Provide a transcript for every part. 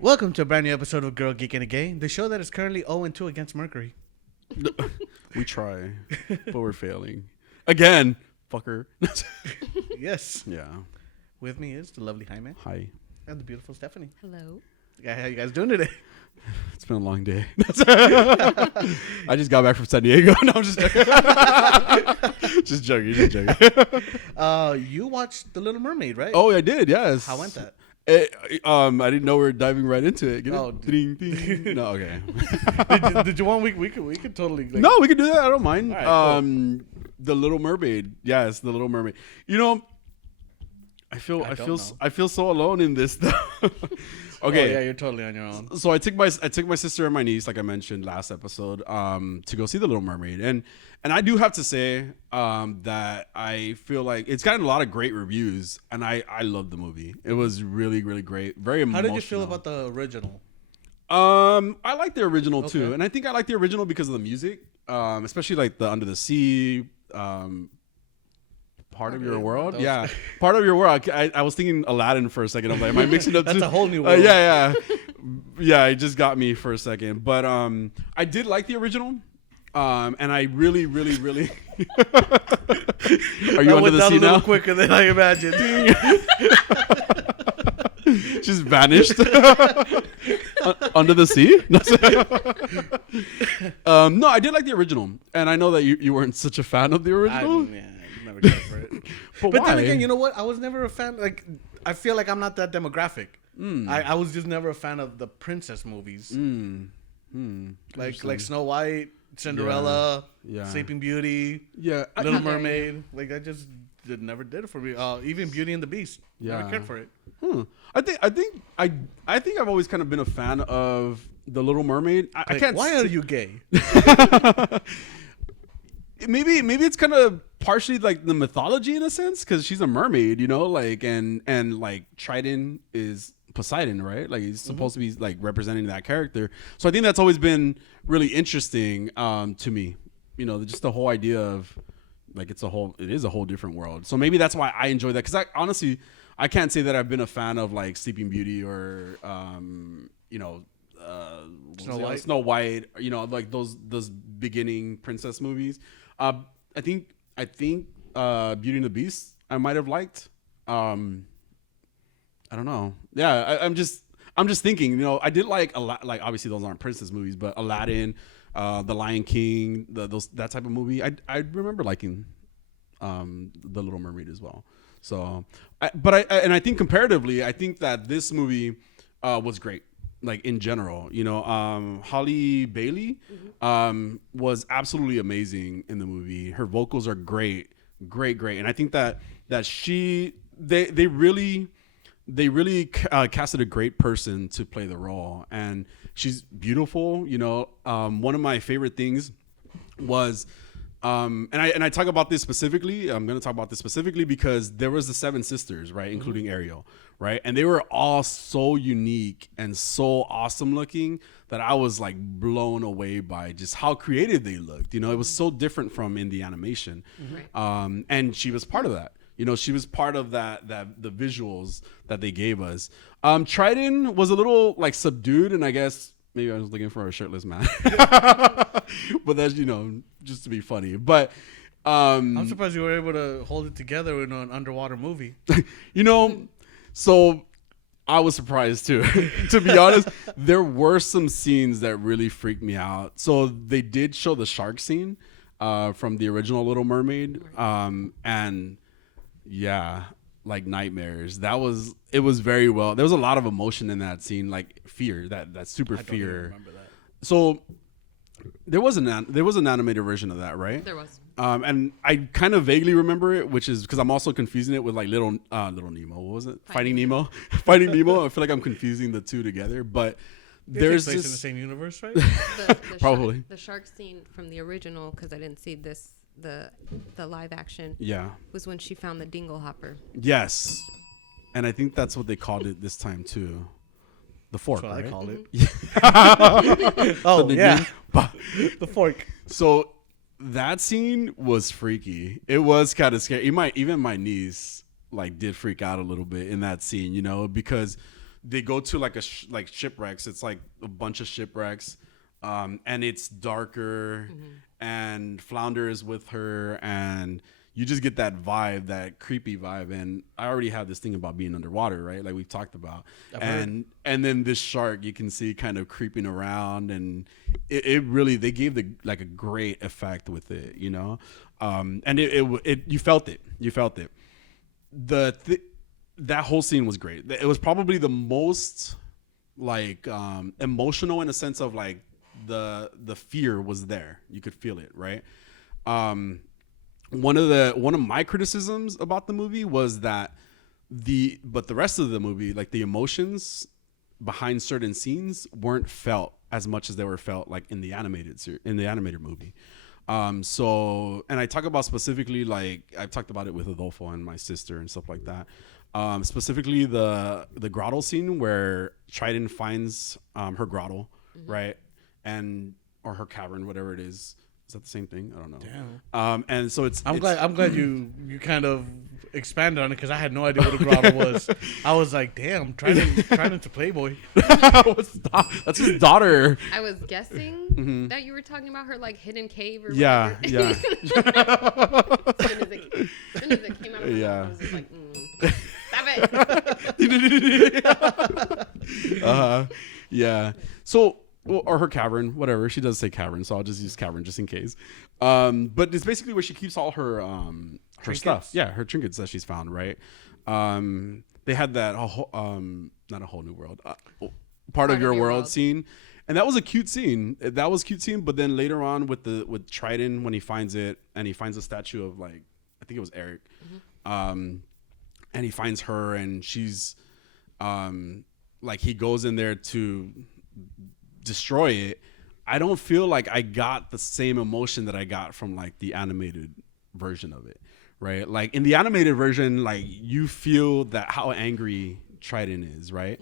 Welcome to a brand new episode of Girl, Geek, and a Gay, the show that is currently 0-2 against Mercury. We try, but we're failing. Again, fucker. Yes. Yeah. With me is the lovely Jaime Hi. and the beautiful Stephanie. Hello. Yeah, how you guys doing today? It's been a long day. I just got back from San Diego. No, I'm just joking. Just joking. You watched The Little Mermaid, right? Oh, I did, yes. How went that? I didn't know we were diving right into it. Get it? Oh, Ding, ding. No, okay. did you want we could totally No, we can do that. I don't mind. All right, cool. The Little Mermaid. Yes, The Little Mermaid. You know, I feel so alone in this though. Okay. Oh, yeah, you're totally on your own. So I took my sister and my niece, like I mentioned last episode, to go see The Little Mermaid, and I do have to say that I feel like it's gotten a lot of great reviews, and I love the movie. It was really, really great, very emotional. How did you feel about the original? I like the original too, Okay. and I think I like the original because of the music, especially like the Under the Sea. Part of your world, yeah. Part of your world. I was thinking Aladdin for a second. I'm like, am I mixing up? That's a whole new world. Yeah. It just got me for a second. But I did like the original, and I really, really, really. Are you under the sea now? A little quicker than I imagined. Just vanished under the sea. No, I did like the original, and I know that you weren't such a fan of the original. Never cared for it. But why? then again, you know what? I was never a fan. Like, I feel like I'm not that demographic. I was just never a fan of the princess movies. Like Snow White, Cinderella, Sleeping Beauty, Little Mermaid. Like, I just never did it for me. Even Beauty and the Beast. Never cared for it. I think I've always kind of been a fan of the Little Mermaid. I can't. Why are you gay? Maybe it's kind of partially like the mythology in a sense, because she's a mermaid, you know, like and like Trident is Poseidon, right? Like he's supposed to be like representing that character. So I think that's always been really interesting to me. You know, just the whole idea of like it is a whole different world. So maybe that's why I enjoy that, because I honestly I can't say that I've been a fan of like Sleeping Beauty or Snow White, you know, like those beginning princess movies. I think Beauty and the Beast I might have liked. I don't know. Yeah, I'm just thinking. You know, I did like a lot. Like obviously those aren't princess movies, but Aladdin, The Lion King, that type of movie. I remember liking The Little Mermaid as well. So, I think comparatively, I think that this movie was great. Like in general, you know, Halle Bailey was absolutely amazing in the movie. Her vocals are great, and I think that they really casted a great person to play the role, and she's beautiful. You know, one of my favorite things was. And I talk about this specifically. I'm going to talk about this specifically because there was the 7 sisters, right, including Ariel, right, and they were all so unique and so awesome looking that I was like blown away by just how creative they looked. You know, it was so different from in the animation, and she was part of that. You know, she was part of that the visuals that they gave us. Trident was a little like subdued, and I guess. Maybe I was looking for a shirtless man, but that's, you know, just to be funny. But I'm surprised you were able to hold it together in an underwater movie. You know, so I was surprised too. To be honest, there were some scenes that really freaked me out. So they did show the shark scene from the original Little Mermaid, and yeah. Like nightmares. It was very well. There was a lot of emotion in that scene, like fear, that super fear. I don't even remember that. So there was an animated version of that, right? There was. And I kind of vaguely remember it, which is because I'm also confusing it with like Little Nemo. What was it? Finding Nemo. Finding Nemo. I feel like I'm confusing the two together, but there's place in the same universe, right? Probably the shark scene from the original, because I didn't see this. The live action was when she found the dingle hopper. Yes, and I think that's what they called it this time too. The fork, that's what right? I called it. Oh yeah, the fork. So that scene was freaky. It was kind of scary. Even my niece like did freak out a little bit in that scene, you know, because they go to like like shipwrecks. It's like a bunch of shipwrecks, and it's darker, and Flounder is with her, and you just get that vibe, that creepy vibe. And I already have this thing about being underwater, right? Like we've talked about. And then this shark you can see kind of creeping around, and it really, they gave a great effect with it, you know? And it you felt it. You felt it. That whole scene was great. It was probably the most like emotional in a sense of like the fear was there. You could feel it, right? One of my criticisms about the movie was that the rest of the movie, like the emotions behind certain scenes weren't felt as much as they were felt like in the animated movie. So, and I talk about specifically, like I've talked about it with Adolfo and my sister and stuff like that. Specifically the grotto scene where Trident finds her grotto, right? Or her cavern, whatever it is. Is that the same thing? I don't know. Damn. And so I'm glad you kind of expanded on it, because I had no idea what a grotto was. I was like, damn, trying to Playboy. That's his daughter. I was guessing that you were talking about her like hidden cave or yeah. As soon as it came out of my mouth, I was just like, stop it. Yeah. So, or her cavern, whatever. She does say cavern, so I'll just use cavern just in case. But it's basically where she keeps all her stuff. Yeah, her trinkets that she's found, right? They had that not a whole new world, part of your world scene, and that was a cute scene. But then later on with Trident, when he finds it and he finds a statue of, like, I think it was Eric, and he finds her, and she's like, he goes in there to destroy it. I don't feel like I got the same emotion that I got from like the animated version of it, right? Like in the animated version, like you feel that how angry Trident is, right?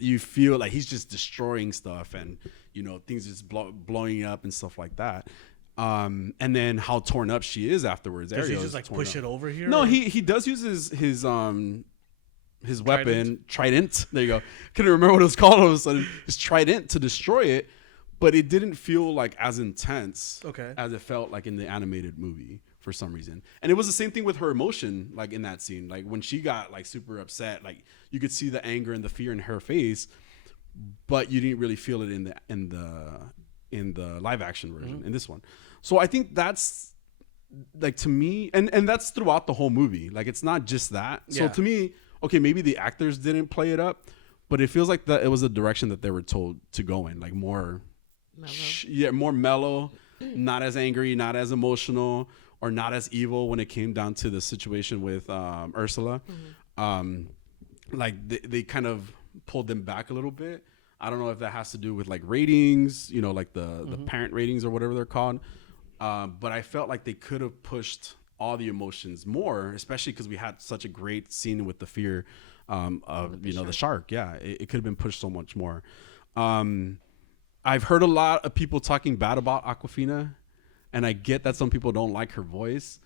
You feel like he's just destroying stuff, and you know, things just blowing up and stuff like that. And then how torn up she is afterwards. Does he just like push it over here? No, he does use his weapon, Trident. There you go. Couldn't remember what it was called all of a sudden. His Trident to destroy it, but it didn't feel like as intense as it felt like in the animated movie for some reason. And it was the same thing with her emotion, like in that scene. Like when she got like super upset, like you could see the anger and the fear in her face, but you didn't really feel it in the live action version, in this one. So I think that's like, to me, and that's throughout the whole movie. Like it's not just that. So to me, okay, maybe the actors didn't play it up, but it feels like that it was a direction that they were told to go in, like more mellow. More mellow, not as angry, not as emotional, or not as evil when it came down to the situation with Ursula. Like they kind of pulled them back a little bit. I don't know if that has to do with like ratings, you know, like the parent ratings or whatever they're called. But I felt like they could have pushed all the emotions more, especially because we had such a great scene with the fear of the shark. Yeah, it could have been pushed so much more. I've heard a lot of people talking bad about Awkwafina, and I get that some people don't like her voice,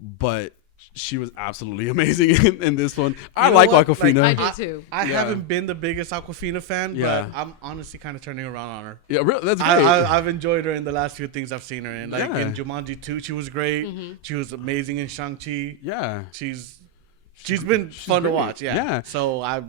but she was absolutely amazing in this one. I like Awkwafina. Like, I do too. I haven't been the biggest Awkwafina fan, but I'm honestly kind of turning around on her. Yeah, that's great. I've enjoyed her in the last few things I've seen her in. Like in Jumanji 2, she was great. She was amazing in Shang-Chi. Yeah. She's been fun to watch. Yeah. So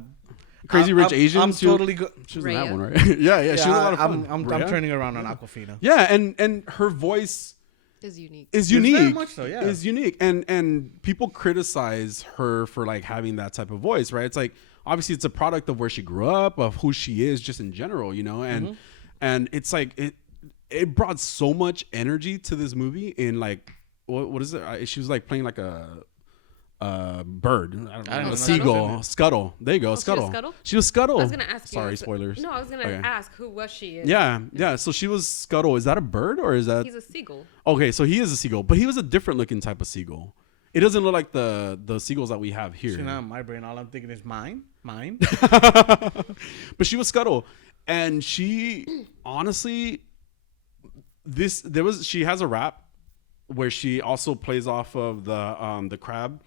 Crazy Rich Asians. I'm totally good. She was in that one, right? yeah. She was a lot of fun. I'm turning around on Awkwafina. Yeah, and her voice is unique. Very much so, yeah. Is unique. And people criticize her for like having that type of voice, right? It's like, obviously it's a product of where she grew up, of who she is just in general, you know? And it's like it brought so much energy to this movie in like what is it? She was like playing like a bird. I don't know. A seagull. Scuttle. There you go. Scuttle. She was Scuttle. I was gonna ask you. Sorry, spoilers. No, I was gonna ask who was she? Yeah. So she was Scuttle. Is that a bird or is that? He's a seagull. Okay, so he is a seagull, but he was a different looking type of seagull. It doesn't look like the seagulls that we have here. See, now in my brain, all I'm thinking is mine. But she was Scuttle, and she honestly, she has a rap where she also plays off of the crab.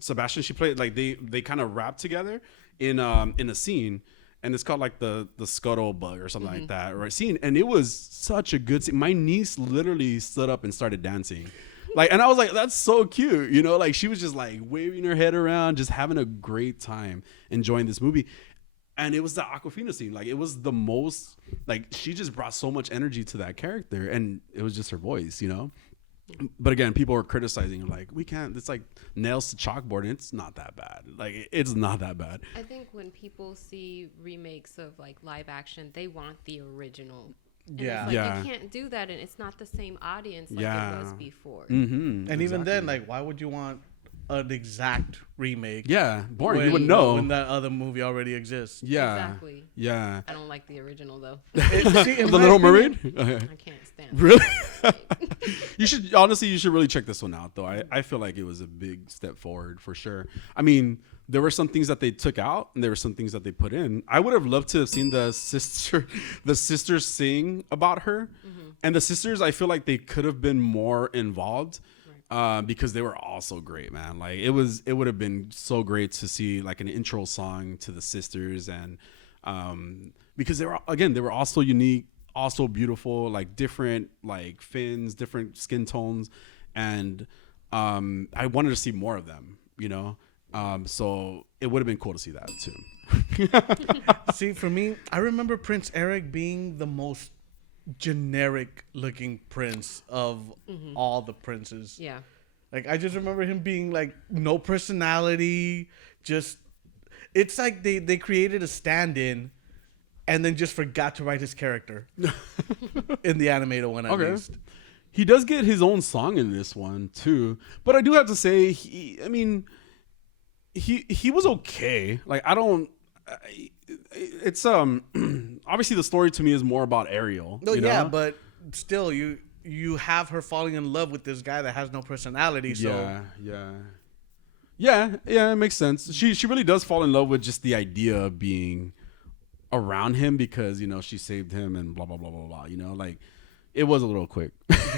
Sebastian. She played like they kind of rap together, in a scene, and it's called like the scuttle bug or something like that, right? Scene, and it was such a good scene. My niece literally stood up and started dancing. Like, and I was like, that's so cute, you know, like she was just like waving her head around, just having a great time enjoying this movie. And it was the Aquafina scene. Like, it was the most, like, she just brought so much energy to that character, and it was just her voice, you know? But again, people were criticizing, like, we can't, it's like nails to chalkboard, and it's not that bad. Like, it's not that bad. I think when people see remakes of, like, live action, they want the original. And it's like, you can't do that, and it's not the same audience like it was before. Mm-hmm. And even then, like, why would you want an exact remake? Yeah, boring. You wouldn't know when that other movie already exists. Yeah, exactly. Yeah. I don't like the original though. The Little Mermaid. I can't stand it. Really? You should really check this one out though. I feel like it was a big step forward for sure. I mean, there were some things that they took out and there were some things that they put in. I would have loved to have seen the sisters sing about her. And the sisters, I feel like they could have been more involved. Because they were all so great, man. Like it would have been so great to see like an intro song to the sisters, and because they were also unique, also beautiful, like different like fins, different skin tones, and I wanted to see more of them, you know. So it would have been cool to see that too. See, for me, I remember Prince Eric being the most generic looking prince of all the princes. Yeah. Like, I just remember him being like no personality, just it's like they created a stand-in and then just forgot to write his character in the animated one at least. He does get his own song in this one too, but I do have to say he was okay. Like it's obviously the story to me is more about Ariel. No, yeah, but still, you have her falling in love with this guy that has no personality. So yeah, it makes sense. She really does fall in love with just the idea of being around him because, you know, she saved him and blah blah blah blah blah. You know, like it was a little quick,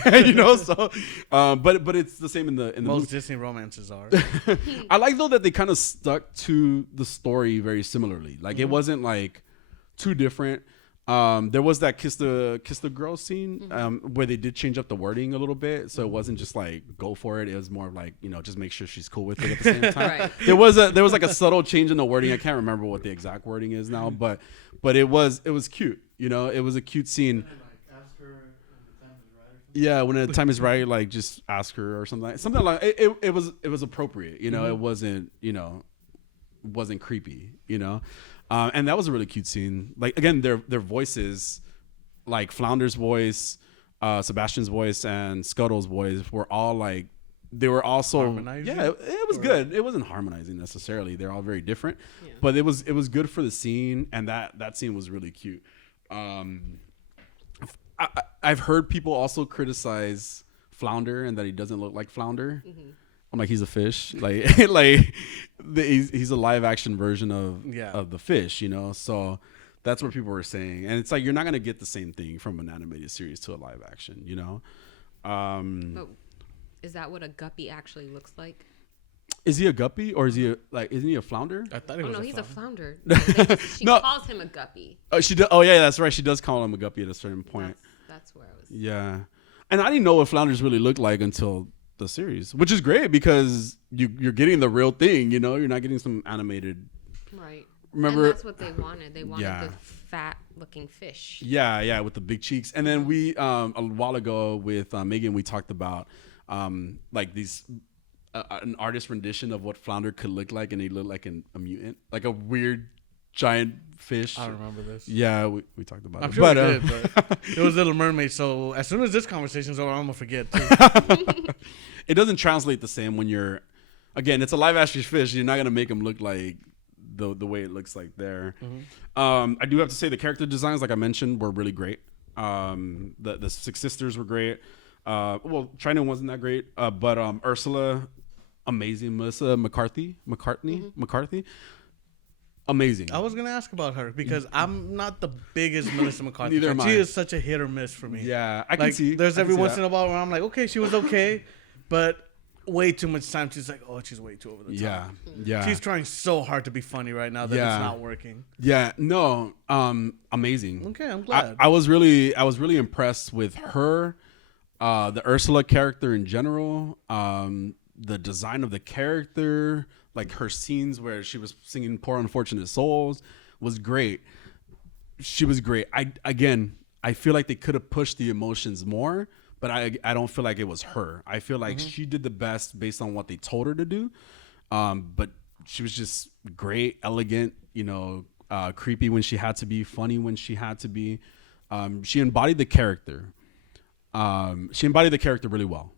you know. So, but it's the same in the most movie. Disney romances are. I like though that they kind of stuck to the story very similarly. Like it wasn't like too different. There was that kiss the girl scene where they did change up the wording a little bit, so it wasn't just like go for it. It was more of like, you know, just make sure she's cool with it at the same time. Right. There was like a subtle change in the wording. I can't remember what the exact wording is now, but it was cute. You know, it was a cute scene. Yeah, when the time is right, like just ask her or something like it. It was appropriate. You know, it wasn't, you know, wasn't creepy. You know. And that was a really cute scene. Like again, their voices, like Flounder's voice, Sebastian's voice, and Scuttle's voice were all like they were also harmonizing? Yeah, it was good. It wasn't harmonizing necessarily. They're all very different, but it was good for the scene, and that scene was really cute. I've heard people also criticize Flounder and that he doesn't look like Flounder. I'm like, he's a fish. Like he's a live action version of the fish, you know? So that's what people were saying. And it's like, you're not going to get the same thing from an animated series to a live action, you know? But is that what a guppy actually looks like? Is he a guppy or isn't he a flounder? I thought he was he's flounder. A flounder. She calls him a guppy. Oh, she does. Oh yeah, that's right. She does call him a guppy at a certain point. That's where I was. Yeah. And I didn't know what flounders really looked like until the series, which is great because you're getting the real thing, you know. You're not getting some animated. Right. Remember, and that's what they wanted. They wanted the fat-looking fish. Yeah, with the big cheeks. And then we a while ago with Megan, we talked about like these an artist rendition of what flounder could look like, and he looked like a mutant, like a weird giant fish. I don't remember this. Yeah, we talked about I'm it. sure we did, but it was Little Mermaid, so as soon as this conversation's over, I'm going to forget, too. It doesn't translate the same when you're... Again, it's a live-action fish. You're not going to make him look like the way it looks like there. I do have to say the character designs, like I mentioned, were really great. The Six Sisters were great. Well, China wasn't that great, but Ursula, amazing. Melissa McCarthy. Amazing. I was going to ask about her because I'm not the biggest Melissa McCarthy. Neither am I. She is such a hit or miss for me. Yeah, I can see. There's every once in a while where I'm like, okay, she was okay. But way too much time. She's like, oh, she's way too over the top. Yeah. She's trying so hard to be funny right now that it's not working. Yeah, no, amazing. Okay, I'm glad. I was really impressed with her, the Ursula character in general, the design of the character, like her scenes where she was singing "Poor Unfortunate Souls" was great. She was great. I feel like they could have pushed the emotions more, but I don't feel like it was her. I feel like she did the best based on what they told her to do. But she was just great, elegant, creepy when she had to be, funny when she had to be. She embodied the character. She embodied the character really well.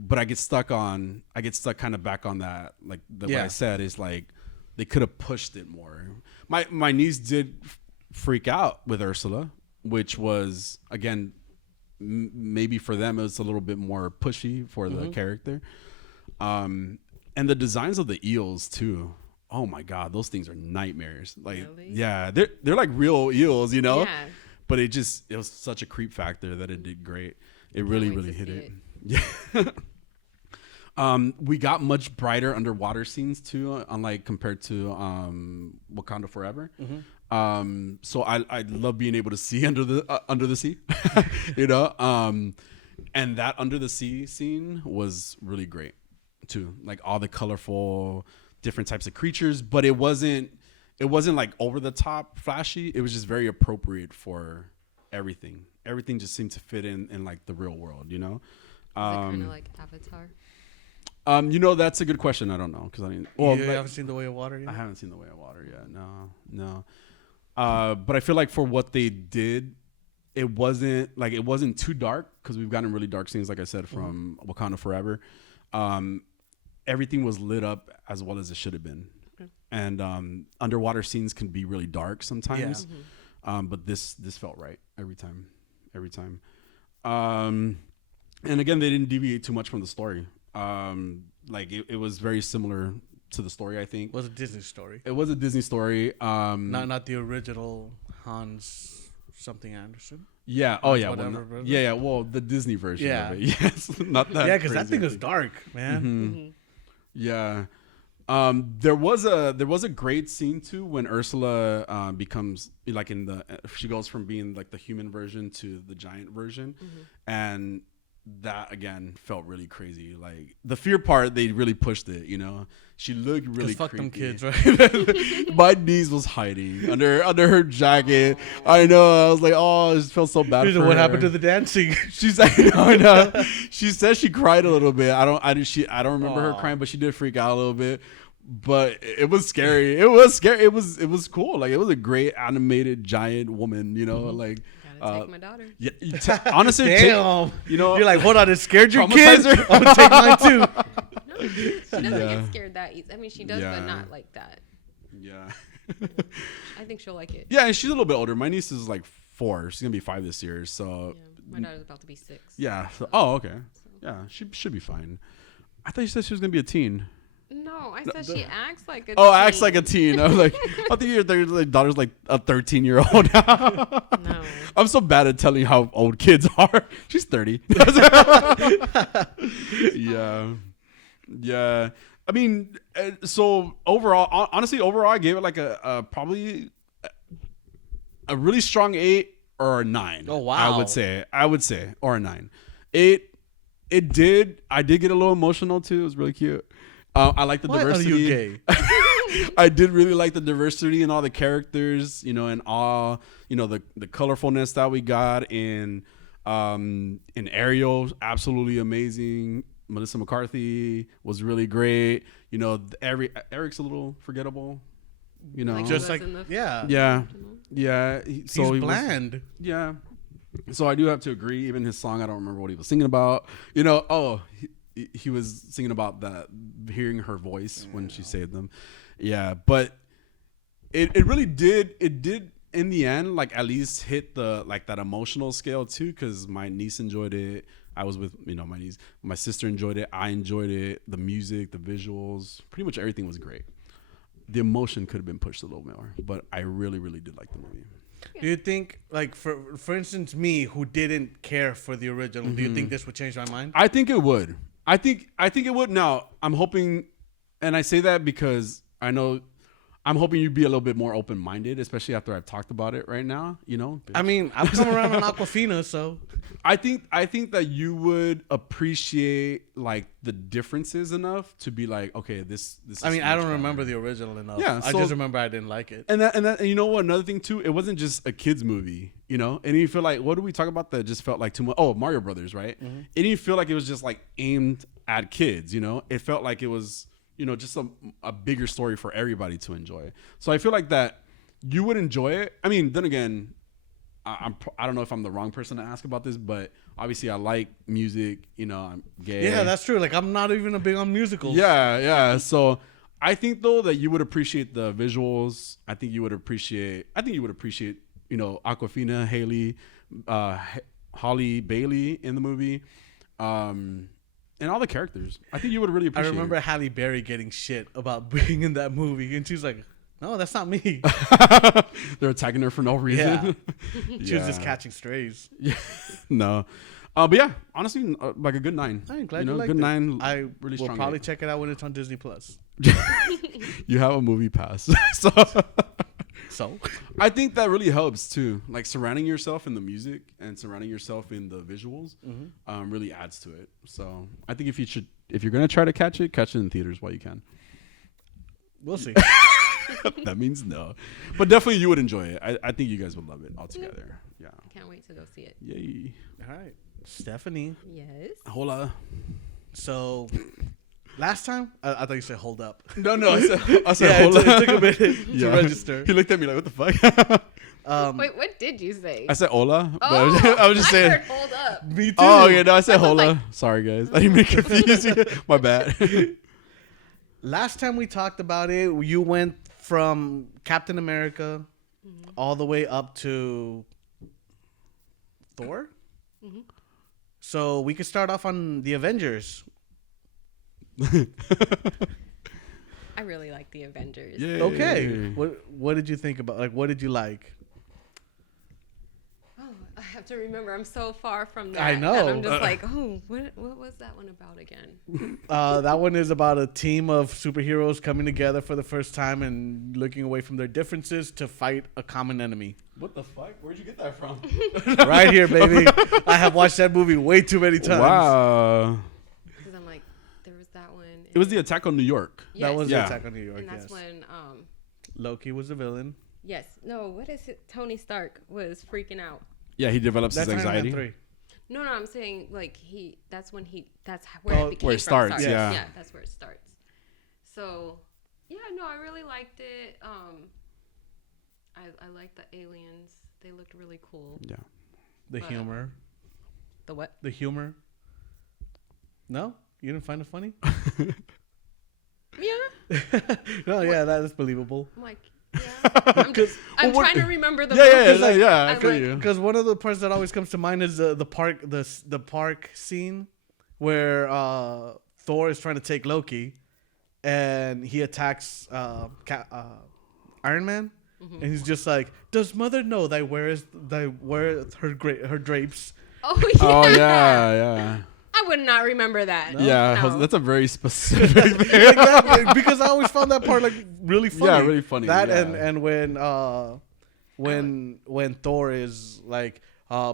But I get stuck kind of back on that. Like what I said is like they could have pushed it more. My niece did freak out with Ursula, which was, again, maybe for them it was a little bit more pushy for the character. And the designs of the eels too. Oh my God, those things are nightmares. Like, really? Yeah, they're like real eels, Yeah. But it was such a creep factor that it did great. It really hit it. Yeah. We got much brighter underwater scenes too, unlike compared to Wakanda Forever. So I love being able to see under the sea, and that under the sea scene was really great too. Like all the colorful different types of creatures, but it wasn't like over the top flashy. It was just very appropriate for everything. Everything just seemed to fit in like the real world, Is it kind of like Avatar? That's a good question. I don't know because you haven't seen The Way of Water yet? I haven't seen The Way of Water yet. No. But I feel like for what they did, it wasn't too dark because we've gotten really dark scenes, like I said, from Wakanda Forever. Everything was lit up as well as it should have been. Okay. And underwater scenes can be really dark sometimes. Yeah. But this felt right every time. And again, they didn't deviate too much from the story. It was very similar to the story, I think. It was a Disney story. It was a Disney story. Not the original Hans something Anderson. Yeah. Oh yeah. Yeah. Well, the Disney version of it. Yes. Not that. Yeah, because that thing is dark, man. Yeah. There was a great scene too when Ursula becomes like she goes from being like the human version to the giant version, and that again felt really crazy. Like the fear part, they really pushed it. She looked really fuck creepy. Them kids, right? My niece was hiding under her jacket. I know. I was like, oh, it felt so bad for her. What happened to the dancing? She's like, no. She said she cried a little bit. I don't remember her crying, but she did freak out a little bit. But it was scary. It was scary. It was cool. Like it was a great animated giant woman. Like. Gotta take my daughter. Yeah, honestly, damn. You're like, hold on, it scared your kids. I'm gonna take mine too. No, she doesn't get scared that easy. I mean, she does, but not like that. Yeah. I think she'll like it. Yeah, and she's a little bit older. My niece is like 4. She's gonna be 5 this year. So my daughter's about to be 6. Yeah. Oh, okay. Yeah, she should be fine. I thought you said she was gonna be a teen. No, I said she acts like a teen. Oh, acts like a teen. I was like, I think your daughter's like a 13-year-old now. No. I'm so bad at telling how old kids are. She's 30. Yeah. I mean, so overall, honestly, I gave it like a probably a really strong 8 or a 9. Oh, wow. I would say, or a 9. I did get a little emotional too. It was really cute. I like the diversity. Are you gay? I did really like the diversity in all the characters, and all, the colorfulness that we got in Ariel, absolutely amazing. Melissa McCarthy was really great. Eric's a little forgettable, just like yeah. He's bland. Yeah. So I do have to agree. Even his song, I don't remember what he was singing about. He was singing about that, hearing her voice when she saved them. Yeah, but it really did. It did in the end, like at least hit the like that emotional scale too, because my niece enjoyed it. I was with my niece. My sister enjoyed it. I enjoyed it. The music, the visuals, pretty much everything was great. The emotion could have been pushed a little more, but I really, really did like the movie. Do you think, like, for instance, me who didn't care for the original, do you think this would change my mind? I think it would. I think it would. Now, I'm hoping, and I say that because I know I'm hoping you'd be a little bit more open-minded, especially after I've talked about it right now, you know? I mean, I've come around on Aquafina, so I think that you would appreciate like the differences enough to be like, okay, this I mean, is I don't much remember better. the original enough. Yeah, I so- just remember I didn't like it. And you know what? Another thing too, it wasn't just a kids movie, you know. And you feel like, what do we talk about that just felt like too much? Oh, Mario Brothers, right? Mm-hmm. It didn't feel like it was just like aimed at kids, you know. It felt like it was, you know, just a bigger story for everybody to enjoy. So I feel like that you would enjoy it. I mean, then again, I don't know if I'm the wrong person to ask about this, but obviously I like music. You know, I'm gay. Yeah, that's true. Like, I'm not even a big on musicals. Yeah. So I think though that you would appreciate the visuals. I think you would appreciate, you know, Aquafina, Haley, Holly Bailey in the movie, and all the characters. I think you would really I appreciate. remember Halle Berry getting shit about being in that movie, and she's like, "No, that's not me." They're attacking her for no reason. Yeah. She was just catching strays. Yeah. No. But yeah, honestly, like a good 9. I'm glad you know, you liked good it. 9. I really will strong probably 8. check it out when it's on Disney Plus. You have a movie pass, so So I think that really helps too. Like surrounding yourself in the music and surrounding yourself in the visuals, really adds to it. So I think if you're gonna try to catch it in theaters while you can. we'll see. That means no, but definitely you would enjoy it. I think you guys would love it altogether. Yeah. Can't wait to go see it. Yay. All right, Stephanie. Yes. Hola. So last time, I thought you said hold up. No. I said Yeah, hola. it took a minute to register. He looked at me like, what the fuck? Wait, what did you say? I said hola. But Oh, I was just saying. heard hold up. Me too. Oh, okay. No, I said was hola. like- Sorry, guys. I didn't make it confuse you. My bad. Last time we talked about it, you went from Captain America all the way up to Thor. So we could start off on the Avengers. I really like the Avengers. Yeah. Okay. What did you think about? Like, what did you like? Oh, I have to remember. I'm so far from that. I know. That I'm just like, oh, what was that one about again? That one is about a team of superheroes coming together for the first time and looking away from their differences to fight a common enemy. What the fuck? Where'd you get that from? Right here, baby. I have watched that movie way too many times. Wow. Because I'm like, there was that one. It was the attack on New York. That was Yeah. the Attack on New York. And that's Yes. when, Loki was the villain. yes, no, what is it? Tony Stark was freaking out. Yeah, he develops That's his Iron Man anxiety. 3. No, I'm saying like that's where Oh, it became where it starts, from. yeah. Yeah, that's where it starts. So, yeah, no, I really liked it. I liked the aliens. They looked really cool. Yeah. The humor. The what? The humor. No? You didn't find it funny? Yeah. No, yeah, that is believable. I'm like, yeah. I'm trying to remember the movie. I I'm feel like- you. Because one of the parts that always comes to mind is the park the park scene where Thor is trying to take Loki, and he attacks Iron Man, and he's just like, "Does Mother know that wears her drapes?" Oh yeah. Oh yeah. I would not remember that. Yeah, No. that's a very specific thing. Exactly, because I always found that part like really funny. Yeah, really funny, That yeah. and when Thor is like,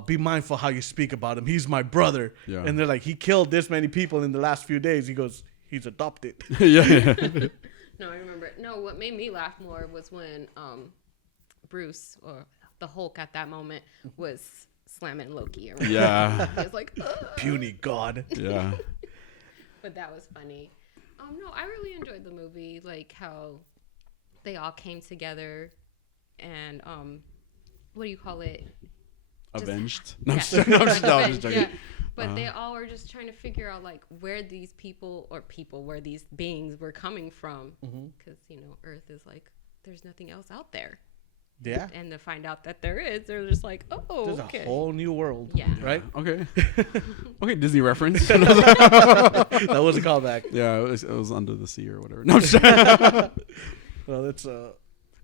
be mindful how you speak about him. He's my brother. Yeah. And they're like, he killed this many people in the last few days. He goes, he's adopted. yeah. No, I remember. No, what made me laugh more was when Bruce or the Hulk at that moment was slamming Loki around. Yeah. He was like, ugh. Puny god. Yeah. But that was funny. No, I really enjoyed the movie, like how they all came together and what do you call it? Avenged. Yeah. No, I'm just joking. Yeah. But they all were just trying to figure out like where these where these beings were coming from, because Earth is like there's nothing else out there. Yeah. And to find out that there is, they're just like, oh, There's okay. a whole new world. Yeah. Right? Okay. Okay, Disney reference. That was a callback. Yeah, it was Under the Sea or whatever. No, I'm just Well, it's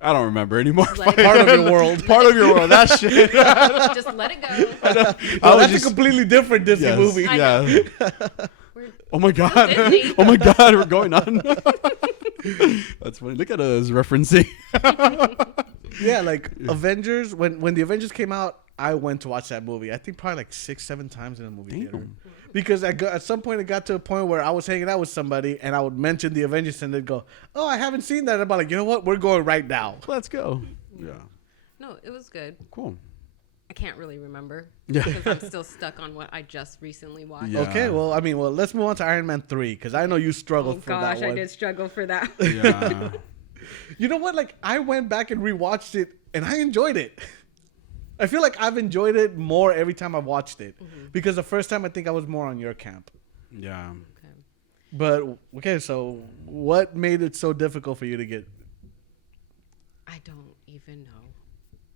I don't remember anymore. Like- part of your world. Part of your world. That shit. Just let it go. Well, that's a completely different Disney movie. I Yeah. We're Oh my god! Disney. Oh my god! We're going on. That's funny. Look at us referencing. Yeah, like Avengers. When the Avengers came out, I went to watch that movie. I think probably like 6-7 times in a movie theater. Because at some point it got to a point where I was hanging out with somebody and I would mention the Avengers and they'd go, "Oh, I haven't seen that." I'm like, you know what? We're going right now. Let's go. Yeah. No, it was good. Cool. I can't really remember Yeah. because I'm still stuck on what I just recently watched. Yeah. Okay, well, let's move on to Iron Man 3 because I know you struggled Oh for gosh, that one. I did struggle for that. Yeah. You know what? Like, I went back and rewatched it and I enjoyed it. I feel like I've enjoyed it more every time I've watched it because the first time I think I was more on your camp. Yeah. Okay. But okay, so what made it so difficult for you to get? I don't even know.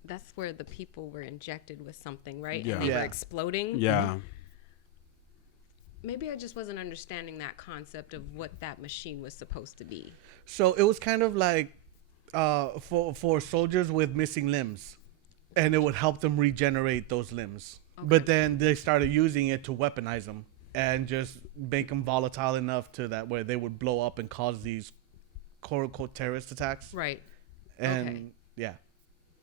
That's where the people were injected with something, right? Yeah. And they Yeah. were exploding. Yeah. Maybe I just wasn't understanding that concept of what that machine was supposed to be. So it was kind of like for soldiers with missing limbs, and it would help them regenerate those limbs. Okay. But then they started using it to weaponize them and just make them volatile enough to that where they would blow up and cause these quote unquote terrorist attacks. Right. And Okay. yeah.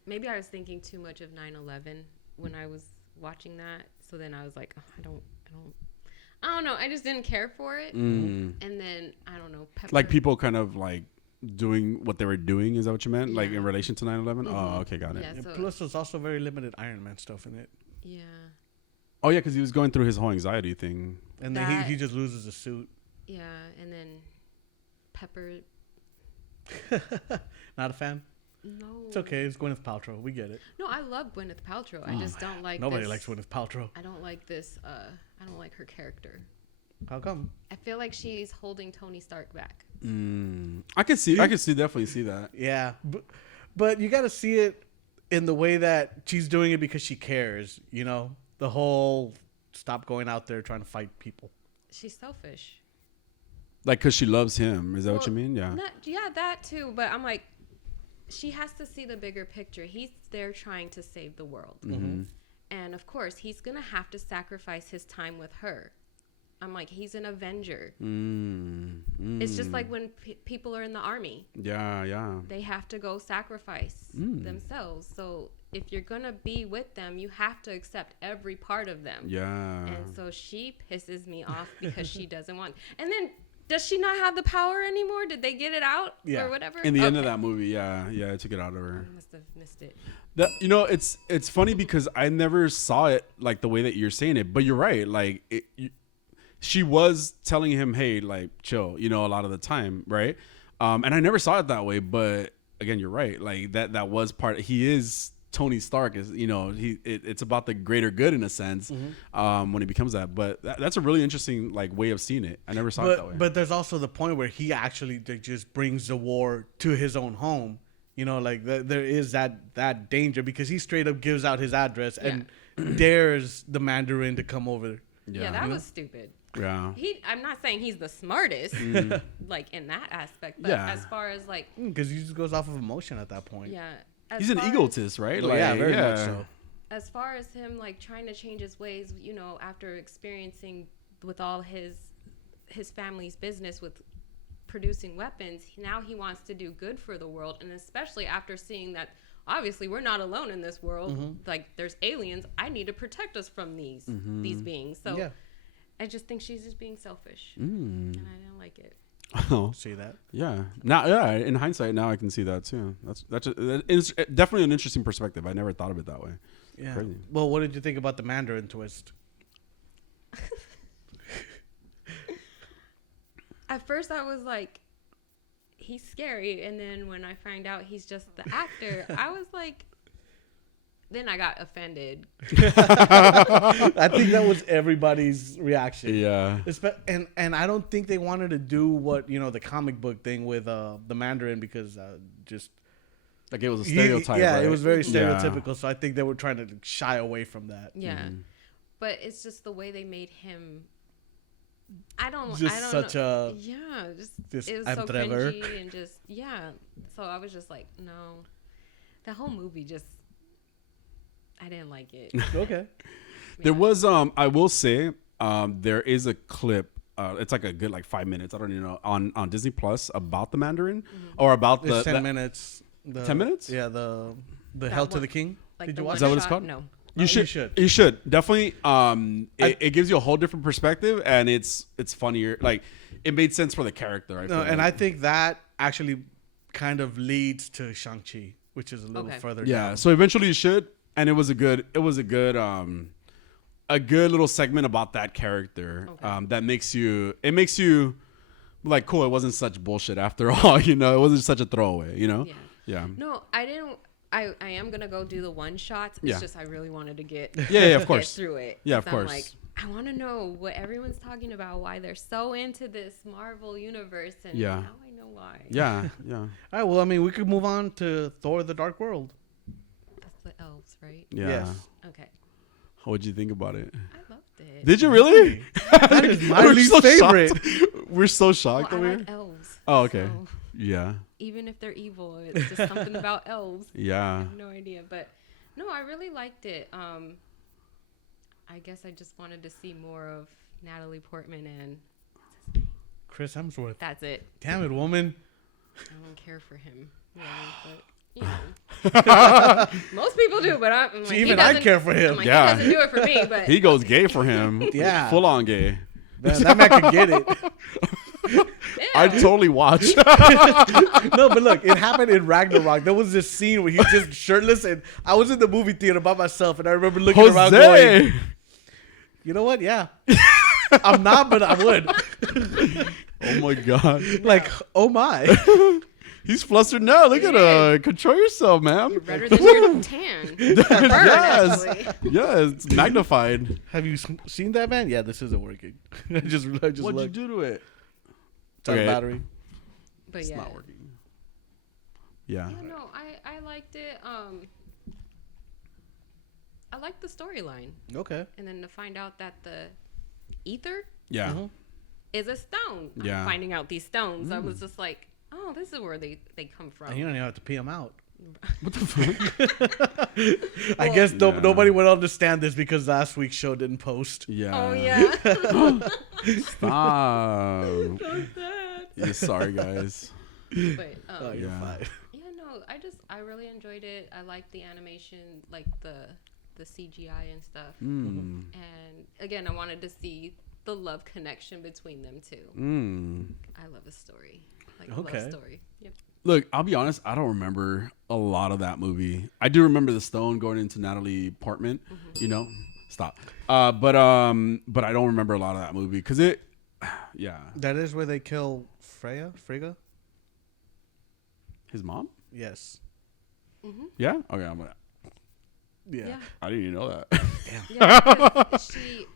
Maybe I was thinking too much of 9/11 when I was watching that. So then I was like, oh, I don't know. I just didn't care for it. Mm. And then I don't know. Like people kind of like doing what they were doing. Is that what you meant? Like Yeah. in relation to 9/11? Oh, okay, got it. Yeah. And So plus, there's also very limited Iron Man stuff in it. yeah. Oh yeah, because he was going through his whole anxiety thing. And then That- he just loses the suit. Yeah. And then Pepper. Not a fan? No. It's okay. It's Gwyneth Paltrow. We get it. No, I love Gwyneth Paltrow. I just don't like. Nobody this, likes Gwyneth Paltrow. I don't like this. I don't like her character. How come? I feel like she's holding Tony Stark back. I could see. Definitely see that. Yeah. But you got to see it in the way that she's doing it because she cares, you know? The whole stop going out there trying to fight people. She's selfish. Like, cause she loves him. Is that what you Well, mean? Yeah. Yeah, that too. But I'm like, she has to see the bigger picture. He's there trying to save the world. Mm-hmm. And of course, he's going to have to sacrifice his time with her. I'm like, he's an Avenger. It's just like when people are in the army. Yeah, yeah. They have to go sacrifice themselves. So if you're going to be with them, you have to accept every part of them. Yeah. And so she pisses me off because she doesn't want. And then does she not have the power anymore? Did they get it out Yeah. or whatever? In the end of that movie, yeah, I took it out of her. I must have missed it. That it's funny because I never saw it like the way that you're saying it, but you're right. Like she was telling him, "Hey, like chill," a lot of the time, right? And I never saw it that way, but again, you're right. Like that was part. He is Tony Stark. Is it's about the greater good in a sense when he becomes that. But that's a really interesting like way of seeing it. I never saw it that way. But there's also the point where he actually just brings the war to his own home. Like there is that danger because he straight up gives out his address and dares the Mandarin to come over. Yeah, that was stupid. Yeah. I'm not saying he's the smartest, like in that aspect, but Yeah. as far as like, Because he just goes off of emotion at that point. yeah. as He's an far as- egotist, right? Oh, yeah, very much so. As far as him like trying to change his ways, after experiencing with all his family's business with producing weapons, now he wants to do good for the world, and especially after seeing that obviously we're not alone in this world. Like there's aliens. I need to protect us from these beings. So Yeah. I just think she's just being selfish, and I didn't like it. Oh. See that? Yeah. Now, yeah. In hindsight, now I can see that too. That is definitely an interesting perspective. I never thought of it that way. Yeah. Crazy. Well, what did you think about the Mandarin twist? At first, I was like, he's scary, and then when I find out he's just the actor, I was like, then I got offended. I think that was everybody's reaction. Yeah. And I don't think they wanted to do what the comic book thing with the Mandarin because just Like it was a stereotype. yeah, right? it was very Yeah. stereotypical. So I think they were trying to shy away from that. Yeah, but it's just the way they made him. I don't Just such know. a- Yeah, this it was so entrever. cringy and just So I was just like, no, the whole movie just. I didn't like it. Okay. There was I will say there is a clip It's like a good like 5 minutes. I don't even know on Disney Plus about the Mandarin or about It's 10 minutes. 10 minutes? Yeah, the That Hell to one- the King. Like Did the you one watch Is that what it's shot? called? No. You You should. should definitely. It gives you a whole different perspective, and it's funnier. Like it made sense for the character. I feel No, and I like. think that actually kind of leads to Shang-Chi, which is a little Okay. further Yeah. down. So eventually you should, and it was a good little segment about that character. Okay. That makes you like cool. It wasn't such bullshit after all. You know, it wasn't such a throwaway. You know. Yeah. Yeah. No, I didn't. I am gonna go do the one shots. It's Yeah. just I really wanted to get Yeah, of get course. through it. Yeah, of 'Cause I'm course. like, I want to know what everyone's talking about, why they're so into this Marvel universe, and Yeah. now I know why. Yeah. Yeah. All right, well, I mean, we could move on to Thor: The Dark World. That's the elves, right? Yeah. Yes. Okay. What'd you think about it? I loved it. Did you really? That is my We're least so favorite. shocked. We're so Well, shocked I over like here. elves. Oh, okay. So Yeah. even if they're evil, it's just something about elves. I Yeah. have no idea, but no, I really liked it. I guess I just wanted to see more of Natalie Portman, and Chris Hemsworth. that's it. Damn it, woman. I don't care for him, really, but you know, most people do. But I'm like, See, he even I doesn't- care for him. I'm like, Yeah. he doesn't do it for me, but He goes gay for him. Yeah. Full on gay. That man can get it. I ew. totally watched. No, but look, it happened in Ragnarok. There was this scene where he's just shirtless, and I was in the movie theater by myself, and I remember looking around going, Jose. you know what? Yeah. I'm not, but I would. Oh my god. Like, oh my. He's flustered now. Look at her. Control yourself, man. redder than your tan. Burn, Yes. actually. Yeah, it's magnified. Have you seen that, man? Yeah, this isn't working. I just What'd you looked. do to it? It's on Okay. battery. But It's yeah, not working. Yeah. yeah, no, I liked it. I liked the storyline, Okay. and then to find out that the ether Yeah. Mhm. is a stone. I'm Yeah. finding out these stones. I was just like, oh, this is where they come from. And you don't even have to pee him out. What the fuck? I guess Yeah. nobody would understand this because last week's show didn't post. Yeah. Oh yeah. Stop. So sad. Yeah, sorry, guys. But Oh, you're Yeah. fine. yeah, no, I really enjoyed it. I liked the animation, like the CGI and stuff. Mm. And again, I wanted to see the love connection between them two. Mm. I love a story, like Okay. a love story. Yep. Look, I'll be honest. I don't remember a lot of that movie. I do remember the stone going into Natalie Portman. You know, stop. But I don't remember a lot of that movie because it. Yeah, That is where they kill Frigga? his mom. Yes. Yeah. Okay. I'm gonna. Yeah. Yeah. I didn't even know that. Yeah, 'cause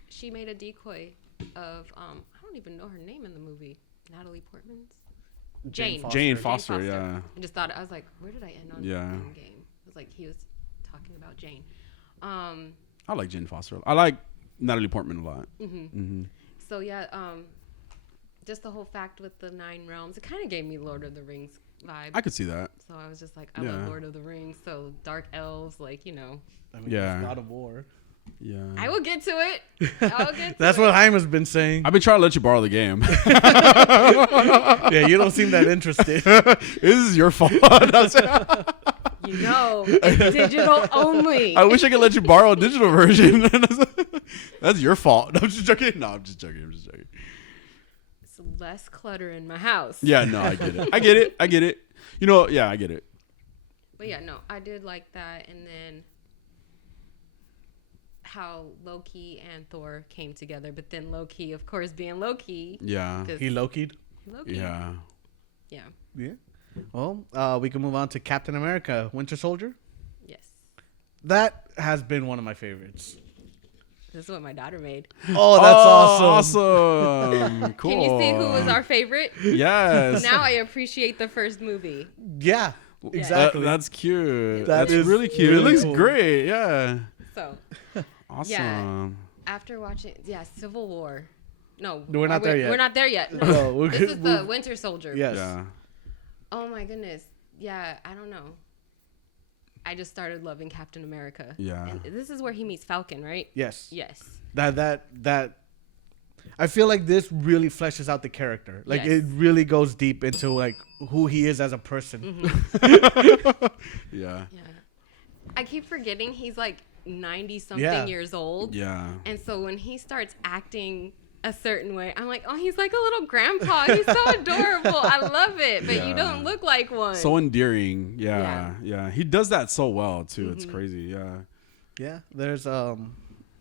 she made a decoy of I don't even know her name in the movie. Natalie Portman's Jane. Foster. Jane Foster. Yeah. I just thought I was like, where did I end on Yeah. the game? It was like he was talking about Jane. I like Jane Foster. I like Natalie Portman a lot. So yeah, just the whole fact with the 9 realms, it kind of gave me Lord of the Rings vibe. I could see that. So I was just like, I Yeah. love Lord of the Rings. So dark elves, like, you know, I mean, Yeah. it's God of War. Yeah. I will get to it. I'll get to That's it. what Jaime's been saying. I've been trying to let you borrow the game. Yeah, you don't seem that interested. This is your fault. You know, it's digital only. I wish I could let you borrow a digital version. That's your fault. No, I'm just joking. No, I'm just joking. It's less clutter in my house. Yeah, no, I get it. I get it. You know, yeah, I get it. But yeah, no, I did like that. And then how Loki and Thor came together. But then Loki, of course, being Loki. Yeah. 'cause He Loki'd. Loki. Yeah. Yeah. Yeah. Well, we can move on to Captain America, Winter Soldier. Yes. That has been one of my favorites. This is what my daughter made. Oh, that's awesome. Awesome. Cool. Can you see who was our favorite? Yes. Now I appreciate the first movie. Yeah, exactly. That's cute. That That's is really cute. really It looks cool. great. Yeah. So Awesome. after watching, Civil War. No, We're not there yet. We're not there yet. No. No, we're This good. is the Winter Soldier. Yes. Yeah. Oh my goodness. Yeah, I don't know. I just started loving Captain America. Yeah. And this is where he meets Falcon, right? Yes. Yes. That I feel like this really fleshes out the character. Like Yes. it really goes deep into like who he is as a person. Yeah. Yeah. I keep forgetting he's like 90 something Yeah. years old. Yeah. And so when he starts acting a certain way, I'm like, oh, he's like a little grandpa. He's so adorable. I love it. But you Yeah. don't look like one. So endearing. Yeah. Yeah. Yeah. He does that so well too. It's crazy. Yeah. Yeah, there's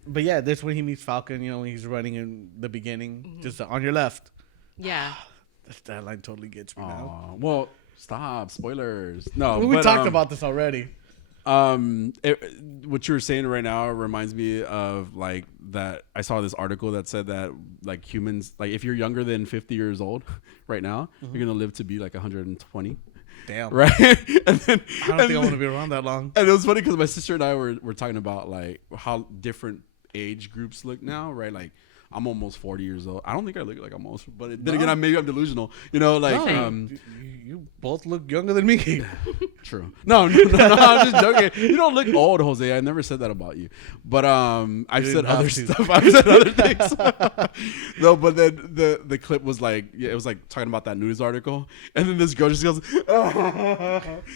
but yeah, this when he meets Falcon. You know, when he's running in the beginning, just on your left. Yeah. That line totally gets me now. Aw. Well, stop. Spoilers. No. We but, talked about this already. What you were saying right now reminds me of like that. I saw this article that said that like humans, like if you're younger than 50 years old right now, you're gonna live to be like 120. Damn. Right. And then I don't think I want to be around that long. And it was funny because my sister and I were talking about like how different age groups look now, right? Like I'm almost 40 years old. I don't think I look like I'm almost, but then again, maybe I'm delusional. You know, like No, you both look younger than me. true. No, I'm just joking. You don't look old, Jose. I never said that about you. But I've said didn't have other to. stuff. I've said other things. No, but then the clip was like, yeah, it was like talking about that news article, and then this girl just goes,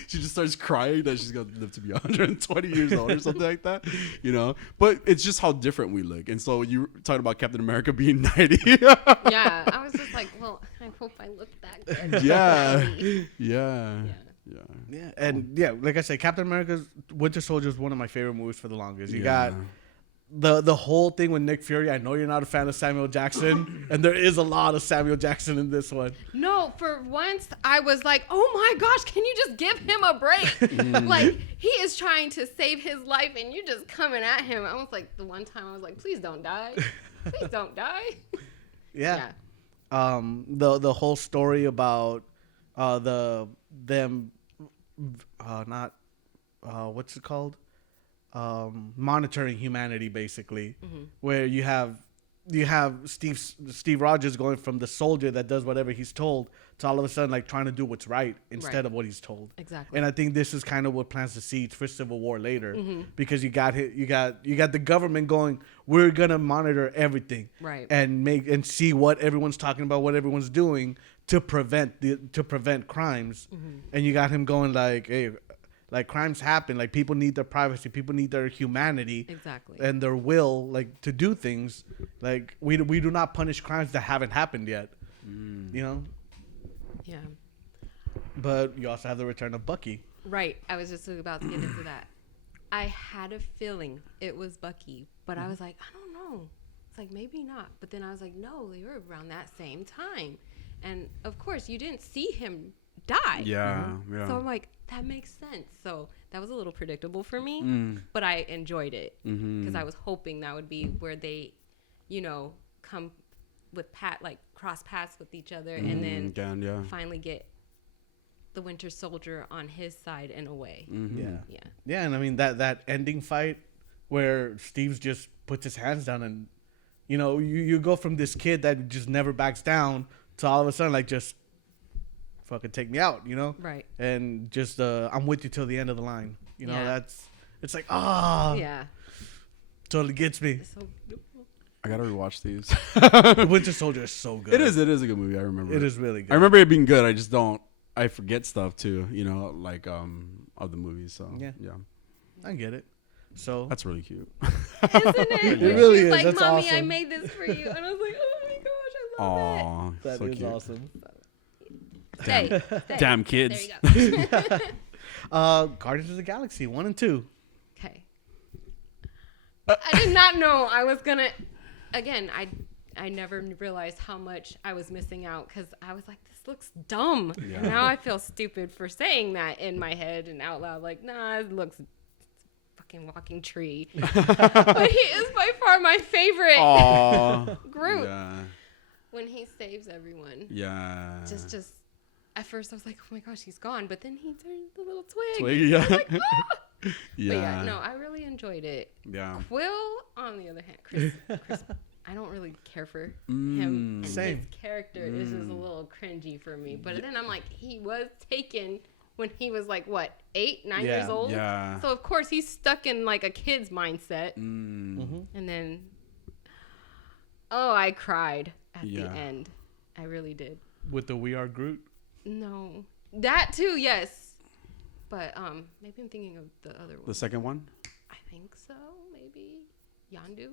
she just starts crying that she's gonna live to be 120 years old or something like that. You know, but it's just how different we look. And so you talking about Captain America being 90. Yeah. I was just like, well, I hope I look that good. Yeah. Yeah. Yeah. Yeah, and yeah, like I said, Captain America's Winter Soldier is one of my favorite movies for the longest. You got the whole thing with Nick Fury. I know you're not a fan of Samuel Jackson, and there is a lot of Samuel Jackson in this one. No, for once I was like, oh my gosh, can you just give him a break? Like, he is trying to save his life and you're just coming at him. I was like, the one time I was like, please don't die. Please don't die. Yeah. The whole story about what's it called? Monitoring humanity, basically, where you have Steve Rogers going from the soldier that does whatever he's told to all of a sudden like trying to do what's right instead of what he's told. Exactly. And I think this is kind of what plants the seeds for Civil War later, because you got the government going, we're gonna monitor everything, Right. and see what everyone's talking about, what everyone's doing to prevent crimes, and you got him going like, hey, like crimes happen, like people need their privacy, people need their humanity, Exactly. and their will, like to do things. Like we do not punish crimes that haven't happened yet, you know. Yeah. But you also have the return of Bucky. Right. I was just about to get into that. I had a feeling it was Bucky, but I was like, I don't know. It's like, maybe not. But then I was like, no, they were around that same time. And of course, you didn't see him die. Yeah. So I'm like, that makes sense. So that was a little predictable for me, but I enjoyed it because I was hoping that would be where they, you know, come with cross paths with each other and then finally get the Winter Soldier on his side in a way. Yeah, and I mean that ending fight where Steve just puts his hands down, and you know you go from this kid that just never backs down to all of a sudden like just fucking take me out, you know? Right. And just I'm with you till the end of the line. You know, Yeah. it's like Yeah. totally gets me. It's so beautiful. I gotta rewatch these. The Winter Soldier is so good. It is a good movie. I remember. It is really good. I remember it being good. I forget stuff too. You know, like of the movies. So Yeah. yeah. I get it. So That's really cute. Isn't it? It When really she's is. like, That's Mommy, I awesome. made this for you. And I was like, oh my gosh, I love Aw, that so is cute. awesome. it. Stay. Damn kids. There you go. Guardians of the Galaxy 1 and 2. Okay. I did not know I was gonna. Again, I never realized how much I was missing out because I was like, this looks dumb. Yeah. And now I feel stupid for saying that in my head and out loud. Like, nah, it looks fucking walking tree. But he is by far my favorite. Aw. Groot. Yeah. When he saves everyone. Yeah. Just at first I was like, oh my gosh, he's gone. But then he turned the little twig. Twig, yeah. I was like, ah! Yeah. But yeah, no, I really enjoyed it. Yeah. Quill, on the other hand, Chris I don't really care for him. And Same. his character is just a little cringy for me. But then I'm like, he was taken when he was like, what, 8, 9 Yeah. years old? Yeah. So, of course, he's stuck in like a kid's mindset. Mm. And then Oh, I cried at Yeah. the end. I really did. With the We Are Groot. No, that too, yes. But maybe I'm thinking of the other one. The second one? I think so. Maybe Yandu.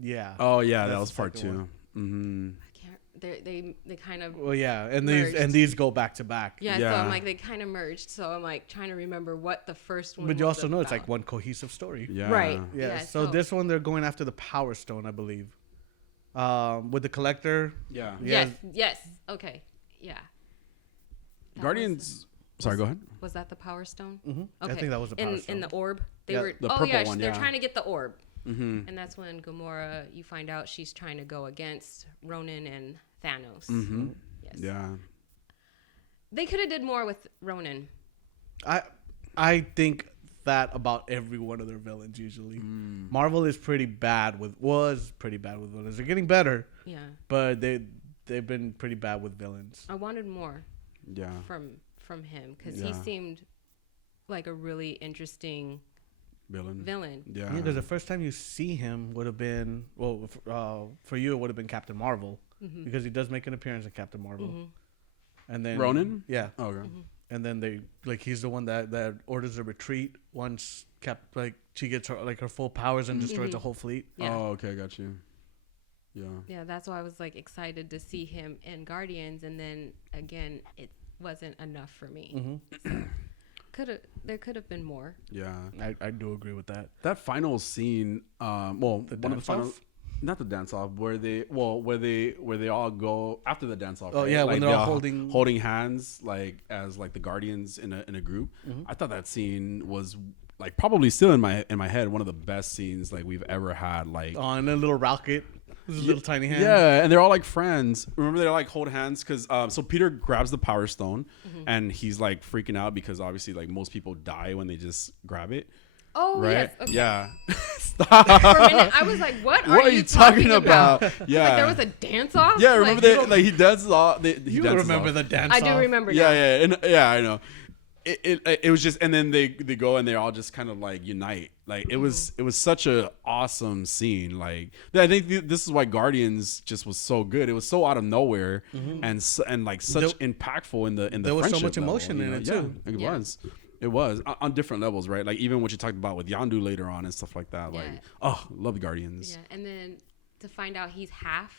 Yeah. Oh yeah, That's that was the part second 2. one. Mm-hmm. I can't. They kind of. Well, yeah, and merged. these go back to back. Yeah, so Yeah. I'm like they kind of merged. So I'm like trying to remember what the first one. But you was also know it's like about. one cohesive story. Yeah. Right. Yeah. Yeah, So so- this one they're going after the Power Stone, I believe. With the Collector. Yeah. Yeah. Yes. Okay. Yeah. That Guardians. Sorry, go ahead. Was that the Power Stone? Mm-hmm. Okay. I think that was the Power Stone. In the orb. They Yeah, were. the Oh purple yeah, one, they're yeah. trying to get the orb, Mm-hmm. and that's when Gamora. You find out she's trying to go against Ronan and Thanos. Mm-hmm. Yes. Yeah. They could have did more with Ronan. I think that about every one of their villains usually. Marvel is was pretty bad with villains. They're getting better, Yeah. but they've been pretty bad with villains. I wanted more Yeah. from him because Yeah. he seemed like a really interesting villain. Yeah. Yeah, because the first time you see him would have been for you it would have been Captain Marvel because he does make an appearance in Captain Marvel, and then Ronan? yeah, Oh, okay. and then he's the one that orders a retreat once she gets her full powers and destroys the whole fleet. Yeah. Oh, okay, got you. Yeah. Yeah, that's why I was like excited to see him in Guardians, and then again, it wasn't enough for me. There could have been more. Yeah. I do agree with that. That final scene, one of the dance final, off? not the dance off, where they all go after the dance off. Oh, yeah, when like they're all holding hands, like as like the Guardians in a group. I thought that scene was like probably still in my head one of the best scenes like we've ever had. Like On a little rocket, with his little tiny hand. yeah, and they're all like friends. Remember, they're like hold hands because so Peter grabs the Power Stone and he's like freaking out because obviously like most people die when they just grab it. Oh Right? yes. Okay. Yeah. For a minute, I was like, "What are you talking about?" Yeah. Like there was a dance off. Yeah, remember like, that? Like he does all. He You dances remember off. the dance? I do off? remember. Yeah, now. yeah, and yeah, I know. It was just, and then they go and they all just kind of like unite. Like it was such a awesome scene. Like I think this is why Guardians just was so good. It was so out of nowhere and like such impactful in the there was so friendship much level, emotion you in know? it, Yeah, too. it Yeah. was. It was on different levels, right? Like even what you talked about with Yandu later on and stuff like that. Like, Yeah. oh, love the Guardians. Yeah, and then to find out he's half.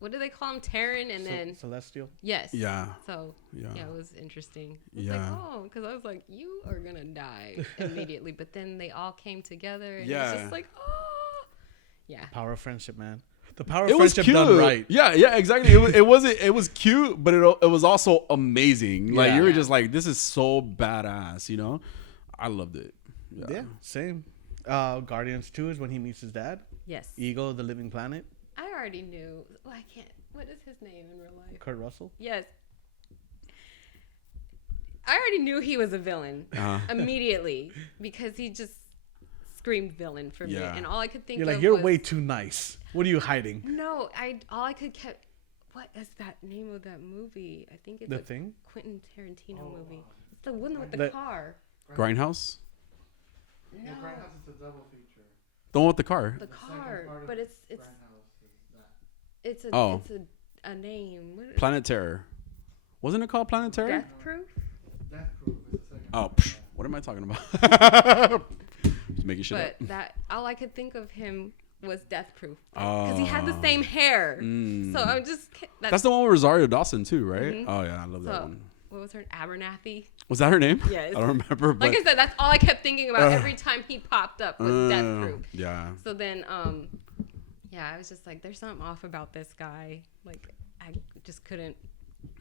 What do they call him? Terran, and then Celestial. yes. Yeah. So Yeah. yeah, it was interesting. I was Yeah. like, oh, because I was like, you are gonna die immediately, but then they all came together, and Yeah. it's just like, oh, yeah. Power of friendship, man. The power of It was friendship cute. done right. Yeah, exactly. It was cute, but it was also amazing. Like Yeah. you were Yeah. just like, this is so badass, you know? I loved it. Yeah, same. Guardians 2 is when he meets his dad. Yes. Ego, the living planet. I already knew. Well, I can't. What is his name in real life? Kurt Russell. Yes. I already knew he was a villain immediately because he just screamed villain for me, Yeah. and all I could think You're of like, you're was, way too nice. What are you hiding? No, all I could kept. What is that name of that movie? I think it's The a Thing? Quentin Tarantino movie. It's the one with the The- car. Grindhouse? No, The one with the car. the car, but it's a Oh. it's a name. What, Planet Terror. Wasn't it called Planet Terror? Death Proof. Oh, what am I talking about? Just making shit But up. that all I could think of him was Death Proof because he had the same hair. So I'm just That's the one with Rosario Dawson too, right? Oh yeah, I love that so, one. what was her Abernathy? Was that her name? Yes. I don't remember. But Like I said, that's all I kept thinking about every time he popped up was Death Proof. Yeah. So then, yeah, I was just like, there's something off about this guy. Like, I just couldn't.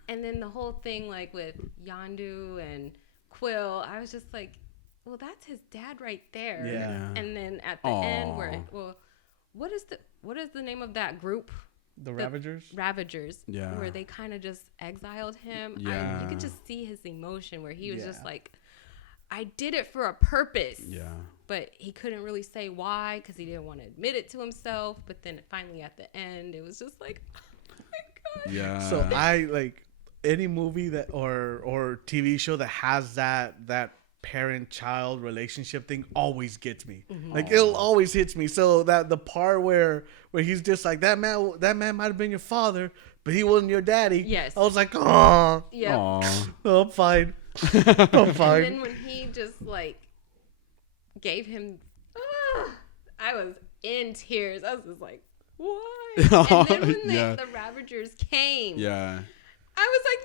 And then the whole thing, like with Yandu and Quill, I was just like, well, that's his dad right there. Yeah. And then at the end, what is the name of that group? The Ravagers. Ravagers. Yeah. Where they kind of just exiled him. Yeah. You could just see his emotion where he was just Yeah. like, I did it for a purpose. Yeah. But he couldn't really say why because he didn't want to admit it to himself. But then finally at the end, it was just like, oh my God. Yeah. So I like any movie that or TV show that has that parent-child relationship thing always gets me. Like it'll always hits me. So that the part where he's just like that man might have been your father, but he wasn't your daddy. Yes. I was like, oh, Yeah. Aw. I'm fine. I'm fine. And then when he just like gave him, I was in tears. I was just like, what? And then when Yeah. the Ravagers came, Yeah. I was like,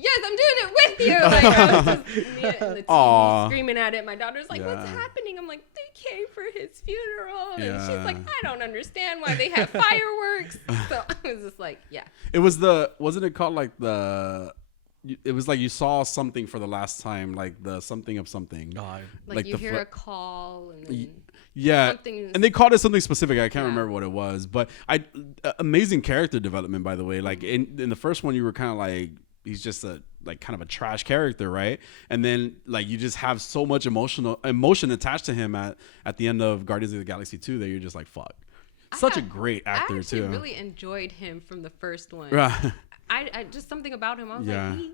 yes, I'm doing it with you. Like I was just me and the Aw. TV screaming at it. My daughter's like, what's Yeah. happening? I'm like, they came for his funeral, and Yeah. she's like, I don't understand why they have fireworks. So I was just like, yeah. It was wasn't it called like it was like you saw something for the last time, like the something of something. Like you the hear a call and then Yeah, something- and they called it something specific. I can't Yeah. remember what it was, but amazing character development, by the way. Like in the first one, you were kind of like he's just a like kind of a trash character, right? And then like you just have so much emotion attached to him at the end of Guardians of the Galaxy 2 that you're just like fuck. Such a great actor I actually too. really enjoyed him from the first one. Right. I just something about him. I was Yeah. like, he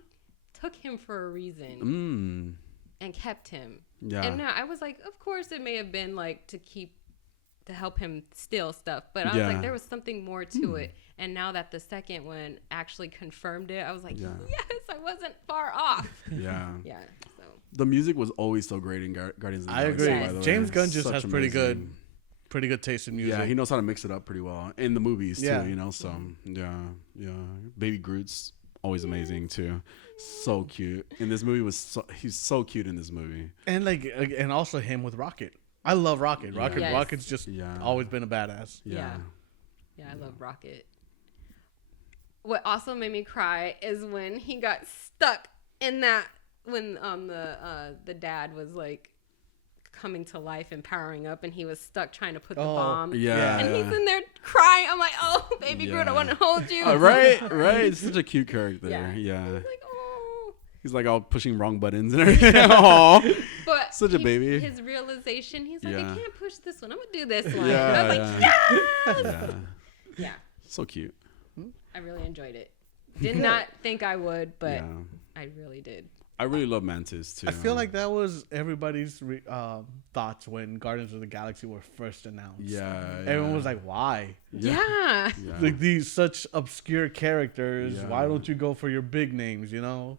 took him for a reason and kept him. Yeah. And I was like, of course, it may have been like to help him steal stuff, but I was Yeah. like, there was something more to it. And now that the second one actually confirmed it, I was like, Yeah. yes, I wasn't far off. Yeah. Yeah. So The music was always so great in Guardians of the I Galaxy. agree. Yes. By the way. James Gunn just Such has amazing- pretty good taste in music. Yeah, he knows how to mix it up pretty well in the movies Yeah. too. You know, so yeah. Baby Groot's always amazing too. So cute. In this movie he's so cute in this movie. And like, and also him with Rocket. I love Rocket. Rocket. Yes. Rocket's just Yeah. always been a badass. Yeah. Yeah, I love Rocket. What also made me cry is when he got stuck in that when the dad was like coming to life and powering up, and he was stuck trying to put the bomb. Yeah. And he's in there crying. I'm like, oh, baby Groot, I Yeah. want to hold you. Right. It's such a cute character. Yeah. Yeah. He's like, oh. He's like all pushing wrong buttons and everything. Aw. But Such a baby. His realization, he's like, I Yeah. can't push this one. I'm gonna do this one. Yeah, and I was like, yes. Yeah. Yeah, So cute. I really enjoyed it. Did not think I would, but Yeah. I really did. I really love Mantis too. I feel like that was everybody's thoughts when Guardians of the Galaxy were first announced. Yeah. Everyone was like, "Why? Yeah. Yeah. Like these such obscure characters. Yeah. Why don't you go for your big names? You know?"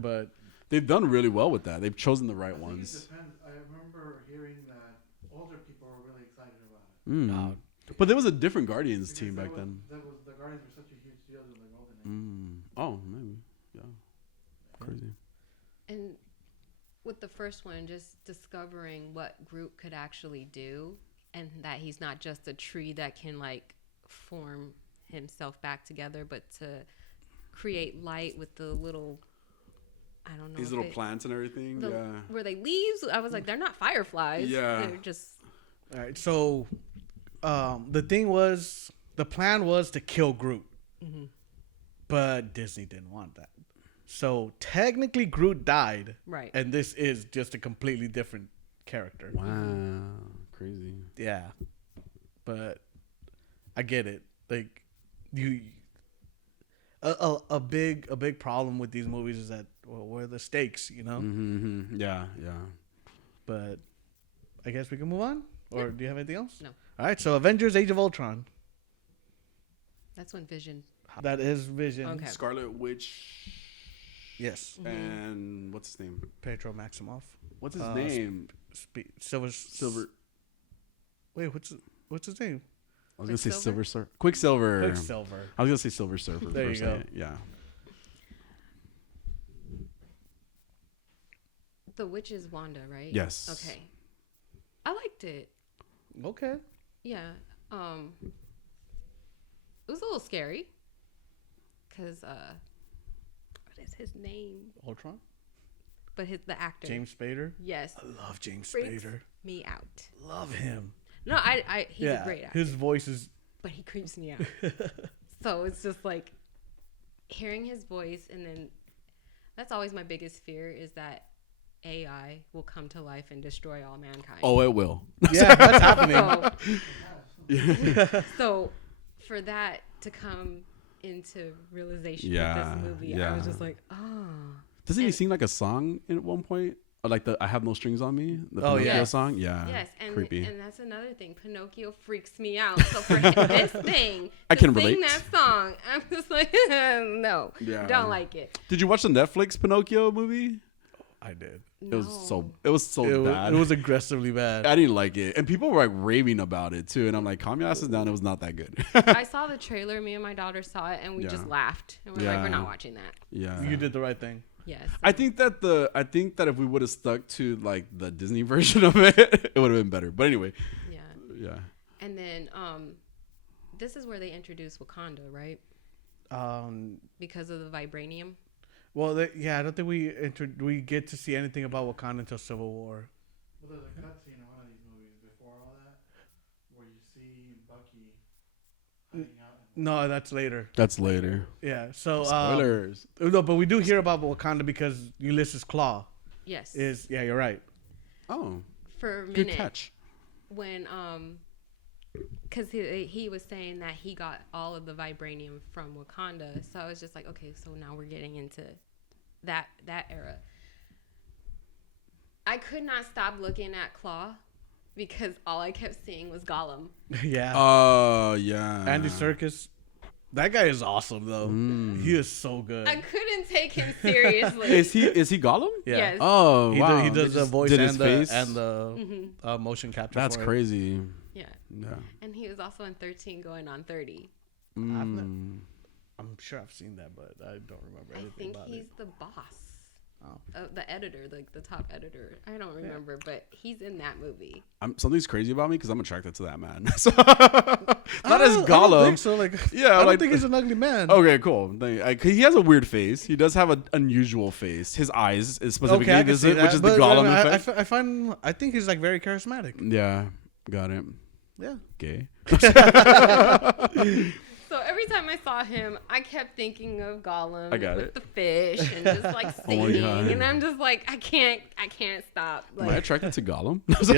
But They've done really well with that. They've chosen the right I think it ones. depends. I remember hearing that older people were really excited about it. But there was a different Guardians Because team there back was- then. there was the Guardians were such a huge deal to the Golden Age. Oh, maybe. Yeah. Crazy. And with the first one, just discovering what Groot could actually do, and that he's not just a tree that can like form himself back together, but to create light with the little, I don't know, These if little they- plants and everything. the- Yeah. were they leaves? I was like, they're not fireflies. Yeah. They're just all right, so the plan was to kill Groot, but Disney didn't want that. So technically, Groot died, right. and this is just a completely different character. Wow. Crazy. Yeah, but I get it. Like a big problem with these movies is that where are the stakes, you know? Mm-hmm. Yeah. Yeah. But I guess we can move on. Or do you have anything else? No. All right. So Avengers: Age of Ultron. That's when Vision. That is Vision. Okay. Scarlet Witch. Yes. And what's his name? Pedro Maximoff. What's his name? Silver. Wait, what's his name? I was gonna say Quicksilver? Silver Surfer. Quicksilver. Quicksilver. I was gonna say Silver Surfer. There for you a go. second. Yeah. The witch is Wanda, right? Yes. Okay. I liked it. Okay. Yeah. It was a little scary. Cause what is his name? Ultron. But the actor. James Spader. Yes. I love James Freaks Spader. me out. Love him. No, he's a great actor. His voice is. But he creeps me out. So it's just like hearing his voice, and then that's always my biggest fear is that AI will come to life and destroy all mankind. Oh, it will. Yeah, that's happening. So for that to come into realization Yeah, with this movie, I yeah. was just like, oh. Doesn't he And- sing like a song at one point? Like the I Have No Strings on Me, the Oh, Pinocchio yeah. song. Yeah, Yes, and creepy. and that's another thing. Pinocchio freaks me out. So for this thing, I to can sing relate. that song, I'm just like, no, Yeah. don't like it. Did you watch the Netflix Pinocchio movie? I did. It was No. so bad. It was aggressively bad. I didn't like it, and people were like raving about it too. And I'm like, calm your asses down. It was not that good. I saw the trailer. Me and my daughter saw it, and we Yeah. just laughed. And we're like, we're Yeah. not watching that. Yeah, You did the right thing. Yes. I think that if we would have stuck to like the Disney version of it, it would have been better. But anyway, Yeah. yeah. And then this is where they introduced Wakanda, right? Because of the vibranium. Well, I don't think we get to see anything about Wakanda until Civil War. Well, there's a cutscene in one of these movies before all that where you see Bucky hiding out. No, that's later. That's later. Yeah. So Spoilers. no, but we do hear about Wakanda because Ulysses Claw Yes. yeah, you're right. Oh, For a good minute. catch. When because he was saying that he got all of the vibranium from Wakanda, so I was just like, okay, so now we're getting into that era. I could not stop looking at Claw because all I kept seeing was Gollum. Yeah. Oh yeah. Andy Serkis. That guy is awesome though. He is so good. I couldn't take him seriously. Is he Gollum? Yeah. Yes. Oh He, wow. he They does the just voice did and his the, face? and the motion capture. That's for it. crazy. Yeah. Yeah. And he was also in 13 going on 30. Mm. I'm sure I've seen that, but I don't remember I anything think about he's it. the boss. Oh. The editor, like the top editor. I don't remember, but he's in that movie. Something's crazy about me because I'm attracted to that man. So, not as I don't Gollum. think so. Like, Yeah, I don't like- think he's an ugly man. Okay, cool. He has a weird face. He does have an unusual face. His eyes is specifically, Okay, I can see that. which is the but, Gollum effect. I think he's like very charismatic. Yeah, got it. Yeah. Gay. So every time I saw him, I kept thinking of Gollum I got with it. the fish and just like my singing, God. and I'm just like, I can't stop. Am I Like, attracted to Gollum? Yes.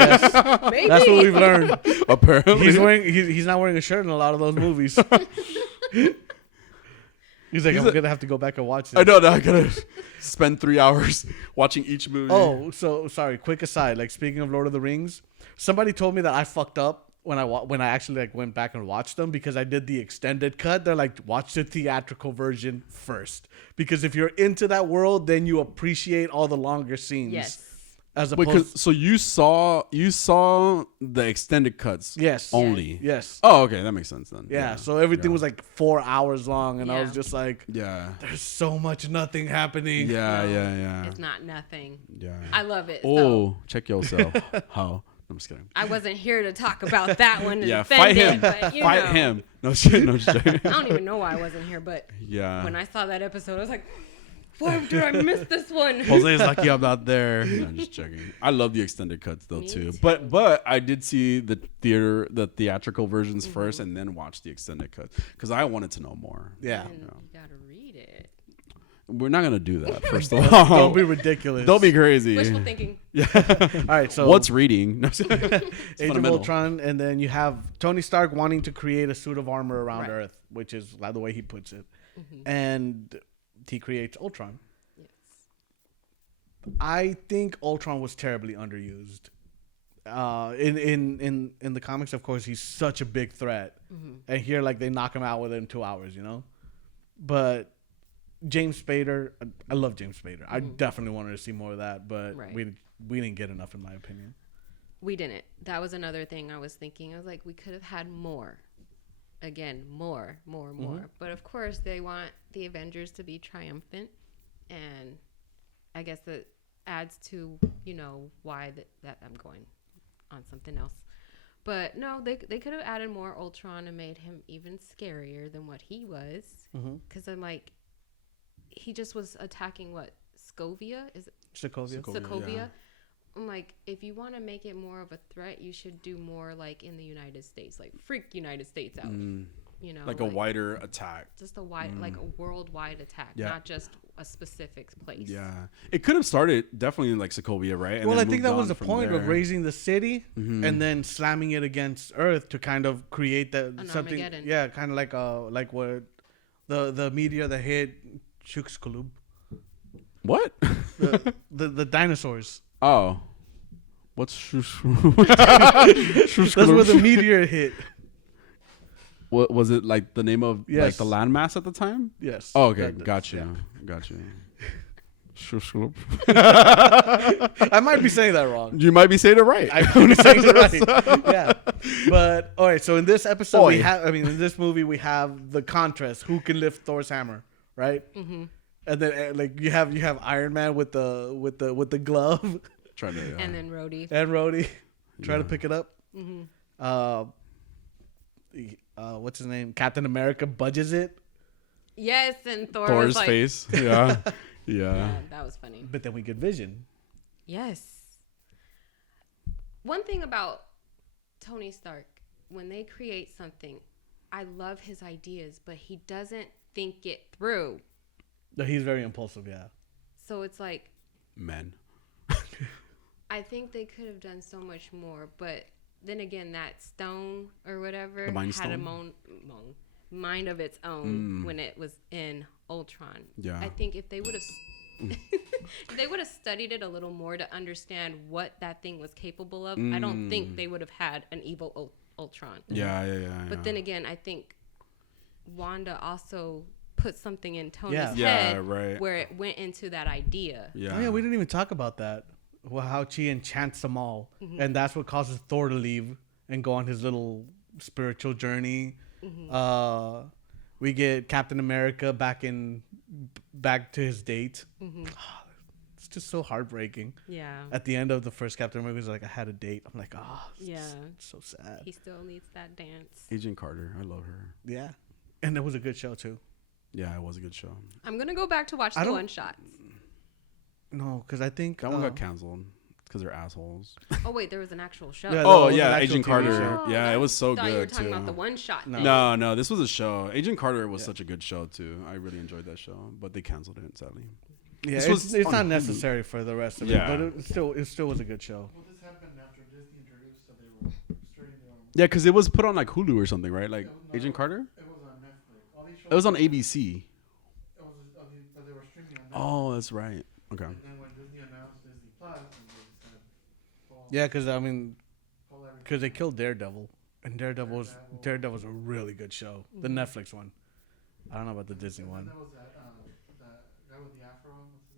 maybe. That's what we've learned. Apparently. He's not wearing a shirt in a lot of those movies. He's like, I'm gonna have to go back and watch it. I know. Now I gotta spend 3 hours watching each movie. Oh, so sorry. Quick aside. Like speaking of Lord of the Rings, somebody told me that I fucked up when I actually like went back and watched them because I did the extended cut. They're like, watch the theatrical version first because if you're into that world, then you appreciate all the longer scenes. Yes. As Wait, opposed. so you saw the extended cuts? Yes. Only. Yes. Oh, okay, that makes sense then. Yeah. So everything Yeah. was like 4 hours long, and I was Yeah. just like, Yeah. there's so much nothing happening. Yeah. No, Yeah. It's not nothing. Yeah. I love it. So Oh, check yourself. How? I'm just kidding. I wasn't here to talk about that one. Yeah, Defend fight it, him. But, you Fight know, him. No shit. No shit. I don't even know why I wasn't here, but Yeah. when I saw that episode, I was like, why did I miss this one? Jose's lucky I'm not there. No, I'm just checking. I love the extended cuts though Me too. too. But I did see the theatrical versions Mm-hmm. first, and then watch the extended cut because I wanted to know more. Yeah. And you gotta read it. We're not gonna do that. First of all, Don't be ridiculous. Don't be crazy. Wishful thinking. All right. So What's reading? No, it's Age of fundamental. Ultron, and then you have Tony Stark wanting to create a suit of armor around Right. Earth, which is the way he puts it, and he creates Ultron. Yes. I think Ultron was terribly underused. In the comics, of course, he's such a big threat, and here like they knock him out within 2 hours, you know. But James Spader, I love James Spader. I definitely wanted to see more of that, but Right. we didn't get enough, in my opinion. We didn't. That was another thing I was thinking. I was like, we could have had more. Again, more. But of course, they want the Avengers to be triumphant, and I guess that adds to why that I'm going on something else. But no, they could have added more Ultron and made him even scarier than what he was. Because I'm like, he just was attacking what, Sokovia? Is it Sokovia. Sokovia? yeah. I'm like, if you want to make it more of a threat, you should do more like in the United States, like freak United States out. Like a wider attack. just a wide, like a worldwide attack, Yeah. not just a specific place. Yeah, it could have started definitely in like Sokovia, right? And Well, then I think moved that was on the from point of there. raising the city and then slamming it against Earth to kind of create something. Armageddon. Yeah, kind of like what the meteor that hit Chicxulub, What? the dinosaurs. Oh. What's That's where the meteor hit. What was it like the name of like Yes. the landmass at the time? Yes. Oh, okay, That- gotcha. yeah. Gotcha. I might be saying that wrong. You might be saying it right. I might be saying it right. Yeah. But all right. So in this episode, Oi. in this movie, we have the contrast. Who can lift Thor's hammer, right? Mm-hmm. And then like you have Iron Man with the glove Trying to. And then Rhodey. and Rhodey trying to pick it up. What's his name? Captain America budges it, Yes, and Thor Thor's was like, face. Yeah. Yeah, Yeah. that was funny. but then we get Vision. Yes. One thing about Tony Stark, when they create something, I love his ideas, but he doesn't think it through. No, he's very impulsive. Yeah. So it's like, Men. I think they could have done so much more, but then again, that stone or whatever The Mind had a Stone? mind of its own when it was in Ultron. Yeah. I think if they would have if they would have studied it a little more to understand what that thing was capable of, I don't think they would have had an evil Ultron. Yeah. But then again, I think Wanda also put something in Tony's Yeah. head Yeah, right. where it went into that idea. Yeah. Oh yeah, we didn't even talk about that. Well, how she enchants them all, and that's what causes Thor to leave and go on his little spiritual journey. We get Captain America back to his date. It's just so heartbreaking. Yeah. At the end of the first Captain America, he's like, "I had a date." I'm like, Yeah. it's so sad. He still needs that dance. Agent Carter. I love her. Yeah, and it was a good show too. Yeah, it was a good show. I'm going to go back to watch I the don't- one shots. No, because I think That one got canceled because they're assholes. Oh, wait, there was an actual show. Yeah, Oh was an yeah, actual Agent TV Carter. show. Yeah, it was so I thought good you were talking too. about the one shot thing. No, this was a show. Agent Carter was such a good show too. I really enjoyed that show, but they canceled it sadly. Yeah, This it's was not on Hulu. necessary for the rest of Yeah. it, but it still was a good show. Well, this happened after Disney introduced that they were starting to. Yeah, because it was put on like Hulu or something, right? Like No, Agent Carter. It was on Netflix. All these shows It was on ABC. It was, but they were streaming on Netflix. Oh, that's right. Okay. And then when Disney announced Disney Plus, and they just said, pull Yeah, because everything. because they killed Daredevil, and Daredevil was a really good show. The Netflix one. I don't know about the Disney And then one. there was that guy with the afro. What's his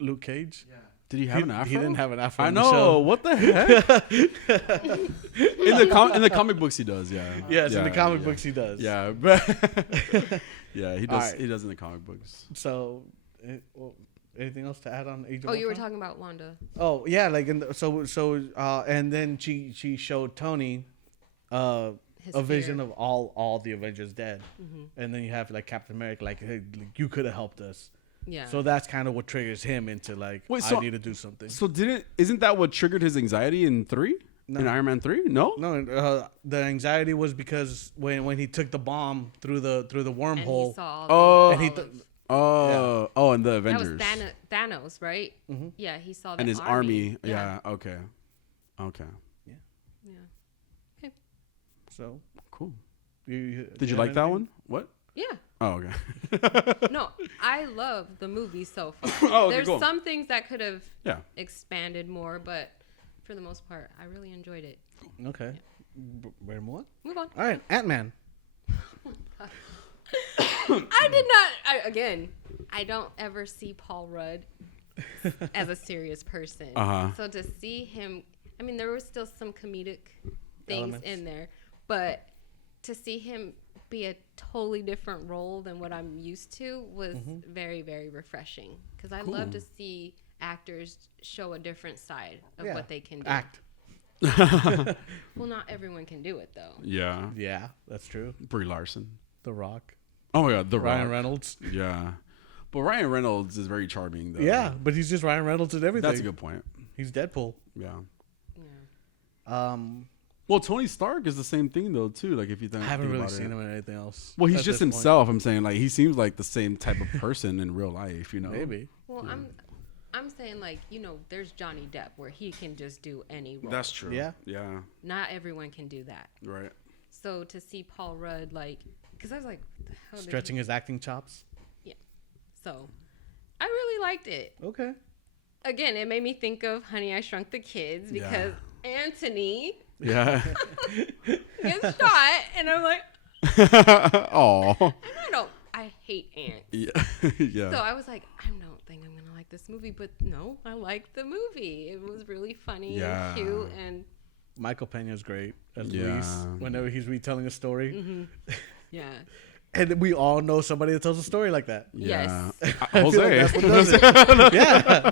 name? Luke Cage. Yeah. Did he have an afro? He didn't have an afro. I in the know. show. What the heck? in the comic books, he does. Yeah. Yes, in Yeah, the comic yeah. books he does. Yeah, but yeah, he does. Alright. He does in the comic books. So, anything else to add on Age of Oh, you were Ultron? talking about Wanda. Oh yeah, like and then she showed Tony His a vision fear. of all the Avengers dead, and then you have like Captain America like, hey, you could have helped us. Yeah. So that's kind of what triggers him into like, Wait, I so- need to do something. So isn't that what triggered his anxiety in 3? No. In Iron Man 3? No. No, the anxiety was because when he took the bomb through the and he wormhole, saw Oh. and he And the that Avengers. was Thanos, right? Yeah, he saw that and his army. Yeah. Yeah. Okay. Okay. Yeah. so Cool. Did Did you like that one? What? Yeah. Oh, okay. No, I love the movie so far. Oh, okay, There's cool. some things that could have Yeah. expanded more, but for the most part, I really enjoyed it. Okay. Where more? Move on. All right, Ant-Man. I did not. I don't ever see Paul Rudd as a serious person. Uh-huh. So to see him, I mean, there was still some comedic things Elements. in there, but to see him be a totally different role than what I'm used to was very, very refreshing. Because I love to see actors show a different side of Yeah. what they can do. Act. Well, not everyone can do it though. Yeah. Yeah, that's true. Brie Larson. The Rock. Oh my God, the Ryan Rock. Reynolds. Yeah. But Ryan Reynolds is very charming, though. Yeah, but he's just Ryan Reynolds and everything. That's a good point. He's Deadpool. Yeah. Yeah. Well, Tony Stark is the same thing, though, too. Like, if you think I haven't think really about seen it. him in anything else. Well, he's at just this point. himself. I'm saying, like, he seems like the same type of person in real life, you know? Maybe. Well, I'm saying like, there's Johnny Depp where he can just do any role. That's true. Yeah. Yeah. Not everyone can do that. Right. So to see Paul Rudd like, because I was like, what the hell did Stretching his acting chops. he- So I really liked it. Okay. again, it made me think of Honey, I Shrunk the Kids because Anthony Yeah. gets shot, and I'm like, Oh. I hate ants. Yeah. Yeah. So I was like, I don't think I'm gonna like this movie, but no, I liked the movie. It was really funny and cute, and Michael Pena's great as Yeah. Luis whenever he's retelling a story. yeah. And we all know somebody that tells a story like that. Yeah. Yes. I feel like Jose. that's what does it. Yeah.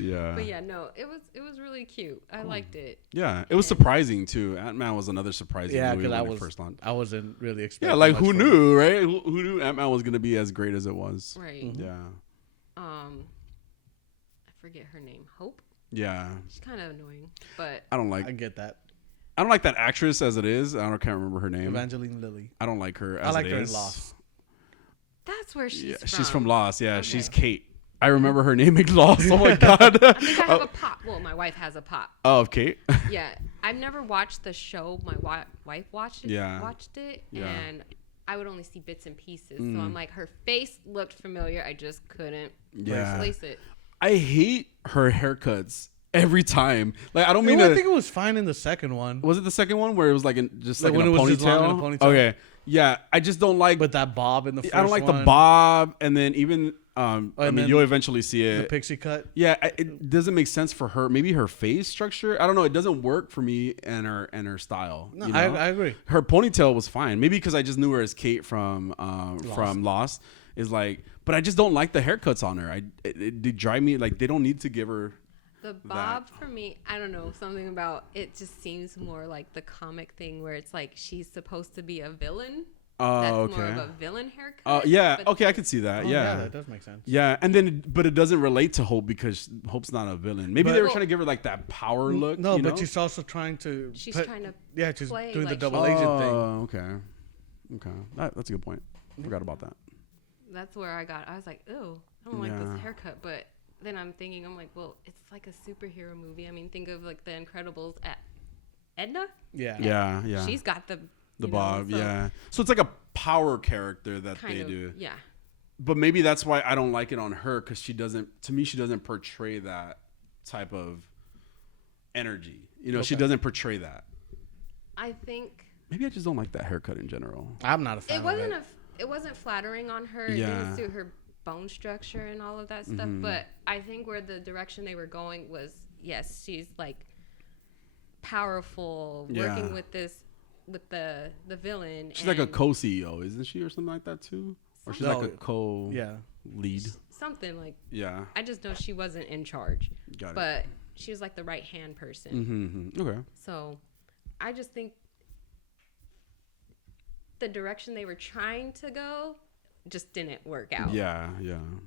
Yeah. But yeah, no, it was really cute. I liked it. Yeah. It was surprising too. Ant-Man was another surprising Yeah, movie because when it first launched. I wasn't really expecting. Yeah, like much who from it. knew, right? Who knew Ant-Man was gonna be as great as it was? Right. Yeah. I forget her name. Hope. Yeah. She's kind of annoying, but I don't I like get that. that actress as it is. can't remember her name. Evangeline Lilly. I don't like her as I liked it her in is. Lost. that's where she's Yeah, from. she's from Lost. Yeah, Okay. she's Kate. I remember her name in Lost. Oh my god. I think I have a pop. Well, my wife has a pop. Oh, Kate. Yeah, I've never watched the show. My wife watched it. Yeah. Yeah. And I would only see bits and pieces. So I'm like, her face looked familiar. I just couldn't place it. I hate her haircuts every time. Like I don't mean I to. think it was fine in the second one. Was it the second one where it was like just Like like when in a it was just long in a ponytail? ponytail? Okay. Yeah, I just don't like. But that bob in the first I don't like one, the bob, and then even. I mean, then you'll eventually see the it. pixie cut. Yeah, it doesn't make sense for her. Maybe her face structure. I don't know. It doesn't work for me and her style. No, you know? I agree. Her ponytail was fine. Maybe because I just knew her as Kate from Lost. Is like, but I just don't like the haircuts on her. They drive me like they don't need to give her. The bob for me, I don't know, something about it just seems more like the comic thing where it's like she's supposed to be a villain. That's Oh, more okay. of a villain haircut. Yeah. but Okay, I could see that. Oh, yeah. that does make sense. Yeah, and then but it doesn't relate to Hope because Hope's not a villain. Maybe they were But- trying to give her like that power look. No, you but know? she's also trying to. She's trying to Yeah, she's play doing the like double she- agent thing. Oh, okay. That's a good point. I forgot about that. That's where I was like, ew, I don't like Yeah. this haircut. But then I'm like, well, it's like a superhero movie. I mean, think of like The Incredibles at Edna. Yeah. Yeah. She's got the Bob, so yeah. So it's like a power character that kind they of, do. yeah. But maybe that's why I don't like it on her because she doesn't portray that type of energy. You know, she Okay. doesn't portray that. I think Maybe I just don't like that haircut in general. I'm not a fan. it wasn't flattering on her. Yeah. It didn't suit her bone structure and all of that stuff. Mm-hmm. But I think where the direction they were going was, yes, she's like powerful, Yeah. working with the villain. She's like a and co-CEO, isn't she, or something like that too? Or she's No. like a co-lead. Yeah. something like. Yeah. I just know she wasn't in charge, Got it. but she was like the right hand person. Mm-hmm. Okay. So I just think the direction they were trying to go just didn't work out. Yeah.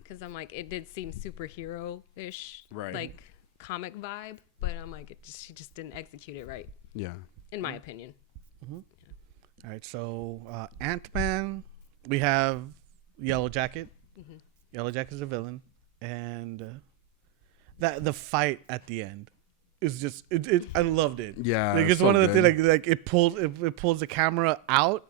Because I'm like, it did seem superhero-ish, Right. like comic vibe, but I'm like, she just didn't execute it right, Yeah. in my opinion. All right. So Ant-Man, we have Yellow Jacket. Mm-hmm. Yellow Jacket's a villain, and that the fight at the end is just I loved it. Yeah, like it's so one of the good. things like it pulls the camera out,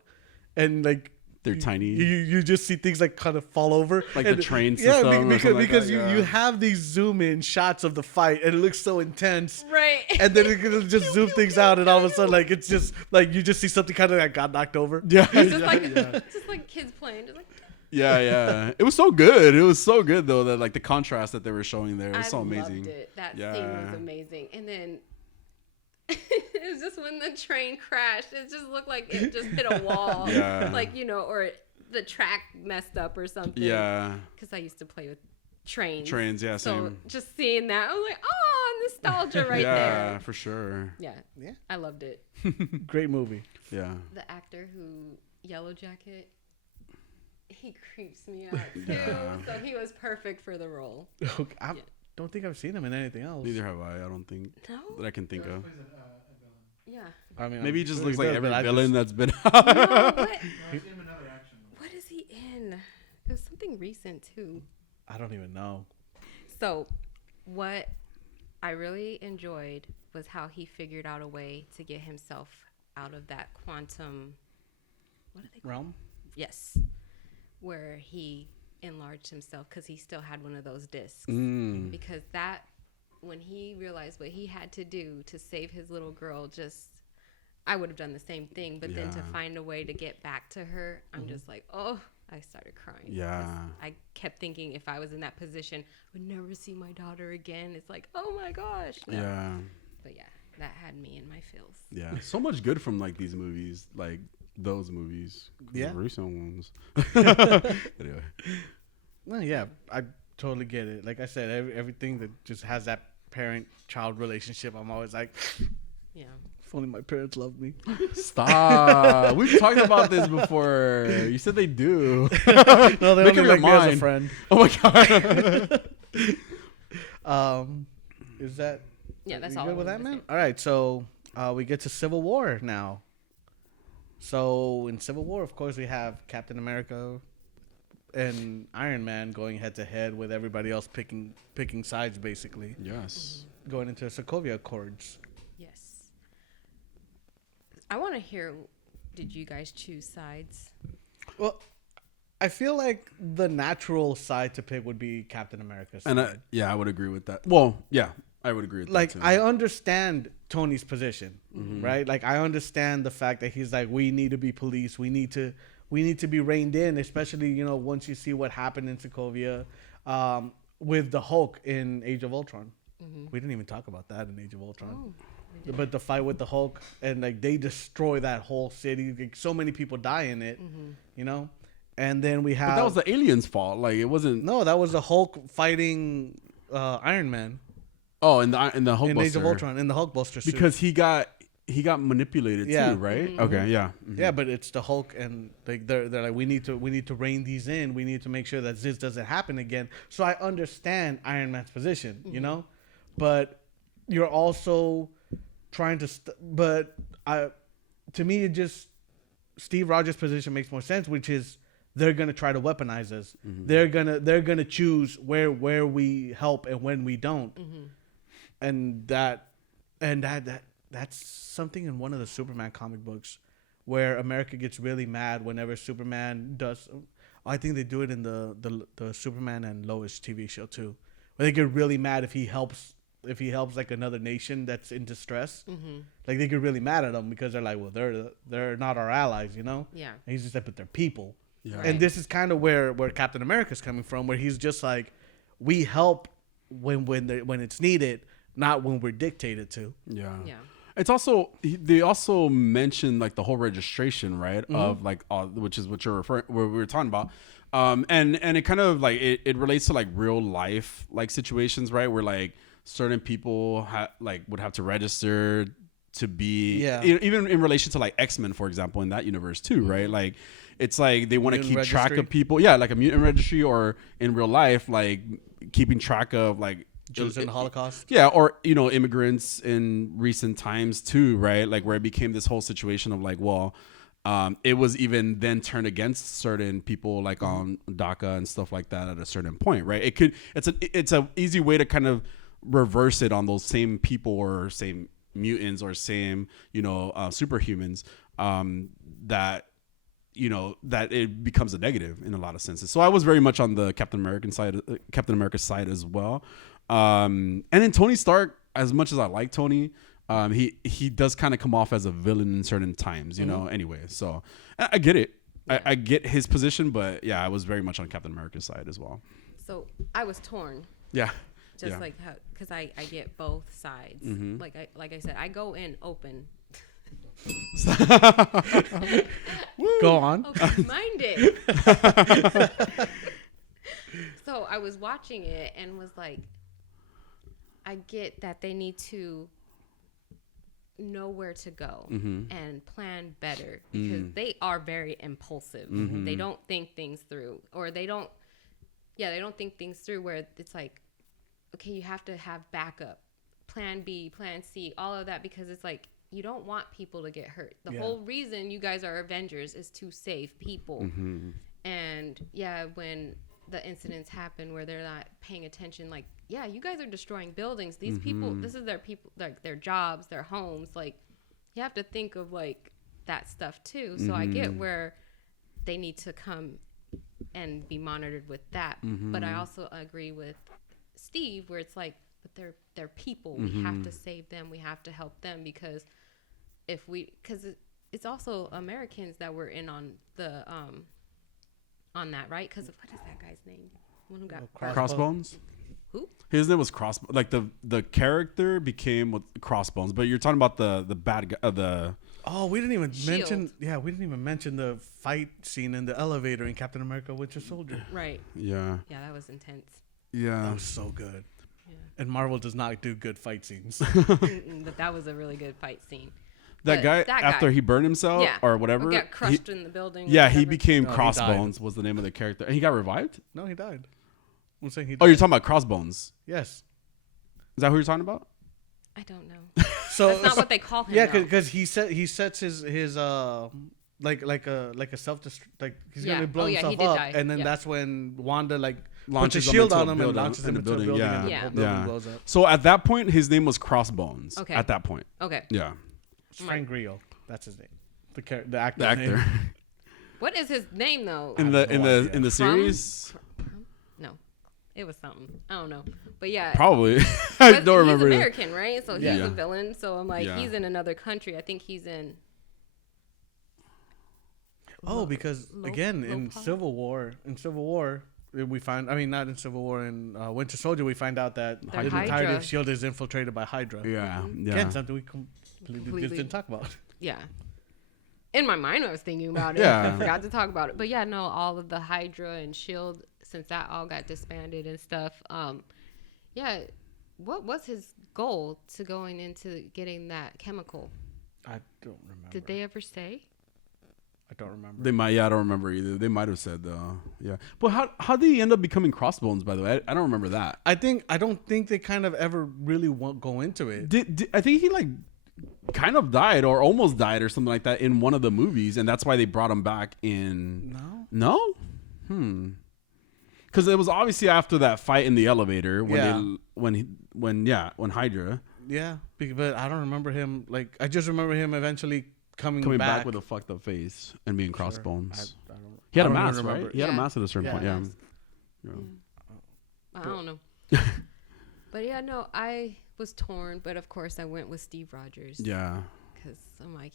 and like They're tiny. You just see things like kind of fall over, Like and, the train yeah, system or because something like that, you yeah. you have these zoom in shots of the fight, and it looks so intense. Right. And then it just zoom things out, and all of a sudden, like it's just like you just see something kind of like got knocked over. Yeah. It's just like it's just like kids playing. Just like, Yeah. It was so good. It was so good though that like the contrast that they were showing there was so I amazing. loved it. That scene Yeah. was amazing. And then it was just when the train crashed, it just looked like it just hit a wall. Yeah. Like, or the track messed up or something. Yeah. Because I used to play with trains. Yeah, So same. just seeing that, I was like, oh, nostalgia right yeah, there. for sure. Yeah. Yeah. I loved it. Great movie. Yeah. The actor who, Yellow Jacket, he creeps me out too. Yeah. So he was perfect for the role. I don't think I've seen him in anything else. Neither have I don't think No? that I can think of. Plays a villain. Yeah. I mean, Maybe he just looks like does, every but I villain just- that's been No, what? No, I've seen him in another action movie. What is he in? It was something recent too. I don't even know. So, what I really enjoyed was how he figured out a way to get himself out of that quantum. What are they called? Realm. Yes, where he enlarged himself because he still had one of those discs. Because when he realized what he had to do to save his little girl, I would have done the same thing. But then to find a way to get back to her, I'm just like, oh, I started crying. Yeah. I kept thinking if I was in that position, I would never see my daughter again. It's like, oh my gosh. No. Yeah. But yeah, that had me in my feels. Yeah. So much good from like these movies, like those movies. Yeah. The recent ones. Anyway. No, yeah, I totally get it. Like I said, everything that just has that parent-child relationship, I'm always like, Yeah. if only my parents loved me. Stop. We've talked about this before. You said they do. No, they Make only up your like me as a mind. friend. Oh my god. Is that? Yeah, that's you all. good with that, man? All right, so we get to Civil War now. So in Civil War, of course, we have Captain America and Iron Man going head to head with everybody else picking sides, basically Yes. going into Sokovia Accords. Yes. I want to hear. Did you guys choose sides? Well, I feel like the natural side to pick would be Captain America's And side. I would agree with that. Well, yeah, I would agree with Like, that too. I understand Tony's position, right? Like, I understand the fact that he's like, we need to be police. We need to be reined in, especially, you know, once you see what happened in Sokovia with the Hulk in Age of Ultron. We didn't even talk about that in Age of Ultron. But the fight with the Hulk, and like they destroy that whole city. Like, so many people die in it, you know? And then we have... But that was the aliens' fault. Like, it wasn't... No, that was the Hulk fighting Iron Man Oh, in the Hulkbuster. in Age of Ultron, in the Hulkbuster suit. Because he got manipulated Yeah. too, right? Okay, yeah. Yeah, but it's the Hulk, and like they're like, we need to rein these in. We need to make sure that this doesn't happen again. So I understand Iron Man's position, you know, but you're also trying to. To me, it just Steve Rogers' position makes more sense, which is they're gonna try to weaponize us. They're gonna choose where we help and when we don't, and that's something in one of the Superman comic books where America gets really mad whenever Superman does. I think they do it in the Superman and Lois TV show too, where they get really mad if he helps like another nation that's in distress. Like they get really mad at him because they're like, well, they're not our allies, you know. Yeah. And he's just like, but they're people. Yeah. And this is kind of where Captain America's coming from, where he's just like, we help when it's needed, not when we're dictated to. Yeah. Yeah. It's also they also mentioned like the whole registration, right? Of like which is what we were talking about. And it kind of like it relates to like real life like situations, right? Where like certain people would have to register to be even in relation to like X-Men, for example, in that universe too, right? Like it's like they want to keep track of people, like a mutant registry, or in real life like keeping track of like Jews in the Holocaust. Yeah, or immigrants in recent times too, right? Like where it became this whole situation of like, well, it was even then turned against certain people, like on DACA and stuff like that at a certain point, right? It's a easy way to kind of reverse it on those same people or same mutants or same superhumans that it becomes a negative in a lot of senses. So I was very much on the Captain America's side as well. And then Tony Stark, as much as I like Tony, he does kind of come off as a villain in certain times, you know, anyway. So I get it. Yeah. I get his position, but yeah, I was very much on Captain America's side as well. So I was torn. Yeah. Just like how, because I get both sides. Like I said, I go in open. Go on. Open-minded. So I was watching it and was like, I get that they need to know where to go and plan better because they are very impulsive. They don't think things through, or they don't think things through where it's like, okay, you have to have backup, plan B, plan C, all of that, because it's like, you don't want people to get hurt. The whole reason you guys are Avengers is to save people. And when the incidents happen where they're not paying attention, like, you guys are destroying buildings. These people, this is their people, like their jobs, their homes. Like, you have to think of like that stuff too. So I get where they need to come and be monitored with that. But I also agree with Steve where it's like, but they're people. We have to save them. We have to help them because it's also Americans that were in on the on that, right? Because what is that guy's name? One who got Crossbones. Who? His name was Crossbones. Like the character became with Crossbones, but you're talking about the bad guy. Oh, we didn't even Shield. mention. Yeah, we didn't even mention the fight scene in the elevator in Captain America: Winter Soldier. Right. Yeah. Yeah, that was intense. Yeah. That was so good. Yeah. And Marvel does not do good fight scenes. But that was a really good fight scene. That But guy, that after guy- he burned himself Yeah. or whatever, Or got crushed in the building. or yeah, he whatever. became No, he Crossbones was the name of the character, and he got revived. No, he died. I'm saying he died. Oh, you're talking about Crossbones? Yes. Is that who you're talking about? I don't know. So That's not what they call him. yeah, though. because he sets his like a self like he's Yeah. gonna blow Oh, yeah, he himself did up, die. and then Yeah. that's when Wanda like Launches puts a him shield into on a him and building- launches in him a into a building, building, yeah. and the Yeah. whole building Yeah. blows up. So at that point, his name was Crossbones. Okay. At that point, Okay. yeah, It's Frank Grillo, that's his name. The actor. the actor Name. What is his name though? in have the no idea. in the series, No, it was something. I don't know. But yeah. probably. I But don't remember. He's either. American, right? So he's Yeah. a villain. So I'm like, Yeah. he's in another country. I think he's in. Oh, because again in Lopal? Civil War, we find. I mean, not in Civil War. In Winter Soldier, we find out that They're the entirety Hydra. of Shield is infiltrated by Hydra. Yeah, yeah. Again, something we completely just didn't talk about. Yeah. In my mind, I was thinking about it. Yeah. I forgot to talk about it. But yeah, no, all of the Hydra and Shield, since that all got disbanded and stuff. Yeah. What was his goal to going into getting that chemical? I don't remember. Did they ever say? I don't remember. They might. Yeah, I don't remember either. They might have said though. Yeah, but how did he end up becoming Crossbones? By the way, I don't remember that. I don't think they kind of ever really won't go into it. Did I think he like kind of died or almost died or something like that in one of the movies, and that's why they brought him back in. No. No. Because it was obviously after that fight in the elevator when Yeah. when Hydra Yeah, but I don't remember him. Like I just remember him eventually coming back with a fucked up face and being Sure. Crossbones. I don't, He had I a don't mask, even right? remember. He had a Yeah. mask at a certain Yeah. point. Yeah. Mask. Yeah. I don't know. But yeah, no, I was torn. But of course, I went with Steve Rogers. Yeah. Because I'm like,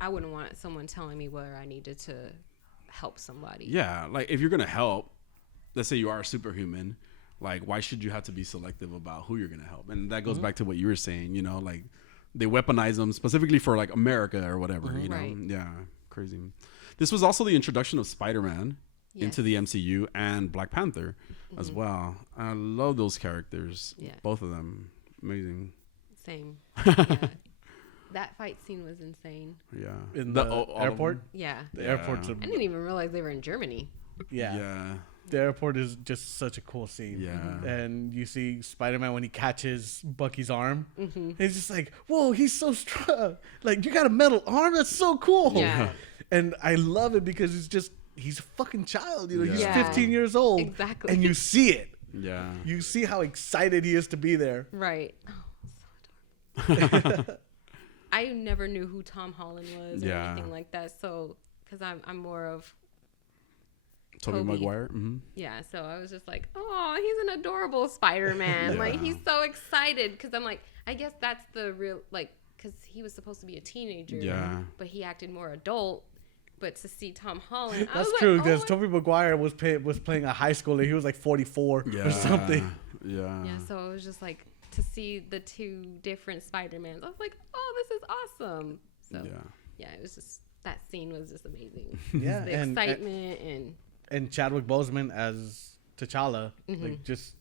I wouldn't want someone telling me where I needed to help somebody. Yeah. Like if you're gonna help, let's say you are a superhuman, like why should you have to be selective about who you're gonna help? And that goes back to what you were saying. You know, like they weaponize them specifically for like America or whatever. You know. Right. Yeah. Crazy. This was also the introduction of Spider-Man into Yes. the MCU and Black Panther as well. I love those characters. Yeah. Both of them. Amazing. Same. Yeah. That fight scene was insane. Yeah. In the all of airport. them. Yeah. The airport's a, I didn't even realize they were in Germany. yeah. Yeah. The airport is just such a cool scene. Yeah. And you see Spider-Man when he catches Bucky's arm. Mm-hmm. He's just like, whoa, he's so strong. Like, you got a metal arm? That's so cool. Yeah. And I love it because he's a fucking child. You know, he's Yeah. 15 years old. Exactly. And you see it. Yeah. You see how excited he is to be there. Right. Oh, so adorable. I never knew who Tom Holland was or Yeah. anything like that. So, because I'm more of, Tobey Tobey. Maguire. Mm-hmm. yeah. So I was just like, oh, he's an adorable Spider-Man. Like, he's so excited. Because I'm like, I guess that's the real, like, because he was supposed to be a teenager. Yeah. But he acted more adult. But to see Tom Holland, I That's was true like, because oh Tobey Maguire was playing a high schooler. He was like 44 Yeah. or something. Yeah. Yeah, so it was just like to see the two different Spider-Mans. I was like, oh, this is awesome. So yeah, it was just, that scene was just amazing. Yeah, The excitement and Chadwick Boseman as T'Challa, Mm-hmm. like just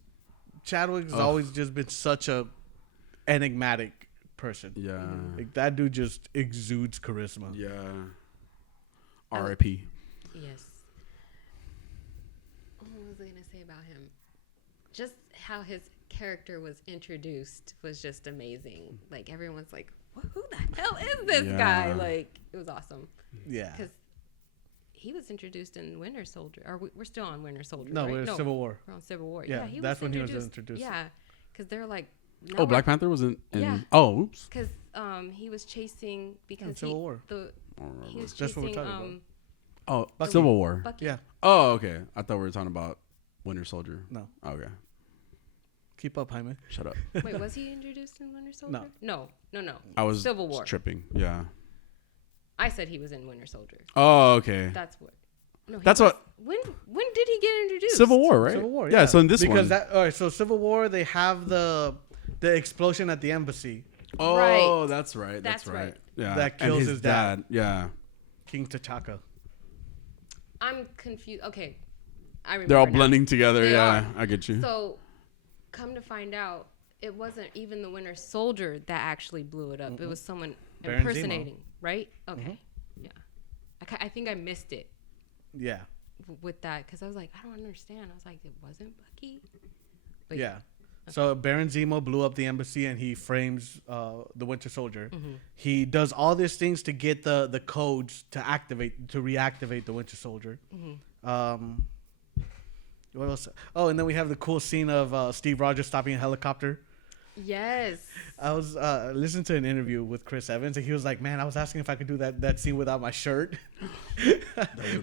Chadwick's always just been such a enigmatic person. Yeah. Like that dude just exudes charisma. Yeah. R.I.P. yes. What was I gonna say about him? Just how his character was introduced was just amazing. Like everyone's like, who the hell is this guy? Yeah. Like it was awesome. Yeah. Because he was introduced in Winter Soldier. Or we're still on Winter Soldier, No, right? we're Civil War. We're on Civil War. Yeah, he that's when he was introduced. Yeah, because they're like... Oh, Black Panther was in. Yeah. Oh, oops. Because he was chasing... Because Civil War. he was That's what we're chasing... talking about. Oh, Bucky. Civil War. Bucky. Yeah. Oh, okay. I thought we were talking about Winter Soldier. No. Okay. Keep up, Jaime. Shut up. Wait, was he introduced in Winter Soldier? No. I was Civil War. tripping. Yeah. I said he was in Winter Soldier. Oh, okay. That's what. No, That's what. When did he get introduced? Civil War, right? Civil War. Yeah. So in this because one. all right. So Civil War, they have the explosion at the embassy. Oh, Right. that's right. That's That's right. right. Yeah. That and kills his dad. Yeah. King T'Chaka. I'm confused. Okay, I remember. They're all now. blending together. They Yeah. are. I get you. So, come to find out, it wasn't even the Winter Soldier that actually blew it up. It was someone Baron Zemo. impersonating, right? Okay. Yeah. I think I missed it Yeah. with that because I was like, I don't understand. I was like, it wasn't Bucky. But Yeah. So Baron Zemo blew up the embassy and he frames the Winter Soldier. He does all these things to get the codes to reactivate the Winter Soldier. What else? Oh, and then we have the cool scene of Steve Rogers stopping a helicopter. Yes. I was listening to an interview with Chris Evans, and he was like, "Man, I was asking if I could do that scene without my shirt,"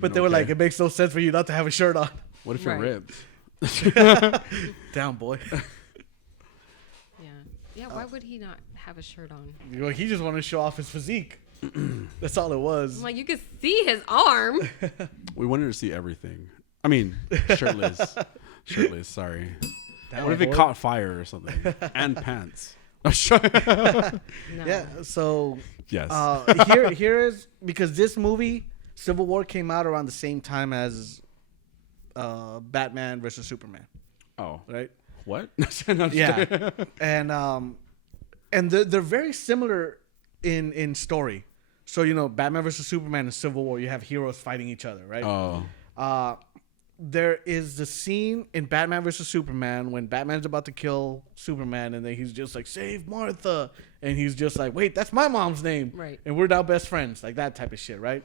but they were like, "It makes no sense for you not to have a shirt on." What if you're Right. ripped? Down, boy. Yeah. Yeah. Why would he not have a shirt on? You know, he just wanted to show off his physique. That's all it was. I'm like, you could see his arm. We wanted to see everything. I mean, shirtless. Shirtless. Sorry. Down, What if it boy. caught fire or something? And pants. No. Yeah. So Yes. here is because this movie Civil War came out around the same time as Batman versus Superman, Oh. right? What? No, I'm just Yeah, kidding. and they're very similar in story. So Batman versus Superman and Civil War, you have heroes fighting each other, right? Oh. There is the scene in Batman versus Superman when Batman's about to kill Superman, and then he's just like, "Save Martha," and he's just like, "Wait, that's my mom's name," Right. And we're now best friends, like that type of shit, right?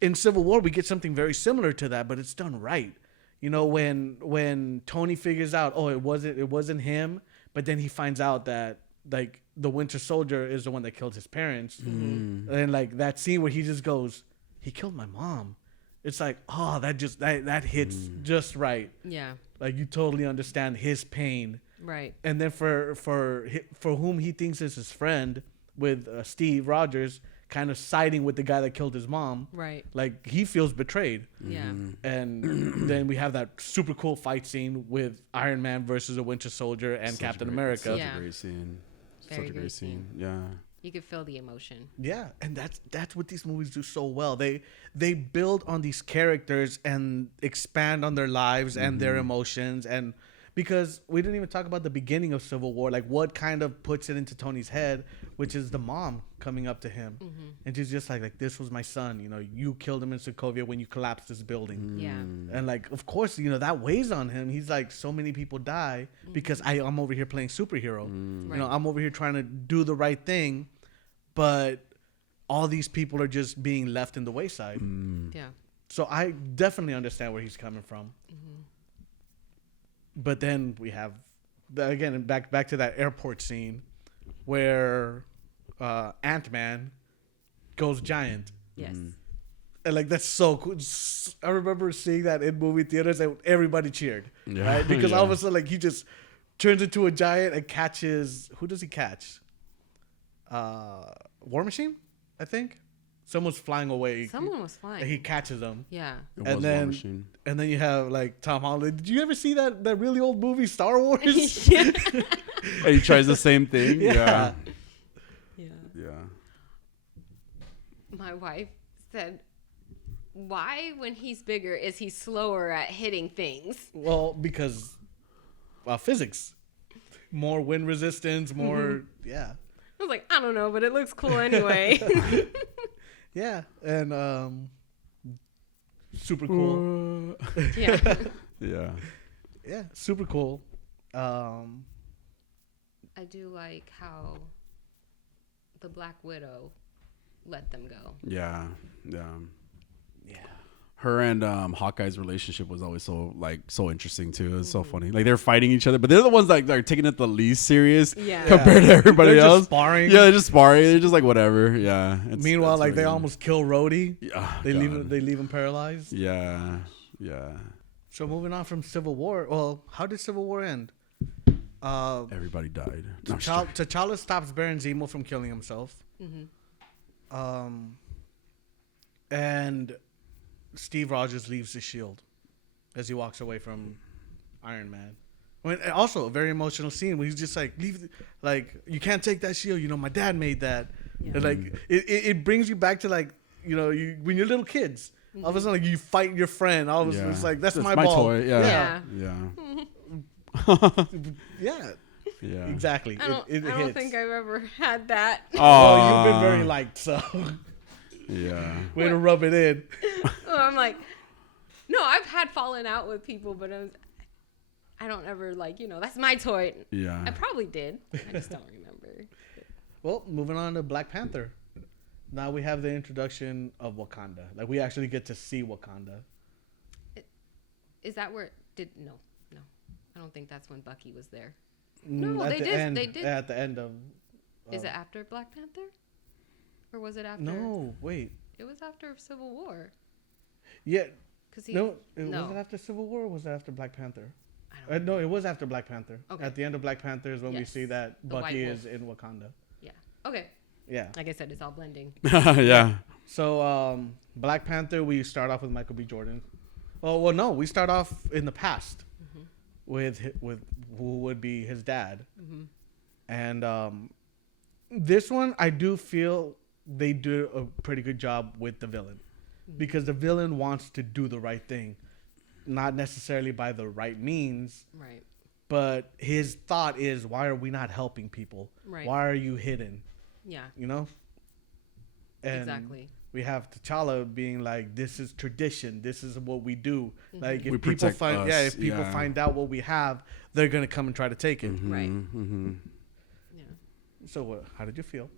In Civil War, we get something very similar to that, but it's done right. When Tony figures out, oh, it wasn't him, but then he finds out that like the Winter Soldier is the one that killed his parents, and like that scene where he just goes, "He killed my mom." It's like, oh, that hits just right. Yeah. Like you totally understand his pain, Right. and then for whom he thinks is his friend, with Steve Rogers kind of siding with the guy that killed his mom. Right. Like he feels betrayed. Yeah. And then we have that super cool fight scene with Iron Man versus a Winter Soldier and Such Captain a great- America. Such Yeah. a great scene. Very Such a great great scene. Yeah. You could feel the emotion. Yeah, and that's what these movies do so well. They build on these characters and expand on their lives and their emotions, and because we didn't even talk about the beginning of Civil War, like what kind of puts it into Tony's head, which is the mom coming up to him, and she's just like this was my son. You killed him in Sokovia when you collapsed this building. Yeah. And like, of course, that weighs on him. He's like, so many people die because I'm over here playing superhero. Right. I'm over here trying to do the right thing, but all these people are just being left in the wayside. Yeah. So I definitely understand where he's coming from. But then we have, again, back to that airport scene where Ant-Man goes giant. Yes. And like that's so cool. I remember seeing that in movie theaters and everybody cheered, Yeah. right? Because all of Yeah. a sudden, like he just turns into a giant and catches. Who does he catch? War Machine, I think. Someone's flying away. Someone was flying. And he catches them. Yeah. It And was then- War Machine. And then you have like Tom Holland. Did you ever see that really old movie Star Wars? yeah. And he tries the same thing. Yeah. Yeah. Yeah. My wife said, "Why, when he's bigger, is he slower at hitting things?" Well, because physics, more wind resistance, more yeah. I was like, I don't know, but it looks cool anyway. Yeah, and super cool. Yeah. Yeah. Yeah, super cool. I do like how the Black Widow let them go. Yeah. Yeah. Yeah. Her and Hawkeye's relationship was always so interesting too. It was so funny. Like they're fighting each other, but they're the ones that are taking it the least serious compared to everybody They're else. just sparring. Yeah, they're just sparring. They're just like whatever. Yeah. Meanwhile, it's like they really- almost kill Rhodey. Yeah, They God. leave him paralyzed. Yeah. Yeah. So moving on from Civil War. Well, how did Civil War end? Everybody died. No, I'm just joking. T'Challa stops Baron Zemo from killing himself. And Steve Rogers leaves the shield as he walks away from Iron Man. Also a very emotional scene where he's just like, you can't take that shield. You know, my dad made that. Yeah. And like, it brings you back to like, you know, when you're little kids. All of a sudden, like, you fight your friend. All of a sudden, it's like, that's my ball. toy. Yeah. Yeah. Yeah. Yeah. Exactly. I don't hits. think I've ever had that. Well, you've been very liked, so Yeah. way to rub it in. I'm like, no, I've had fallen out with people, but I don't ever like, you know, that's my toy. Yeah. I probably did. I just don't remember. Well, moving on to Black Panther. Now we have the introduction of Wakanda. Like, we actually get to see Wakanda. Is that where no. I don't think that's when Bucky was there. Mm, No, at they the did- end- they did. At the end of... Is it after Black Panther? Or was it after? No, wait. It was after Civil War. Yeah. Was Was it after Civil War or was it after Black Panther? I don't know. No, it was after Black Panther. Okay. At the end of Black Panther is when we Yes. see that The White Bucky Wolf. is in Wakanda. Yeah. Okay. Yeah. Like I said, it's all blending. Yeah. So, Black Panther, we start off with Michael B. Jordan. Well, no, we start off in the past with who would be his dad. And this one, I do feel they do a pretty good job with the villain. Because the villain wants to do the right thing. Not necessarily by the right means. Right. But his thought is, why are we not helping people? Right. Why are you hidden? Yeah. You know? And Exactly. we have T'Challa being like, this is tradition. This is what we do. Like, if We people protect find, us, if people yeah. find out what we have, they're gonna come and try to take it. Right. Mm-hmm. Yeah. So, how did you feel?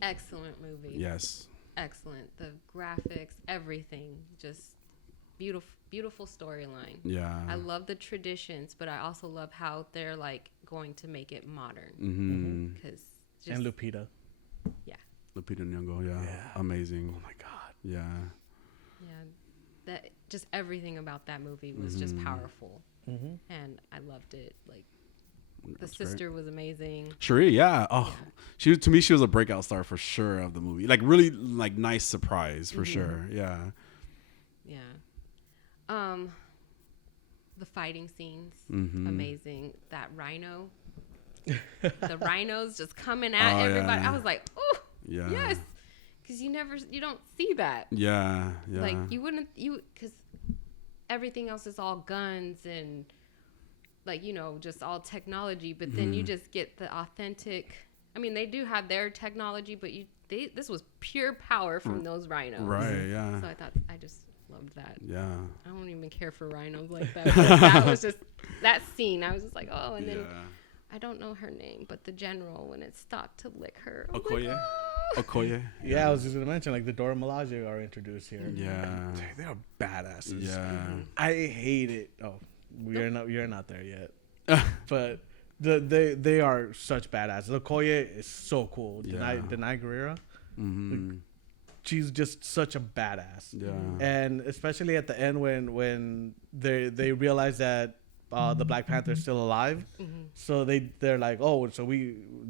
Excellent movie. Yes. Excellent. The graphics, everything, just beautiful storyline. Yeah. I love the traditions, but I also love how they're like going to make it modern. Mm-hmm. Because And Lupita. yeah, Lupita Nyong'o. Yeah. Amazing. Oh my God. Yeah. yeah, that just everything about that movie was just powerful, and I loved it. Like the That's great. sister was amazing. Cherie, yeah. Oh, to me, she was a breakout star for sure of the movie. Like really, like nice surprise for sure. Yeah. Yeah. The fighting scenes, Mm-hmm. amazing. That rhino, the rhinos just coming at Oh, everybody. yeah. I was like, oh, Yeah. yes, because you don't see that. Yeah. Yeah. Like because everything else is all guns and like, you know, just all technology, but then you just get the authentic. I mean, they do have their technology, but this was pure power from those rhinos. Right. Yeah. So I just loved that. Yeah. I don't even care for rhinos like that. But that was just that scene. I was just like, oh, and then I don't know her name, but the general when it stopped to lick her. I was like, Okoye. "Oh." Okoye. Yeah, I was just gonna mention, like, the Dora Milaje are introduced here. Yeah. They are badasses. Yeah. I hate it. Oh, you're not there yet. But they are such badasses. Okoye is so cool. Yeah. Denai Guerrera. Mm-hmm. She's just such a badass. Yeah. And especially at the end when they realize that the Black Panther is still alive, so they're like, oh, so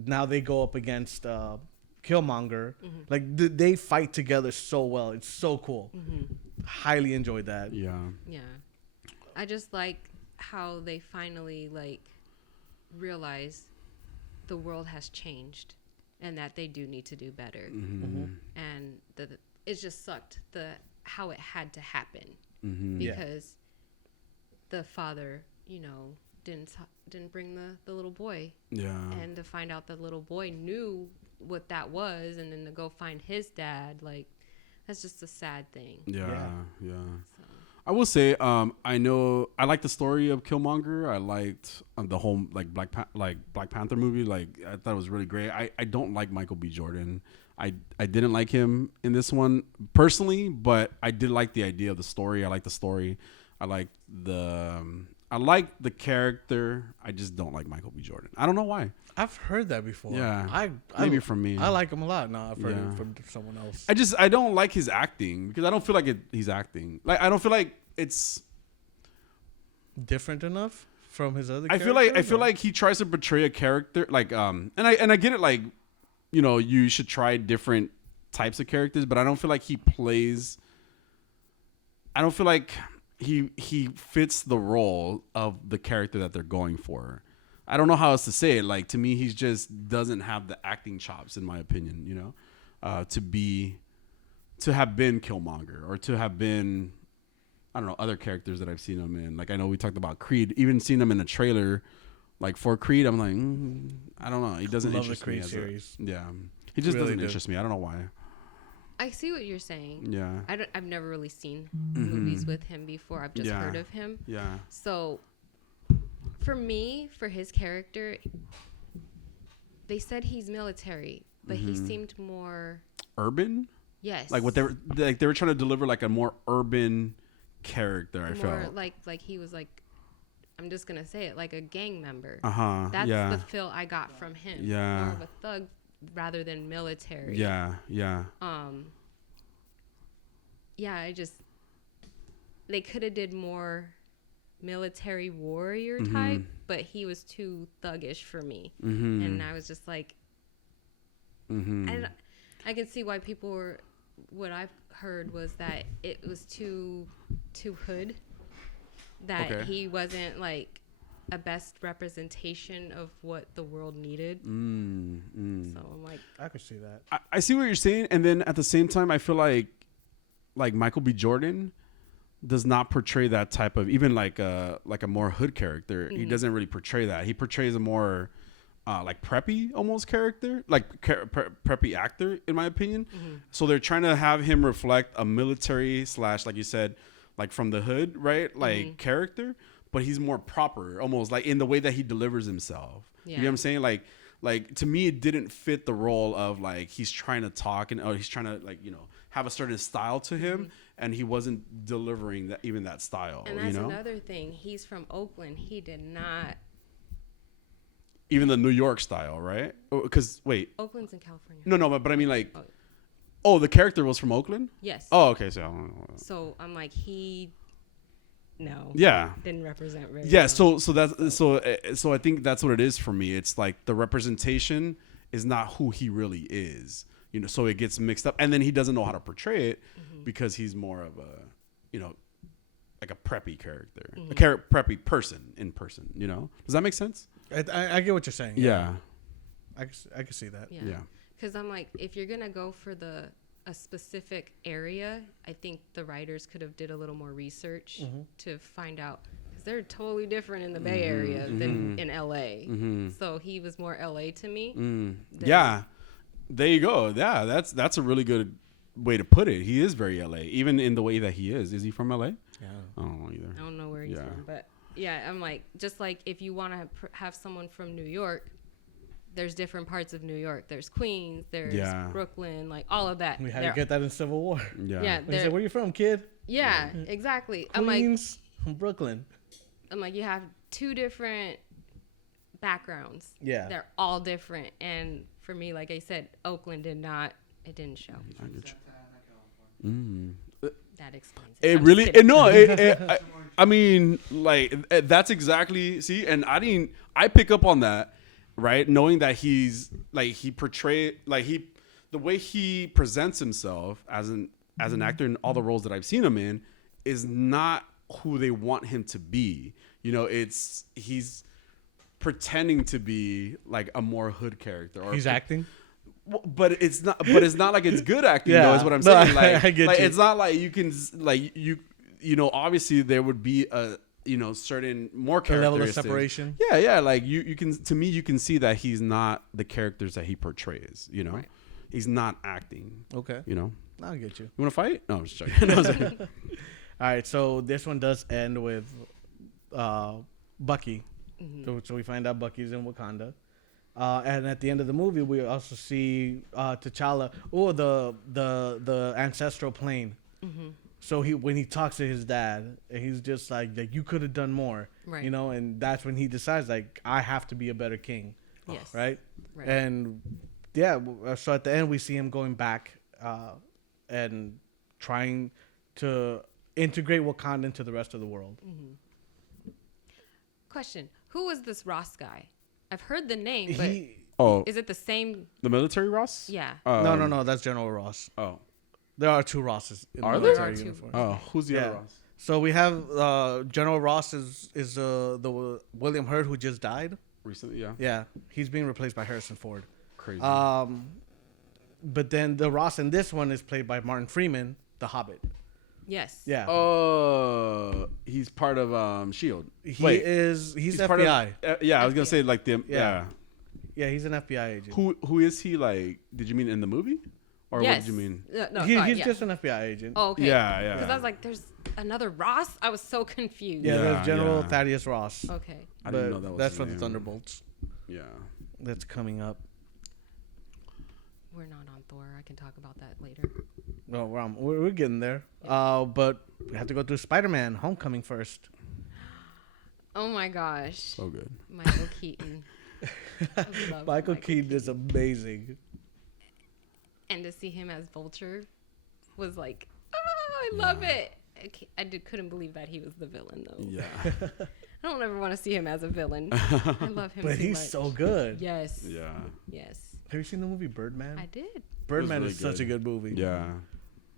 now they go up against Killmonger. Like they fight together so well. It's so cool. Highly enjoyed that. Yeah. Yeah. I just like how they finally like realize the world has changed and that they do need to do better. And it just sucked how it had to happen because the father, you know, didn't bring the little boy. Yeah. And to find out the little boy knew what that was and then to go find his dad, like that's just a sad thing. Yeah. Yeah. So. I will say, I know I like the story of Killmonger. I liked the whole like Black Panther movie. Like I thought it was really great. I don't like Michael B. Jordan. I didn't like him in this one personally, but I did like the idea of the story. I like the story. I like the character. I just don't like Michael B. Jordan. I don't know why. I've heard that before. Yeah, maybe from me. I like him a lot. No, I've heard Yeah. it from someone else. I don't like his acting because I don't feel like he's acting. Like I don't feel like it's. Different enough from his other. I feel like he tries to portray a character like and I get it, like, you know, you should try different types of characters, but I don't feel like he plays. I don't feel like he fits the role of the character that they're going for. I don't know how else to say it. Like, to me, he just doesn't have the acting chops, in my opinion. You know, to have been Killmonger or to have been, I don't know, other characters that I've seen him in. Like, I know we talked about Creed. Even seen him in a trailer, like for Creed. I'm like, I don't know. He doesn't Love the interest me. Creed series. Yeah, he just Really doesn't do. interest me. I don't know why. I see what you're saying. Yeah, I've never really seen movies with him before. I've just Yeah. heard of him. yeah. So, for me, for his character, they said he's military, but he seemed more. Urban. Yes. Like what they were trying to deliver, like a more urban character. I more felt like he was like, I'm just gonna say it, like a gang member. That's That's the feel I got from him. Yeah. More of a thug rather than military. Yeah. Yeah, I just they could have did more military warrior type, but he was too thuggish for me. And I was just like, and I can see why people were. What I've heard was that it was too hood. That Okay. he wasn't like a best representation of what the world needed. So I'm like, I could see that. I see what you're saying, and then at the same time, I feel like Michael B. Jordan does not portray that type of, even like a more hood character. He doesn't really portray that. He portrays a more like preppy almost character, like preppy actor, in my opinion. So they're trying to have him reflect a military / like you said, like from the hood, right? Like character, but he's more proper, almost like in the way that he delivers himself. You know what I'm saying? Like to me, it didn't fit the role of like he's trying to talk and he's trying to, like, you know, have a certain style to him, and he wasn't delivering that style. and that's you know, another thing. He's from Oakland. He did not. even the New York style, right? Because wait, Oakland's in California. no, but I mean like, oh, the character was from Oakland. Yes. Oh, okay, so So I'm like, yeah. didn't represent very Yeah, well. so I think that's what it is for me. It's like the representation is not who he really is, you know. So it gets mixed up, and then he doesn't know how to portray it because he's more of a, you know, like a preppy character, preppy person in person. You know, does that make sense? I get what you're saying. Yeah, I can see that. yeah. Because I'm like, if you're gonna go for a specific area, I think the writers could have did a little more research to find out, because they're totally different in the Bay Area than in LA. So he was more LA to me. Yeah, there you go. Yeah, that's a really good way to put it. He is very LA, even in the way that he is. Is he from LA? Yeah. I don't know either. I don't know where he's Yeah. from, but yeah, I'm like, just like if you want to have someone from New York, there's different parts of New York. There's Queens, there's Brooklyn, like all of that. We had to get that in Civil War. Yeah, He said, "Where you from, kid?" yeah, exactly. Queens, Brooklyn. I'm like, you have two different backgrounds. Yeah. They're all different. And for me, like I said, Oakland didn't show. I get you. That explains it. It I'm really, just kidding. no, I mean, like, that's exactly, see, and I pick up on that, right? Knowing that he's, like, the way he presents himself as an actor in all the roles that I've seen him in is not who they want him to be. You know, he's pretending to be, like, a more hood character. Or He's acting. But it's not. But it's not like it's good acting. Yeah. Though, is what I'm No, saying. Like, I get you. It's not like you can you know. Obviously, there would be a certain more A level of characteristics. separation. Yeah. Like you can, to me, you can see that he's not the characters that he portrays. You know, he's not acting. Okay. You know. I'll get you. You want to fight? No, I'm just joking. No, I'm sorry. All right, so this one does end with Bucky. So we find out Bucky's in Wakanda, And at the end of the movie, we also see T'Challa. Oh, the ancestral plane. Mm-hmm. So when he talks to his dad, and he's just like you could have done more, Right. you know. And that's when he decides like I have to be a better king, Yes. right? Right. And yeah, so at the end we see him going back and trying to integrate Wakanda into the rest of the world. Question: who is this Ross guy? I've heard the name, but Oh, is it the same? the military Ross? Yeah. No, that's General Ross. Oh, There are two Rosses in Are the there? military There are two. uniform. oh, who's the Yeah. other Ross? So we have General Ross is the William Hurt who just died. Recently, yeah. Yeah, he's being replaced by Harrison Ford. Crazy. But then the Ross in this one is played by Martin Freeman, the Hobbit. Yes. Yeah, He's part of Shield. he's part of- FBI. yeah, I was gonna say like the Yeah. Yeah, he's an FBI agent. Who is he? Like, did you mean in the movie, or Yes. what did you mean? No, He's sorry, yeah. just an FBI agent. Oh, okay. Yeah, yeah. Because I was like, there's another Ross. I was so confused. Yeah, Yeah, there's General yeah. Thaddeus Ross. Okay. I But didn't know that was that's his for the name. Thunderbolts. Yeah. That's coming up. We're not on Thor. I can talk about that later. No, we're getting there. But we have to go through Spider-Man: Homecoming first. Oh my gosh. So good. Michael Keaton. I love Michael Keaton is amazing. And to see him as Vulture was like, oh, I love it. Couldn't believe that he was the villain though. Yeah. I don't ever want to see him as a villain. I love him But too he's much. so good. Yes. Yeah. Yes. Have you seen the movie Birdman? I did. Birdman really is such a good movie. Yeah.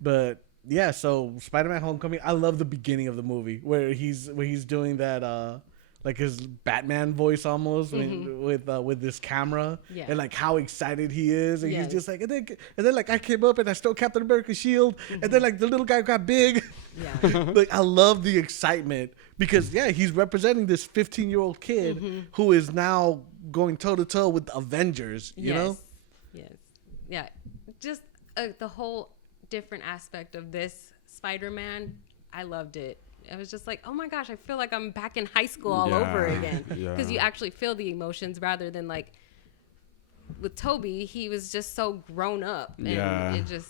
But yeah, so Spider-Man: Homecoming. I love the beginning of the movie where he's doing that like his Batman voice almost with this camera Yeah. and like how excited he is and Yes. he's just like and then like I came up and I stole Captain America's shield and then like the little guy got big. Yeah. Like I love the excitement because yeah, he's representing this 15-year-old kid who is now going toe to toe with the Avengers. You know? Yes. Yeah. Just the whole different aspect of this Spider-Man. I loved it. I was just like, oh my gosh, I feel like I'm back in high school all over again. Because you actually feel the emotions rather than like with Toby, he was just so grown up. And it just,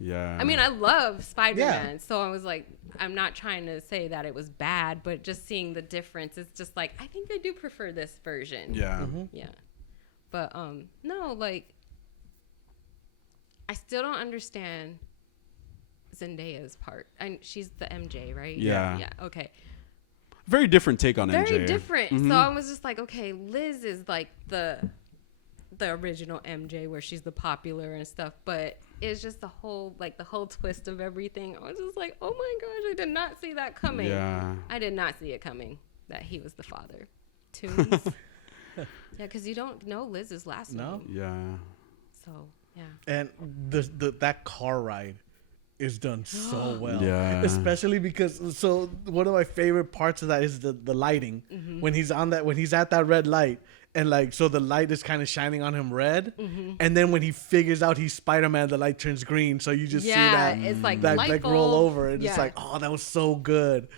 Yeah. I mean, I love Spider-Man. So I was like, I'm not trying to say that it was bad, but just seeing the difference, it's just like, I think I do prefer this version. Yeah. Yeah. But no, like I still don't understand Zendaya's part. And she's the MJ, right? Yeah. Yeah. Okay. Very different take on MJ. Very different. So I was just like, okay, Liz is like the original MJ where she's the popular and stuff, but it's just the whole twist of everything. I was just like, oh my gosh, I did not see that coming. Yeah. I did not see it coming that he was the father. Toons. Yeah, because you don't know Liz's last No. name. Yeah. So yeah. And that car ride is done so well. Yeah. Especially because so one of my favorite parts of that is the lighting. When he's at that red light and like so the light is kind of shining on him red and then when he figures out he's Spider-Man the light turns green so you just see that it's like that light like roll bulb. over and it's Yeah. like oh that was so good.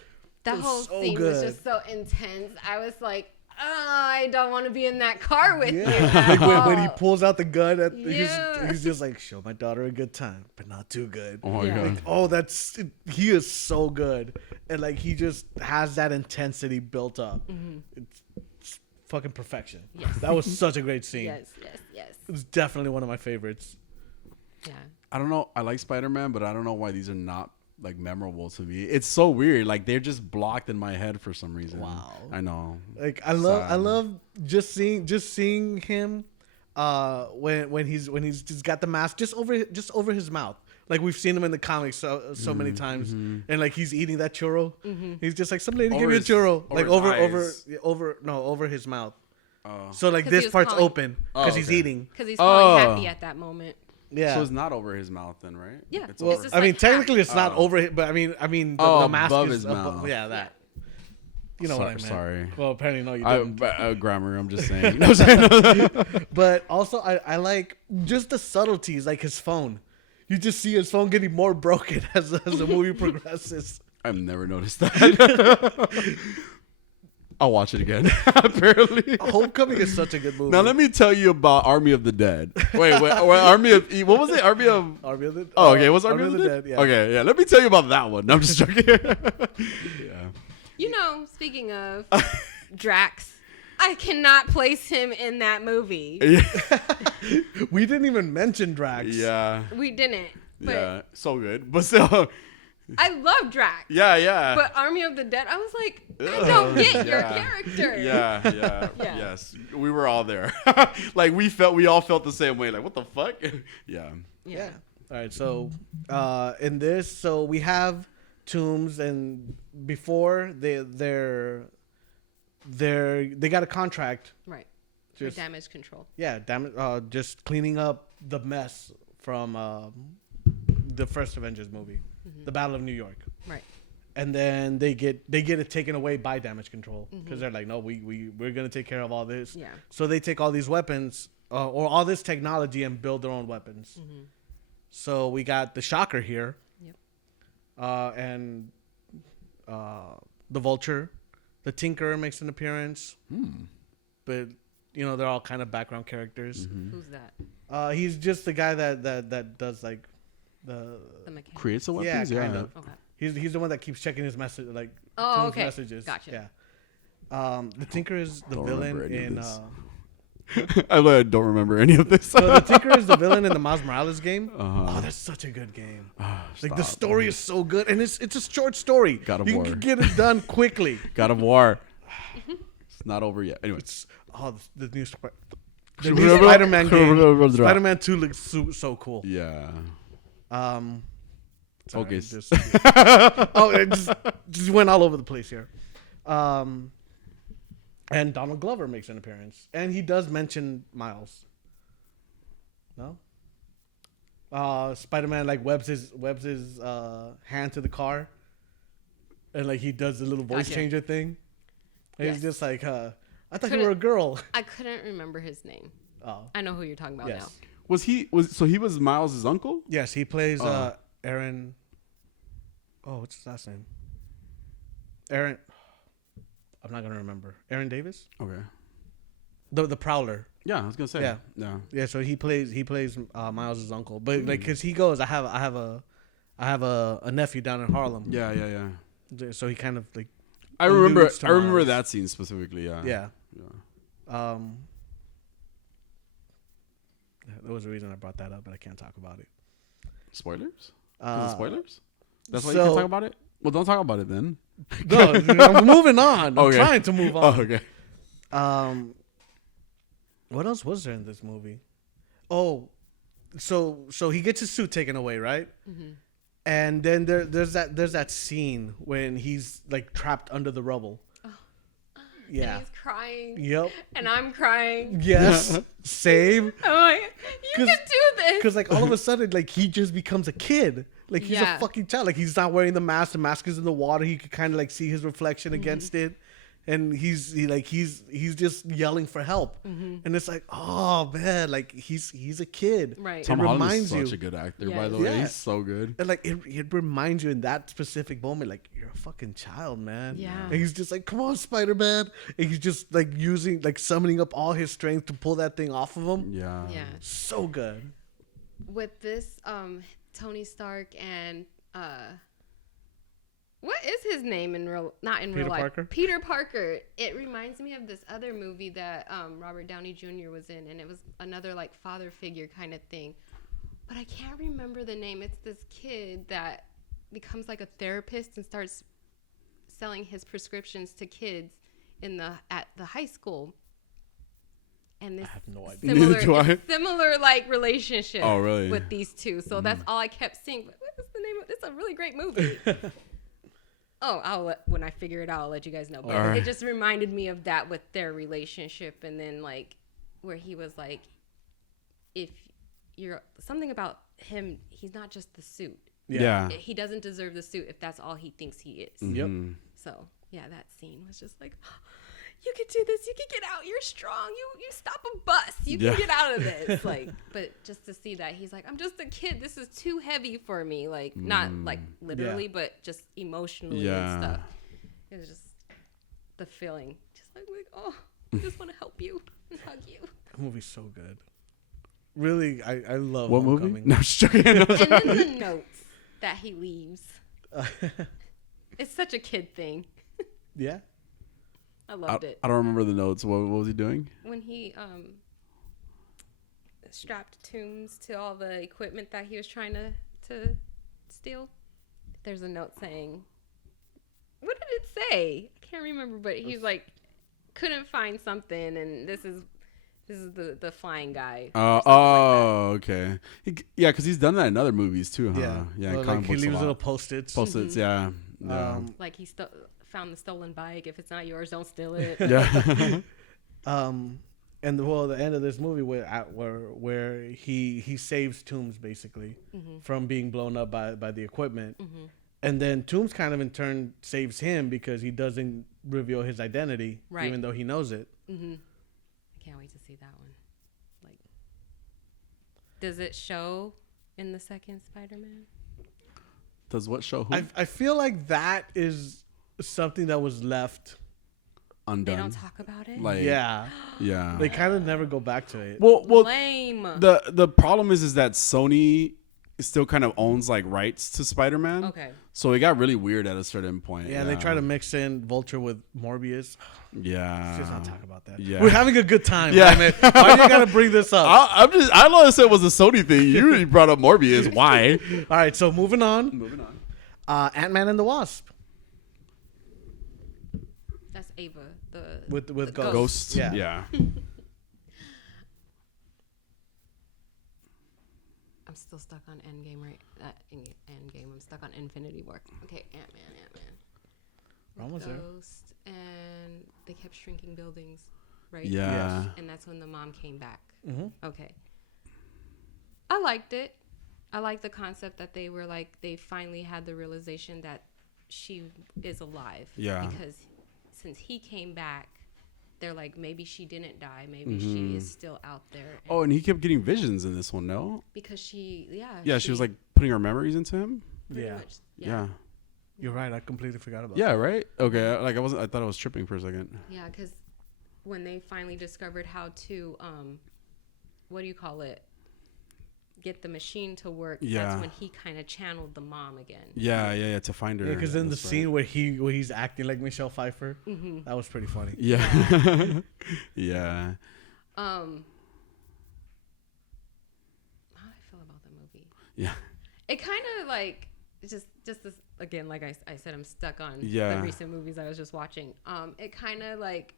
That was whole so scene good. was just so intense. I was like, oh, I don't want to be in that car with you. Yeah. at Like when he all. pulls out the gun Yeah. he's just like show my daughter a good time but not too good. Oh my Yeah. god. Like, oh, he is so good, and like he just has that intensity built up. It's fucking perfection. Yes. That was such a great scene. Yes. It was definitely one of my favorites. Yeah. I don't know. I like Spider-Man, but I don't know why these are not like memorable to me. It's so weird. Like they're just blocked in my head for some reason. Wow. I know. Like I love just seeing him when he's just got the mask just over his mouth. Like we've seen him in the comics so many times, and like he's eating that churro. He's just like some lady give me a churro, like over his mouth. So like 'Cause he this was part's calling- open because he's okay. eating. Because he's feeling Oh. happy at that moment. Yeah. So it's not over his mouth then, right? Yeah. It's Well, over. it's just I mean, like technically half. it's not over it, but I mean the mask above is his mouth. Yeah, that. You know what I meant. Sorry. Well, apparently no, you didn't. Grammar. I'm just saying. You know what I'm saying? But also, I like just the subtleties, like his phone. You just see his phone getting more broken as the movie progresses. I've never noticed that. I'll watch it again. Apparently. Homecoming is such a good movie. Now let me tell you about Army of the Dead. Wait, Army of what was it? Army of Army of the Oh, okay. What's Army of the Dead? Yeah. Okay, yeah. Let me tell you about that one. I'm just joking. Yeah. You know, speaking of Drax, I cannot place him in that movie. We didn't even mention Drax. Yeah. We didn't. But Yeah. So good. But still. I love Drax. Yeah. But Army of the Dead, I was like, I don't get your Yeah. character. Yeah. Yeah. Yes. We were all there. Like we all felt the same way. Like, what the fuck? Yeah. Yeah. All right. So, in this, so we have Tombs, and before they got a contract. Right. Just For damage control. yeah, just cleaning up the mess from the first Avengers movie, the Battle of New York. Right. And then they get it taken away by damage control because they're like, no, we're gonna take care of all this. Yeah. So they take all these weapons or all this technology and build their own weapons. So we got the Shocker here. Yep. And the Vulture, the Tinker makes an appearance. But you know they're all kind of background characters. Who's that? He's just the guy that does like the The mechanic. Creates the weapons. yeah, kind of. Okay. He's the one that keeps checking his message, like Oh, Tomb's okay. messages. Gotcha. Yeah. The Tinker is the Don't villain remember any of in. this. I don't remember any of this. So the Tinker is the villain in the Miles Morales game. Uh-huh. Oh, that's such a good game. Like Stop. the story is so good, and it's a short story. God of you War. can get it done quickly. God of War. It's not over yet. Anyway. The new Should we- Spider-Man game. Spider-Man Spider-Man 2 looks so cool. Yeah. Sorry, Okay. it just went all over the place here. And Donald Glover makes an appearance, and he does mention Miles. No. Spider-Man like webs his hand to the car, and like he does the little voice Gotcha. changer thing. And Yes. he's just like, I thought you Couldn't- were a girl. I couldn't rember his name. Oh, I know who you're talking about yes. now. He was Miles' uncle? Yes, he plays Aaron. Oh, what's his last name? Aaron. I'm not gonna remember. Aaron Davis, Okay. the Prowler. Yeah, I was gonna say. Yeah. Yeah. Yeah, so he plays Miles' uncle, but like, cause he goes, I have a nephew down in Harlem. Yeah. So he kind of like. I remember alludes to Miles. that scene specifically. Yeah. Yeah. Yeah. There was a reason I brought that up, but I can't talk about it. Spoilers? Is it spoilers? That's why you so- can't talk about it? Well, don't talk about it then. No, I'm moving on. I'm Okay. trying to move on. Oh, okay. What else was there in this movie? Oh, so he gets his suit taken away, right? And then there's that scene when he's like trapped under the rubble. Yeah. And he's crying. Yep. And I'm crying. Yes. Same. I'm like, you 'Cause- can do this. Because like all of a sudden, like he just becomes a kid. Like he's Yeah. a fucking child. Like he's not wearing the mask. The mask is in the water. He could kind of like see his reflection against it, and he's just yelling for help. And it's like, oh man, like he's a kid. Right. It Tom Holland reminds is you. such a good actor, Yes. by the way. Yeah. He's so good. And like it reminds you in that specific moment, like you're a fucking child, man. Yeah. And he's just like, come on, Spider-Man. And he's just like summoning up all his strength to pull that thing off of him. Yeah. Yeah. So good. With this, Tony Stark and what is his name in real? Not in Peter real life. Parker? Peter Parker. It reminds me of this other movie that Robert Downey Jr. was in, and it was another like father figure kind of thing. But I can't remember the name. It's this kid that becomes like a therapist and starts selling his prescriptions to kids at the high school. And this I have no idea. similar, Neither do I. it's similar like relationship Oh, really? with these two. So that's all I kept seeing. What is the name of it's a really great movie. When I figure it out, I'll let you guys know. But All right. it just reminded me of that with their relationship, and then like where he was like, if you're something about him, he's not just the suit. Yeah. He doesn't deserve the suit if that's all he thinks he is. Yep. So yeah, that scene was just like, you could do this. You could get out. You're strong. You stop a bus. You can Yeah. get out of this. Like, but just to see that he's like, I'm just a kid. This is too heavy for me. Like, not like literally, but just emotionally Yeah. and stuff. It was just the feeling like, oh, I just want to help you and hug you. That movie's so good. Really, I love What Homecoming. movie? No, I'm just joking. No, And then the notes that he leaves. It's such a kid thing. Yeah. I loved it. I don't remember the notes. What was he doing? When he strapped Tooms to all the equipment that he was trying to steal, there's a note saying, what did it say? I can't remember, but he's like, couldn't find something, and this is the flying guy. Okay. Yeah, because he's done that in other movies too, huh? Yeah. Yeah. Well, like he leaves little post-its. Post-its. Yeah. Yeah. Like he found the stolen bike. If it's not yours, don't steal it. Yeah. And the end of this movie where he saves Tooms basically from being blown up by the equipment, and then Tooms kind of in turn saves him because he doesn't reveal his identity, Right. even though he knows it. I can't wait to see that one. Like, does it show in the second Spider-Man? Does what show who? I feel like that is something that was left. Undone. They don't talk about it. Like, Yeah, yeah. they kind of never go back to it. Well, Lame. the problem is that Sony still kind of owns like rights to Spider-Man. Okay. So it got really weird at a certain point. Yeah, they try to mix in Vulture with Morbius. Yeah. Let's just not talk about that. Yeah. We're having a good time. Yeah. Man. Why do you gotta bring this up? I know I said it was a Sony thing. You already brought up Morbius. Why? All right, so moving on. Moving on. Ant-Man and the Wasp That's Ava. with the Ghost. Ghost. Yeah. Yeah. I'm still stuck on Endgame, right? Endgame. I'm stuck on Infinity War. Okay, Ant-Man. Almost there. Ghost, and they kept shrinking buildings, right? Yeah. Yes. And that's when the mom came back. Mm-hmm. Okay. I liked it. I liked the concept that they were like, they finally had the realization that she is alive. Yeah. Because since he came back, they're like, maybe she didn't die. Maybe she is still out there. Oh, and he kept getting visions in this one, no? Because she was like putting her memories into him. pretty Yeah. much, Yeah. You're right. I completely forgot about Yeah, right? Okay. Like I thought I was tripping for a second. Yeah, because when they finally discovered how to, what do you call it? Get the machine to work. Yeah. That's when he kind of channeled the mom again. Yeah, to find her. it. Because in the That's right. scene where he's acting like Michelle Pfeiffer, that was pretty funny. Yeah. Yeah. How do I feel about the movie? Yeah. It kind of like just this again. Like I said, I'm stuck on Yeah. the recent movies I was just watching. It kind of like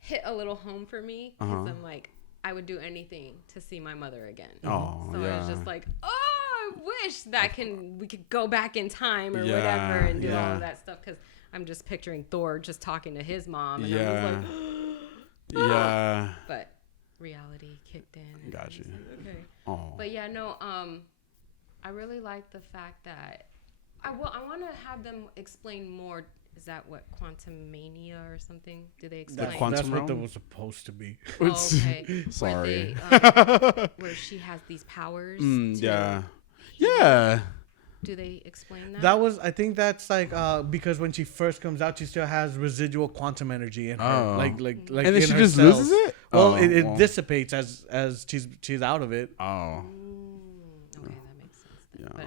hit a little home for me because I'm like, I would do anything to see my mother again. Oh, so yeah. I was just like, oh, I wish that we could go back in time or Yeah, whatever and do all yeah. of that stuff because I'm just picturing Thor just talking to his mom and Yeah. I was like, Yeah. but reality kicked in. and Got I was you. like, okay. Oh. But yeah, no, I really like the fact that I want to have them explain more. Is that what Quantum Mania or something? Do they explain? quantum That's what that realm? was supposed to be. Oh, okay. Sorry. Where she has these powers. Yeah. Yeah. Do they explain that? That was, I think that's like because when she first comes out, she still has residual quantum energy in her, Oh. like And then in she her just cells. loses it? Well, Oh, it well. dissipates as she's out of it. Oh. Okay, that makes sense. Then. Yeah.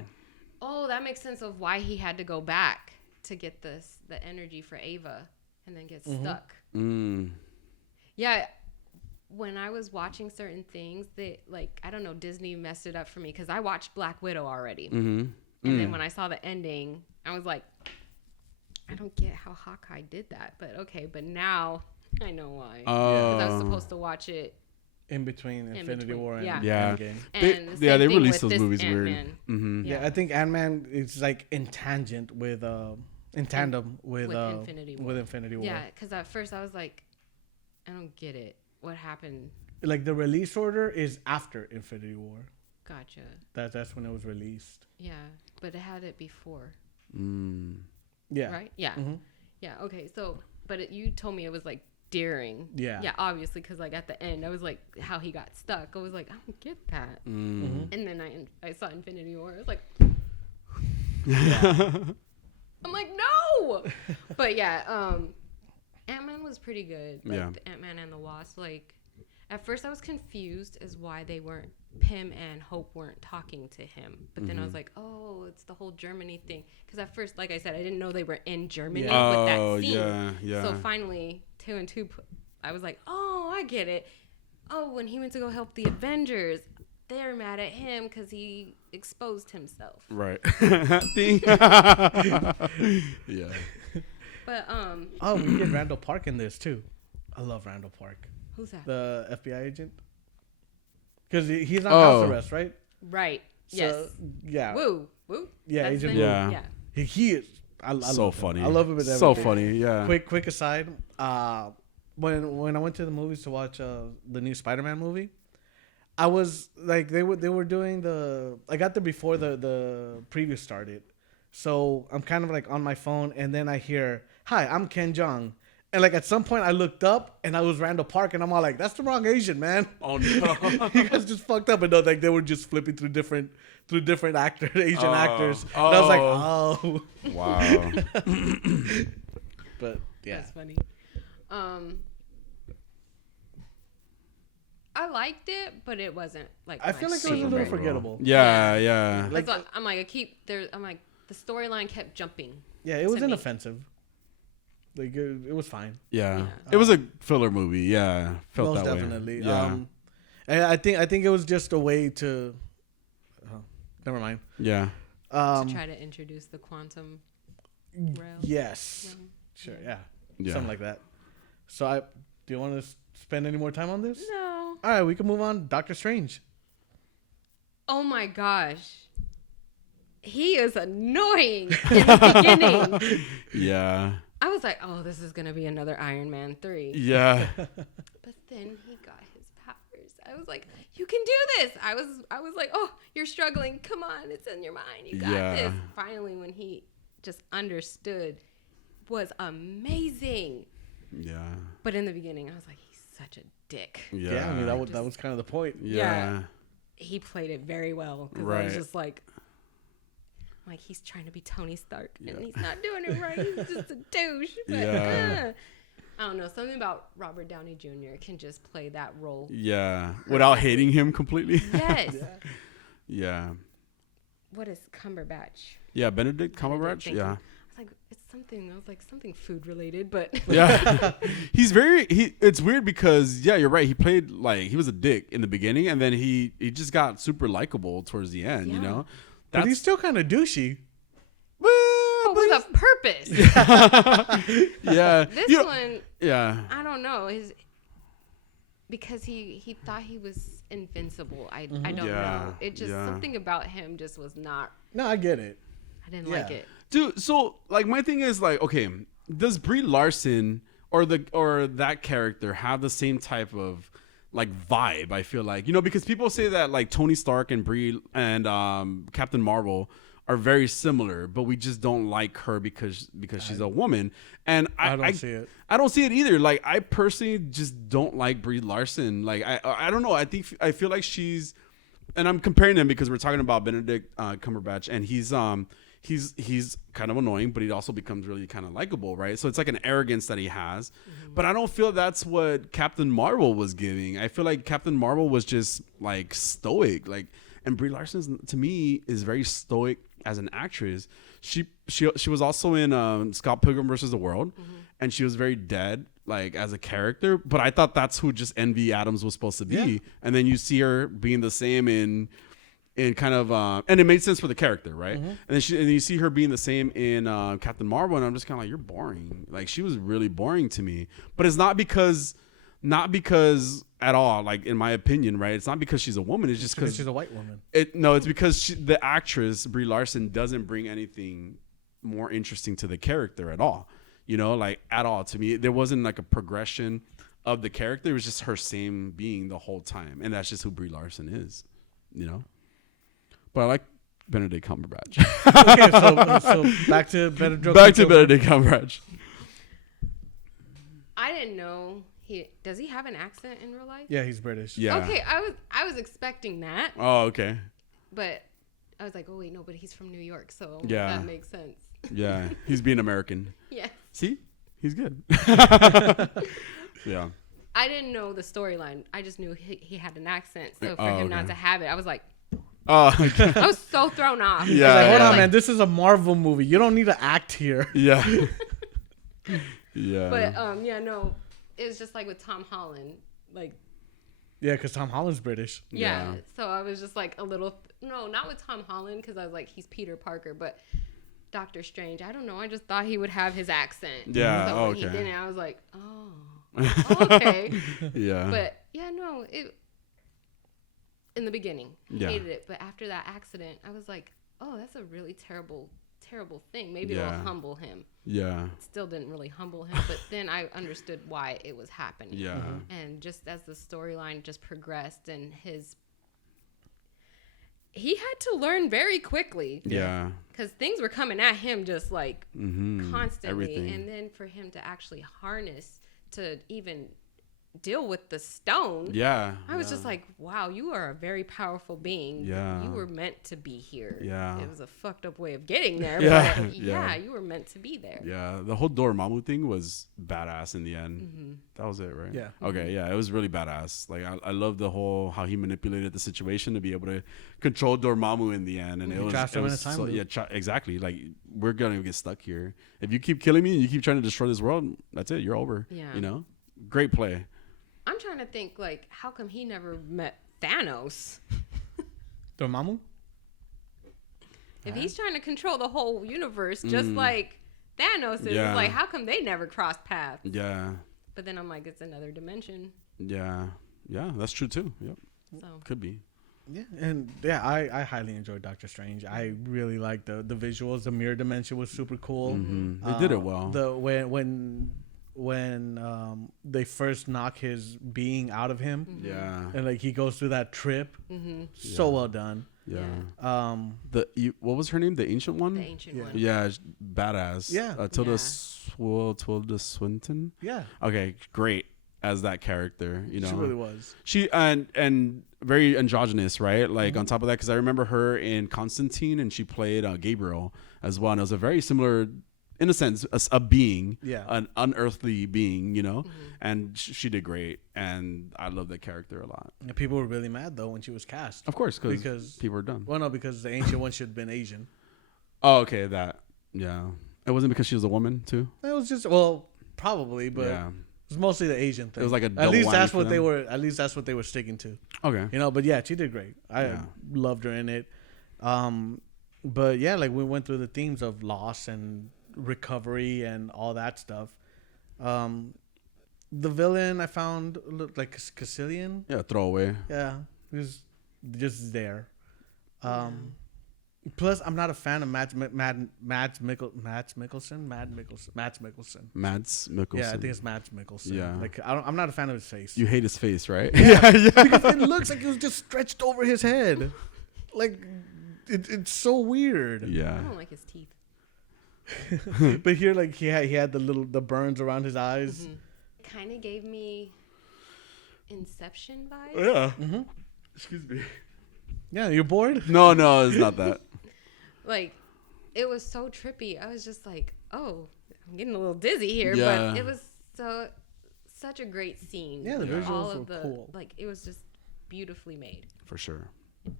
But, that makes sense of why he had to go back to get the energy for Ava and then get stuck. Mm. Yeah. When I was watching certain things, I don't know, Disney messed it up for me because I watched Black Widow already. Mm-hmm. And then when I saw the ending, I was like, I don't get how Hawkeye did that. But okay, but now I know why. Because I was supposed to watch it. In between Infinity War and Yeah. Endgame. And the They same thing released with those this movies weird. Ant-Man. Mm-hmm. Yeah, I think Ant-Man is like in tangent with in tandem with Infinity War. Infinity War. Yeah, because at first I was like, I don't get it. What happened? Like the release order is after Infinity War. Gotcha. That's when it was released. Yeah, but it had it before, Yeah. right? Yeah. Mm-hmm. Yeah. Okay. So, but you told me it was like during. Yeah. Yeah. Obviously, because like at the end, I was like, how he got stuck. I was like, I don't get that. Mm-hmm. And then I saw Infinity War. I was like, I'm like, no. But yeah. Ant-Man was pretty good. Like, Yeah. the Ant-Man and the Wasp. Like, at first I was confused as why they weren't, Pym and Hope weren't talking to him. But then I was like, oh, it's the whole Germany thing. Because at first, like I said, I didn't know they were in Germany with that scene. yeah. So finally, 2 and 2, I was like, oh, I get it. Oh, when he went to go help the Avengers, they're mad at him because he exposed himself. Right. Yeah. But, Oh, we get Randall Park in this too. I love Randall Park, who's that? the FBI agent, because he's on Oh. house arrest, right? Right. So, Yes. Yeah. Woo. Yeah, That's Agent the- Woo. Yeah. He is. I So love him. funny. I love him with So everything. funny. Yeah. Quick aside. When I went to the movies to watch the new Spider-Man movie, I was like they were doing the. I got there before the preview started, so I'm kind of like on my phone, and then I hear, "Hi, I'm Ken Jeong," and like at some point I looked up and I was Randall Park, and I'm all like, "That's the wrong Asian, man." Oh no. You guys just fucked up, and no, like they were just flipping through different actors, Asian actors, and I was like, "Oh." Wow. But yeah. That's funny. I liked it, but it wasn't like. I feel my like it was a little favorite. forgettable. Yeah. Like- That's what- I'm like, I'm like, the storyline kept jumping. Yeah, it was to me. inoffensive. Like it was fine. Yeah. Yeah. It was a filler movie. Yeah. Felt Most that definitely. way. Yeah. And I think it was just a way to. Oh, never mind. Yeah. To try to introduce the quantum realm. Yes. realm. Sure. Yeah. Yeah. Something like that. So do you want to spend any more time on this? No. All right, we can move on. Doctor Strange. Oh my gosh. He is annoying in the beginning. Yeah. I was like, oh, this is gonna be another Iron Man 3. Yeah. But then he got his powers. I was like, you can do this. I was like, oh, you're struggling. Come on, it's in your mind. You got Yeah. this. Finally, when he just understood, was amazing. Yeah. But in the beginning, I was like, he's such a dick. Yeah, I mean that was kind of the point. Yeah. He played it very well. Because I Right. was just like he's trying to be Tony Stark and he's not doing it right. He's just a douche. But, Yeah. I don't know. Something about Robert Downey Jr. can just play that role. Yeah. Without hating him completely. Yes. Yeah. What is Cumberbatch? Yeah. Benedict Cumberbatch. Thank you. Yeah. I was like, it's something. I was like, something food related, but Yeah. It's weird because you're right. He played like he was a dick in the beginning, and then he just got super likable towards the end. You Yeah. know. But he's still kind of douchey. but with a purpose. Yeah. This You know- one, Yeah. I don't know, because he thought he was invincible. I don't Yeah, know. It just yeah. something about him just was not. No, I get it. I didn't Yeah. like it. Dude, so like my thing is like, okay, does Brie Larson or that character have the same type of like vibe? I feel like, because people say that like Tony Stark and Brie and Captain Marvel are very similar, but we just don't like her because she's a woman. And I don't see it. I don't see it either. Like I personally just don't like Brie Larson. Like I don't know. I feel like she's, and I'm comparing them because we're talking about Benedict Cumberbatch, and he's kind of annoying, but he also becomes really kind of likable, right? So it's like an arrogance that he has. But I don't feel that's what Captain Marvel was giving. I feel like Captain Marvel was just like stoic, like, and Brie Larson to me is very stoic as an actress. She was also in Scott Pilgrim versus the World, and she was very dead like as a character. But I thought that's who just Envy Adams was supposed to be. Yeah. And then you see her being the same in kind of and it made sense for the character, right? And then you see her being the same in Captain Marvel, and I'm just kind of like, you're boring. Like she was really boring to me. But it's not because at all, like in my opinion, right? It's not because she's a woman. It's just Because because she's a white woman. it's because the actress Brie Larson doesn't bring anything more interesting to the character at all. Like at all to me. There wasn't like a progression of the character. It was just her same being the whole time, and that's just who Brie Larson is. But I like Benedict Cumberbatch. Okay, so back to Benedict. Back to Benedict Cumberbatch. I didn't know does he have an accent in real life? Yeah, he's British. Yeah. Okay, I was expecting that, Oh, okay. but I was like, oh wait, no, but he's from New York, so Yeah. that makes sense. Yeah, he's being American. Yeah. See, he's good. Yeah. I didn't know the storyline. I just knew he had an accent. So for Oh, him not okay. to have it, I was like, Oh, okay. I was so thrown off. Yeah. Like, hold yeah. on, man. This is a Marvel movie. You don't need to act here. Yeah. Yeah. But yeah, no, it was just like with Tom Holland, like. Yeah, because Tom Holland's British. Yeah. Yeah. So I was just like a little, no, not with Tom Holland, because I was like, he's Peter Parker, but Doctor Strange, I don't know. I just thought he would have his accent. Yeah, So when he okay. didn't, I was like, oh, okay. Yeah. But yeah, no, it, in the beginning, I Yeah. hated it. But after that accident, I was like, oh, that's a really terrible thing. Maybe Yeah. it'll humble him. Yeah. It still didn't really humble him, but then I understood why it was happening. Yeah. And just as the storyline just progressed and he had to learn very quickly Yeah. because things were coming at him just like Mm-hmm. constantly. Everything. And then for him to actually harness to even deal with the stone. Yeah. I was yeah. just like, wow, you are a very powerful being. Yeah. You were meant to be here. Yeah. It was a fucked up way of getting there. Yeah. But Yeah. you were meant to be there. Yeah, the whole Dormammu thing was badass in the end. That was it, right? Yeah. Okay, yeah, it was really badass. Like I love the whole how he manipulated the situation to be able to control Dormammu in the end, and it was, trapped it him in was a time so, loop. yeah, exactly. Like we're gonna get stuck here if you keep killing me and you keep trying to destroy this world. That's it. You're over. Yeah. You know, great play. I'm trying to think, like, how come he never met Thanos? Dormammu? If he's trying to control the whole universe, just like Thanos is, Yeah. it's like, how come they never crossed paths? Yeah, But then I'm like, it's another dimension. yeah, yeah. That's true too. Yep, So could be. Yeah, and yeah, I highly enjoyed Doctor Strange. I really liked the visuals. The mirror dimension was super cool. They did it well. The when they first knock his being out of him, Yeah, and like he goes through that trip, so well done. yeah. Yeah. What was her name? The ancient one. the ancient Yeah. one. Yeah, badass. Yeah. Tilda Yeah. Tilda Swinton. Yeah, Okay, great as that character. You know, she really was. She and very androgynous, right? Like on top of that, because I remember her in Constantine, and she played Gabriel as well. And it was a very similar, in a sense, a being, Yeah. an unearthly being, you know. And she did great, and I love that character a lot. And people were really mad though when she was cast. Of course, Because- people are done. Well, no, because the ancient one should have been Asian. Oh, okay, that. Yeah, it wasn't because she was a woman too. It was just probably, but Yeah. it was mostly the Asian thing. was like a at double least whammy that's for what they them. were. At least that's what they were sticking to. Okay. You know, but yeah, she did great. I Yeah. loved her in it. But yeah, like we went through the themes of loss and recovery and all that stuff. The villain I found looked like Caecilian. Yeah, throwaway. Yeah, he was just there. Plus, I'm not a fan of Mads Mikkelsen. Mads Mikkelsen. Yeah, I think it's Mads Mikkelsen. Yeah. Like I'm not a fan of his face. You hate his face, right? Because it looks like it was just stretched over his head. Like it's so weird. I Yeah. don't like his teeth. But here, like he had the burns around his eyes. Kind of gave me Inception vibes. Yeah. Excuse me. Yeah, you're bored. No, it's not that. Like, it was so trippy. I was just like, oh, I'm getting a little dizzy here. Yeah. But it was such a great scene. Yeah, the Like, visuals all were of the, cool. Like, it was just beautifully made. For sure.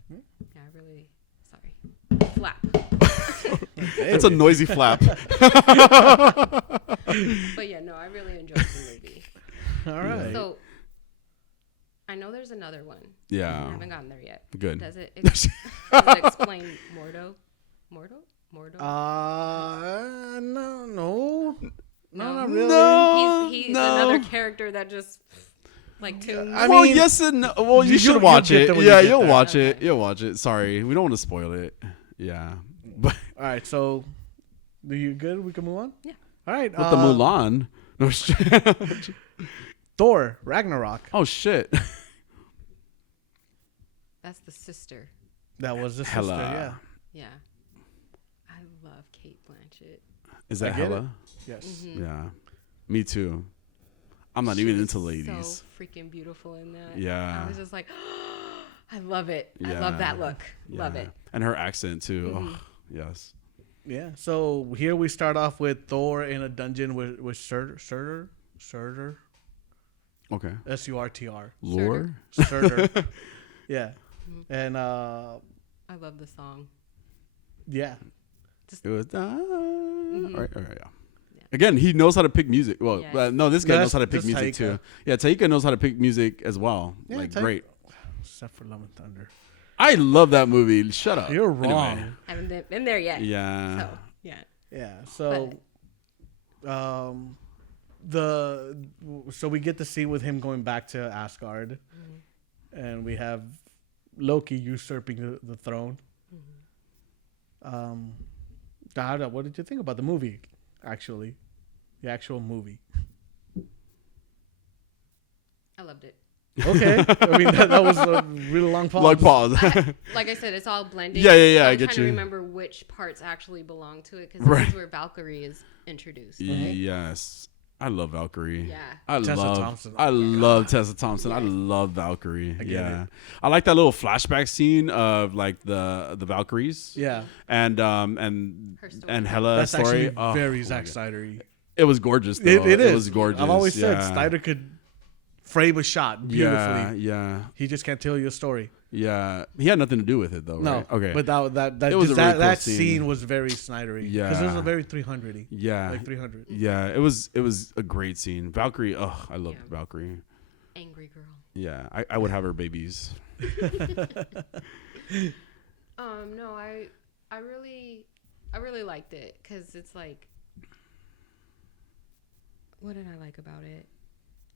Yeah, I really, sorry. Flap. It's a noisy flap. But yeah, no, I really enjoyed the movie. All right. So, I know there's another one. I Yeah. haven't gotten there yet. Good. Does it explain Mordo? Mordo? No, not really. No. He's no. another character that just like tunes. I Well, mean, yes and no. Well, you you'll- should you'll watch get it. there when Yeah, you get you'll there. watch it. Okay. You'll watch it. Sorry, we don't want to spoil it. Yeah. But All right, so are you good? We can move on. Yeah. All right. with the Mulan. No shit. Thor Ragnarok. Oh shit. That's the sister. That was the sister. Hella. Yeah. Yeah. I love Kate Blanchett. Is that I get Hella? Yes. Yeah. Me too. I'm not She even was into ladies. So freaking beautiful in that. Yeah. I was just like, I love it. I Yeah. love that look. Love Yeah. it. And her accent too. Oh, yes. Yeah. So here we start off with Thor in a dungeon with Surtur. Okay. Surtr. Lore. Surtur. Yeah. Mhm. And I love the song. yeah. It was. Mm-hmm. All right. Yeah. Again, he knows how to pick music. Well, Yes. no, this guy Yeah, knows how to pick that's music Taika. too. Yeah, Taika knows how to pick music as well. Yeah, like Taika. great. Except for Love and Thunder. I love that movie. Shut up. You're Anyway. wrong. Haven't been there yet. Yeah. So yeah. Yeah. So, so we get to see with him going back to Asgard, and we have Loki usurping the throne. Dada, what did you think about the movie? Actually, the actual movie. I loved it. Okay, I mean that was a really long pause. Long pause. Like I said, it's all blending. Yeah, So I I'm get trying to you. remember which parts actually belong to it because Right. this is where Valkyrie is introduced. Right? Yes. I love Valkyrie. Yeah. I Tessa love Thompson. I Oh my love God. Tessa Thompson. I Yes. love Valkyrie. I get Yeah. it. I like that little flashback scene of like the Valkyries. Yeah, And Her story. and Hella's that's story. actually Oh, very oh Zack my God. Snyder-y. It was gorgeous though. It is. It was gorgeous. I've always said yeah. Snyder could frame a shot beautifully. Yeah. He just can't tell you a story. Yeah. He had nothing to do with it though, No, right? Okay. But that It was a that, really cool that scene. scene was very Snydery. Because it was Yeah. a very 300-y. yeah. Like 300. Yeah. It was a great scene. Valkyrie. Oh, I love Yeah. Valkyrie. Angry girl. Yeah. I would have her babies. No, I really liked it because it's like, what did I like about it?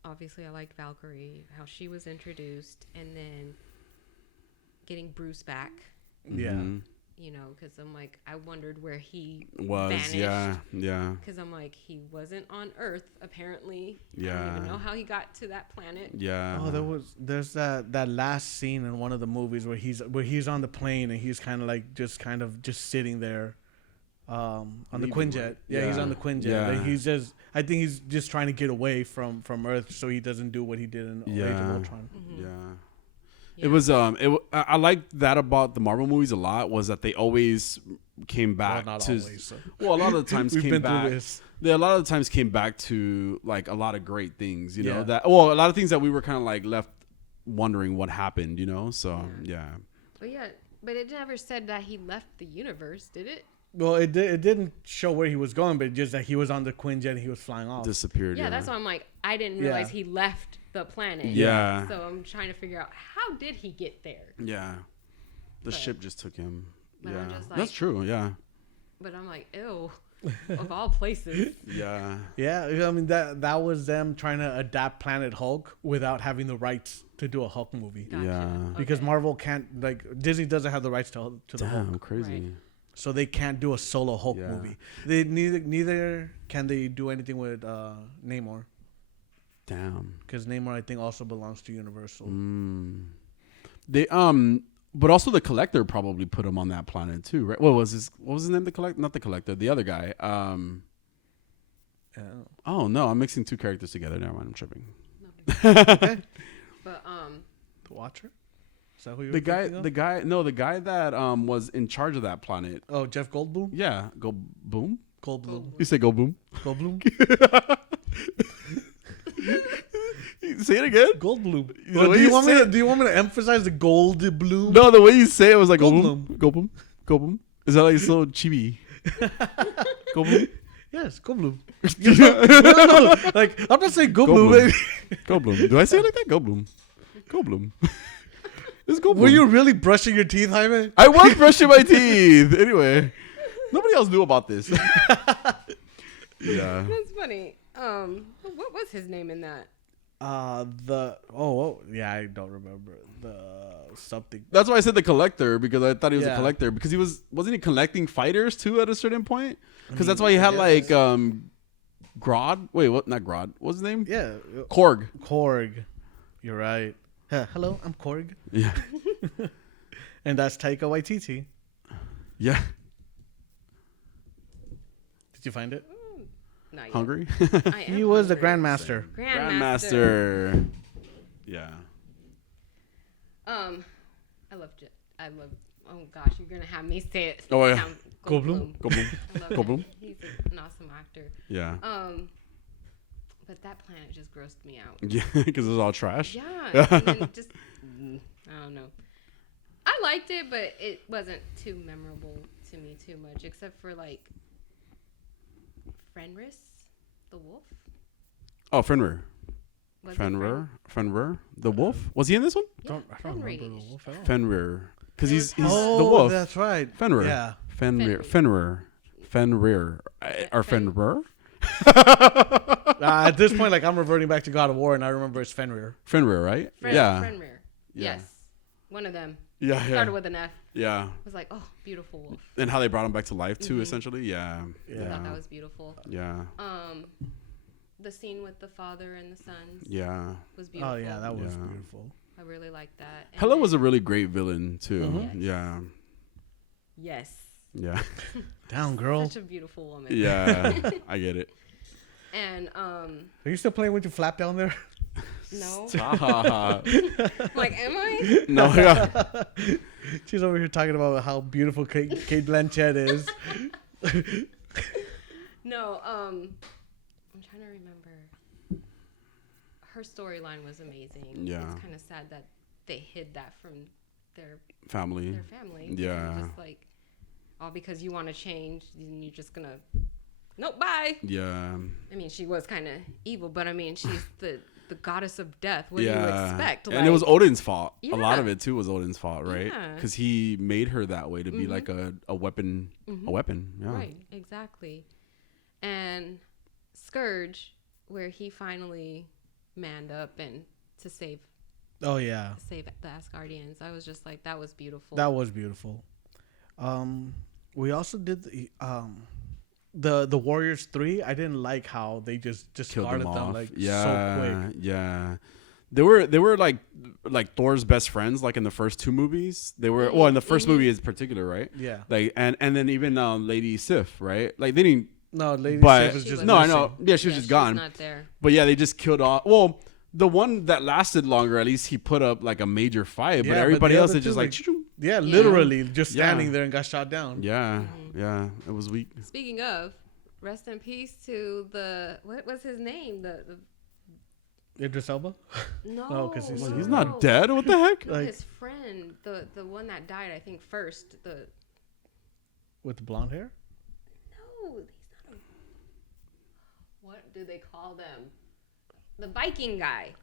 Obviously, I liked Valkyrie, how she was introduced, and then getting Bruce back. Yeah. Mhm. You know, because I'm like, I wondered where he Was vanished. yeah. Because I'm like, he wasn't on Earth apparently. I don't Yeah. even know how he got to that planet. Yeah. Oh, there's that last scene in one of the movies where he's on the plane and he's kind of just sitting there, on the Leaving, Quinjet. right? Yeah, he's Yeah. on the Quinjet. Yeah. Like, I think he's just trying to get away from Earth so he doesn't do what he did in Age of Yeah. Ultron. Yeah. Yeah. It was I liked that about the Marvel movies a lot was that they always came back Well, not to always. So. well a lot of the times We've came been back through this. they a lot of the times came back to like a lot of great things, you know, Yeah. that well a lot of things that we were kind of like left wondering what happened, you know. So yeah. But it never said that he left the universe, did it? Well, it didn't show where he was going, but just that he was on the Quinjet and he was flying off. Disappeared. Yeah, that's why I'm like, I didn't realize he left the planet. Yeah. So I'm trying to figure out how did he get there? Yeah. The But- ship just took him. But Yeah. I'm just That's like- true. Yeah. But I'm like, ew, of all places. Yeah. Yeah, I mean that was them trying to adapt Planet Hulk without having the rights to do a Hulk movie. Gotcha. Yeah. Because Okay. Marvel can't, like, Disney doesn't have the rights to the Hulk, Damn, crazy. Right. so they can't do a solo Hulk Yeah. movie. They neither can they do anything with Namor, Damn. because Namor I think also belongs to Universal. They but also the Collector probably put him on that planet too, right? What was his name? The Collector, not the Collector, the other guy. Yeah. Oh no, I'm mixing two characters together. Never mind, I'm tripping. But The Watcher. Is that who you The were guy, thinking of? the guy that was in charge of that planet. Oh, Jeff Goldblum. Yeah, go boom. Goldblum. You say go boom. Goldblum. Say it again. Goldblum. The Well, way do you you want me say to? it- Do you want me to emphasize the gold bloom? No, the way you say it was like go Goldblum. boom, go boom, go boom. Is that like so chibi? Go boom. Yes, Goldblum. No, like I'm not saying Goldblum. Goldblum. Go bloom. Do I say it like that? Go bloom. Go bloom. It's go bloom. Were you really brushing your teeth, Jaime? I was brushing my teeth. Anyway, nobody else knew about this. Yeah. that's funny. What was his name in that? Yeah, I don't remember the something. That's why I said the Collector, because I thought he was a Yeah. collector, because wasn't he collecting fighters too at a certain point? Because that's why he had yes. like Grodd. Wait, what? Not Grodd. What's his name? Yeah, Korg. Korg. You're right. Hello, I'm Korg, Yeah. and that's Taika Waititi. Yeah. Did you find it? Not yet. Hungry. I am He was the hungry. Grandmaster. Grandmaster. Yeah. I love. Oh gosh, you're gonna have me say it. Oh, yeah. Sound- Goldblum? Goldblum. I love Goldblum. him. He's an awesome actor. Yeah. But that planet just grossed me out. Yeah, because it's all trash. Yeah, and then just I don't know. I liked it, but it wasn't too memorable to me too much, except for like Fenris, the wolf. Oh, Fenrir. Was it Fenrir. The wolf? Was he in this one? Yeah, I don't remember the Fenris. wolf at all. Fenrir. Because It he's was Oh, the wolf. that's right. Fenrir. Yeah. Fenrir. Fenrir. Fenrir. Or Fen- Fenrir? At this point, like I'm reverting back to God of War, and I remember it's Fenrir. Fenrir, right? Yeah. Fenrir. Yeah. Yes, one of them. Yeah, Started with an F. yeah. I was like, oh, beautiful wolf. And how they brought him back to life too, Mhm. essentially. Yeah. I Yeah. thought that was beautiful. Yeah. The scene with the father and the sons Yeah. was beautiful. Oh yeah, that was Yeah. beautiful. I really liked that. And Hela then- was a really great villain too. Mhm. Yeah. yes, Yeah. Down, girl. such a beautiful woman. Yeah. I get it. And Are you still playing with your flap down there? no, Ah. like, am I? No. Yeah. She's over here talking about how beautiful Kate Blanchett is. No. I'm trying to remember. Her storyline was amazing. Yeah. It's kind of sad that they hid that from their Family. family. Yeah. Just like, all because you want to change, and you're just gonna. Nope, bye. Yeah. I mean, she was kind of evil, but I mean, she's the goddess of death. What do you Yeah. expect? And it was Odin's fault. A lot Yeah. of it too was Odin's fault, right? Yeah. Because he made her that way to be Mhm. like a weapon. Mhm. A weapon. Yeah. Right, exactly. And Scourge, where he finally manned up and to save Oh yeah, the Asgardians. I was just like, that was beautiful. that was beautiful. We also did the Warriors 3. I didn't like how they just Killed started them them off. like yeah. so quick. Yeah. They were like Thor's best friends, like in the first two movies. They were well in the 1st movie in particular, right? Yeah. Like and then even Lady Sif, right? Like they didn't. No, Lady But Sif was She just was- no, I missing. know. Yeah, she was just gone. Not there. But yeah, they just killed off. Well, the one that lasted longer, at least he put up like a major fight. Yeah, But but everybody the else other is just two, like, like- choo-choo. Yeah, literally just standing Yeah. there and got shot down. Yeah, yeah, it was weak. Speaking of, rest in peace to what was his name? The Idris Elba. no, No, 'cause he's- Well, he's no. not dead. What the heck? No, Like- his friend, the one that died, I think first. With the blonde hair. No, he's not a. What do they call them? The Viking guy.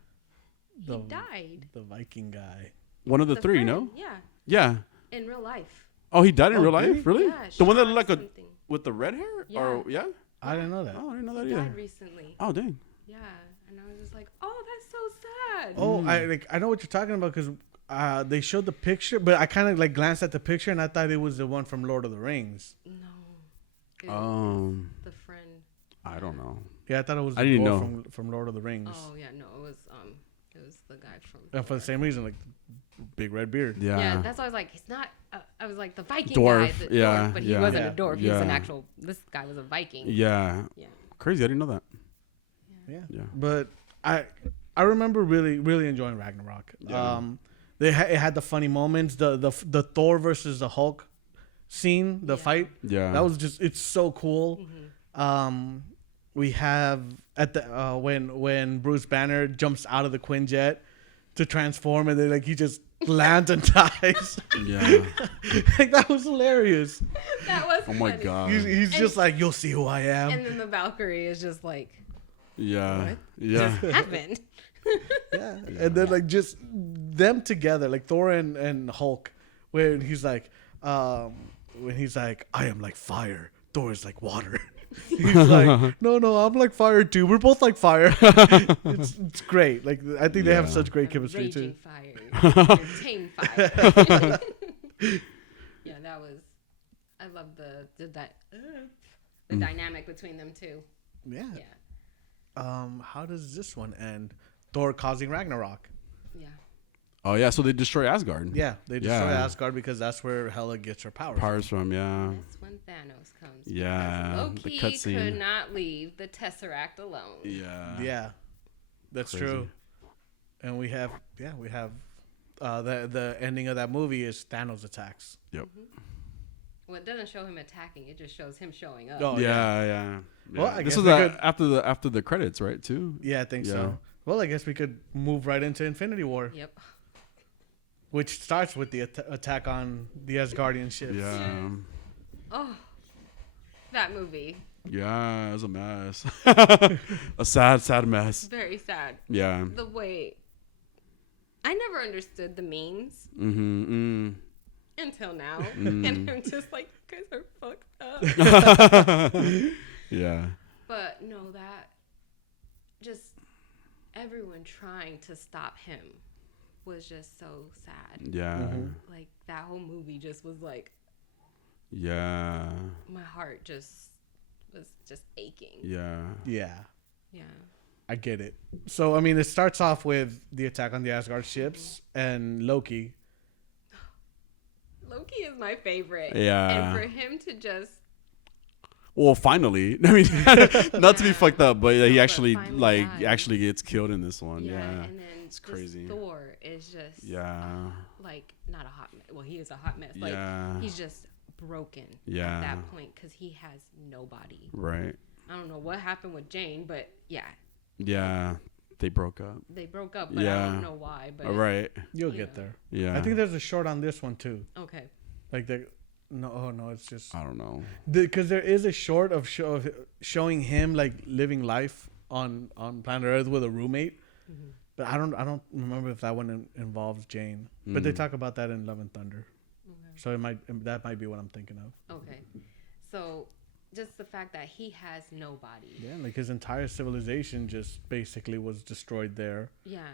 The, He died. The Viking guy. One of the The three, friend, no? Yeah, Yeah. in real life. Oh, he died in Oh, real did life? he? Really? Yeah, The one that shot looked like something. with the red hair? Yeah. Or yeah? I didn't know that. Oh, I didn't know that He either. died recently. Oh, dang. Yeah, and I was just like, oh, that's so sad. Oh, I know what you're talking about because they showed the picture, but I kind of like glanced at the picture and I thought it was the one from Lord of the Rings. No, it was the friend. I don't know. Yeah, I thought it was I the didn't dwarf know. from Lord of the Rings. Oh yeah, no, it was the guy from. And for the same reason, like big red beard. Yeah. Yeah, that's why I was like, he's not. I was like the Viking Dwarf, guy, yeah, dwarf, but he yeah. wasn't Yeah. a dwarf. He was an Yeah. actual. This guy was a Viking. Yeah. Yeah. Crazy. I didn't know that. Yeah. Yeah. But I remember really enjoying Ragnarok. Yeah. It had the funny moments. The Thor versus the Hulk scene, the Yeah. fight. Yeah. That was just it's so cool. Mm-hmm. We have at the when Bruce Banner jumps out of the Quinjet to transform and then like he just lands and dies. Yeah. Like that was hilarious. That was. Oh my funny. god. He's just like, you'll see who I am. And then the Valkyrie is just like, Yeah. What? Yeah. happened. Yeah. And then like just them together, like Thor and Hulk, when he's like, I am like fire. Thor is like water. He's like, no, I'm like fire too. We're both like fire. It's great. Like I think they have Yeah. such great A chemistry too. raging fire. Your tame fire. Yeah, that was. I love the dynamic between them two. Yeah. Yeah. How does this one end? Thor causing Ragnarok. Yeah. Oh yeah. So they destroy Asgard. Yeah, they destroy Yeah. Asgard because that's where Hela gets her powers. Powers from yeah. That's when Thanos comes. Yeah, the Loki cutscene. could not leave the Tesseract alone. Yeah. Yeah, that's Crazy. true. And we have the ending of that movie is Thanos attacks. Yep. Well, it doesn't show him attacking. It just shows him showing up. Oh, yeah. Well, I this guess was we could- after the credits, right? Too. Yeah, I think Yeah. so. Well, I guess we could move right into Infinity War, Yep. which starts with the attack on the Asgardian ships. Yeah. Oh, that movie. Yeah, it was a mess. A sad mess. Very sad. Yeah. The way. I never understood the memes Mm-hmm. until now. Mm. And I'm just like, you guys are fucked up. Yeah. But no, that just everyone trying to stop him was just so sad. Yeah. Mhm. Like that whole movie just was like Yeah. my heart just was just aching. Yeah. Yeah, Yeah. I get it. So, I mean, it starts off with the attack on the Asgard ships and Loki. Loki is my favorite. Yeah. And for him to just Well, finally, I mean, not to be Yeah. fucked up, but he No, but actually finally died. actually gets killed in this one. Yeah. and then It's just crazy. Thor is just Yeah. like not a hot mess. Well, he is a hot mess. Like Yeah. he's just broken Yeah. at that point because he has nobody. Right. I don't know what happened with Jane, but yeah, Yeah. They broke up. they broke up. But I Yeah. don't know why. But All right. You'll You get know. there. Yeah. I think there's a short on this one too. okay. Like no, it's just I don't know. because there is a short of showing him like living life on planet Earth with a roommate. Mhm. But I don't remember if that one involves Jane. But they Mm. talk about that in Love and Thunder. Okay. So that might be what I'm thinking of. Okay. So just the fact that he has nobody. Yeah, like his entire civilization just basically was destroyed there. Yeah.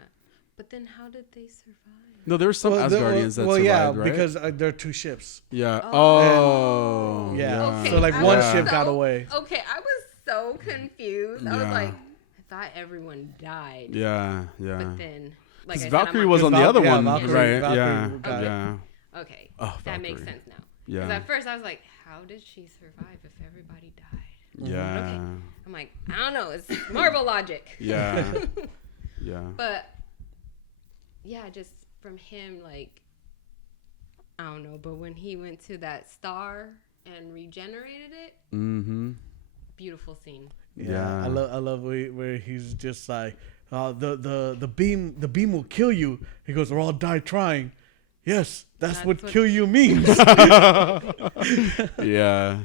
But then how did they survive? No, there were some Asgardians that survived, yeah, right? because there are two ships. Yeah. Oh. Oh. Yeah. Okay, So like I one was ship so- got away. Okay, I was so confused. I was Yeah. like, I thought everyone died. Yeah. Yeah. But then, like I said, Valkyrie I'm was on the Val- other yeah, one, Valkyrie- right? Valkyrie Yeah. got it. Yeah. Okay, Oh, that makes Valkyrie. sense now. Because Yeah. at first I was like, how did she survive if everybody died? Yeah. I'm like, I don't know. It's Marvel logic. Yeah. Yeah. But yeah, just from him, like, I don't know. But when he went to that star and regenerated it, Mm-hmm. beautiful scene. Yeah, Yeah. I love where he's just like, the beam will kill you. He goes, or I'll die trying. Yes, that's what kill you means. Yeah.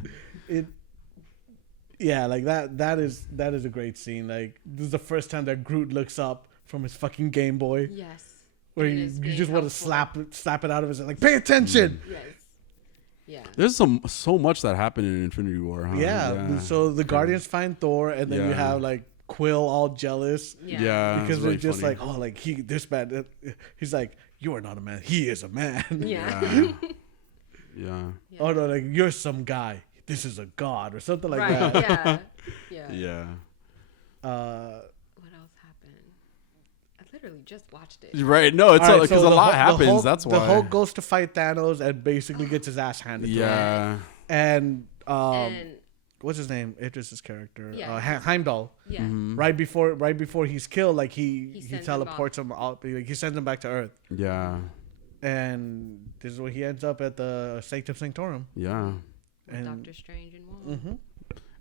Yeah, like that is a great scene. Like this is the first time that Groot looks up from his fucking Game Boy, Yes. where And you is just being want to helpful. slap it out of his like, pay attention. Yes. Yeah. There's so much that happened in Infinity War, huh? Yeah. So the Guardians find Thor, and then you Yeah. have like Quill all jealous Yeah. Yeah. because it's they're really just funny. like, oh, like this man. He's like, you are not a man. He is a man. Yeah. Yeah. Yeah. Yeah. Oh no, like you're some guy. This is a god or something like Right. that. Yeah. Yeah. Yeah. What else happened? I literally just watched it. Right. No, it's All right, because so a the lot Hulk- the happens. Hulk- That's why. the Hulk goes to fight Thanos and basically gets his ass handed to him. Yeah. And And what's his name? Idris's character, Yeah. Heimdall. yeah. Mhm. Right before he's killed, like he sends him teleports him out. Like, he sends him back to Earth, Yeah. and this is where he ends up at the Sanctum Sanctorum. Yeah. With And Doctor Strange and Wong. mhm.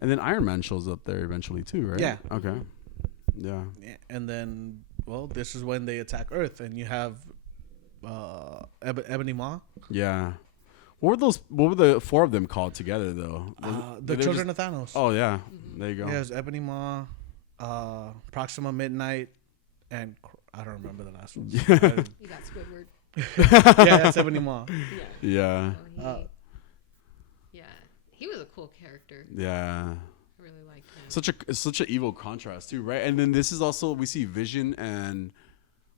And then Iron Man shows up there eventually too, right? Yeah. Okay. Yeah. Yeah, and then this is when they attack Earth, and you have Ebony Maw, Yeah. What were the four of them called together though? the They children just- of Thanos. Oh yeah. There you go. Yeah, it was Ebony Maw, Proxima Midnight, and I don't remember the last one. You got Squidward. Yeah, that's Ebony Maw. Yeah. Yeah. So Uh, yeah. He was a cool character. Yeah. I really liked him. Such an evil contrast too, right? And then this is also we see Vision and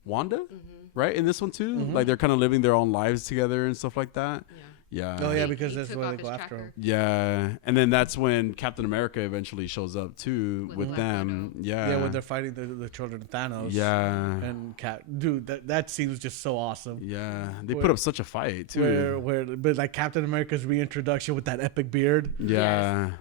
Wanda, Mm-hmm. right? In this one too, Mhm. like they're kind of living their own lives together and stuff like that. Yeah. Yeah. Oh yeah, He- because he that's took where off they his go after tracker. him. Yeah, and then that's when Captain America eventually shows up too With with Black them. Widow. Yeah. Yeah, when they're fighting the children of Thanos. Yeah. And dude, that scene was just so awesome. Yeah. They Where- put up such a fight too. But like Captain America's reintroduction with that epic beard. Yeah.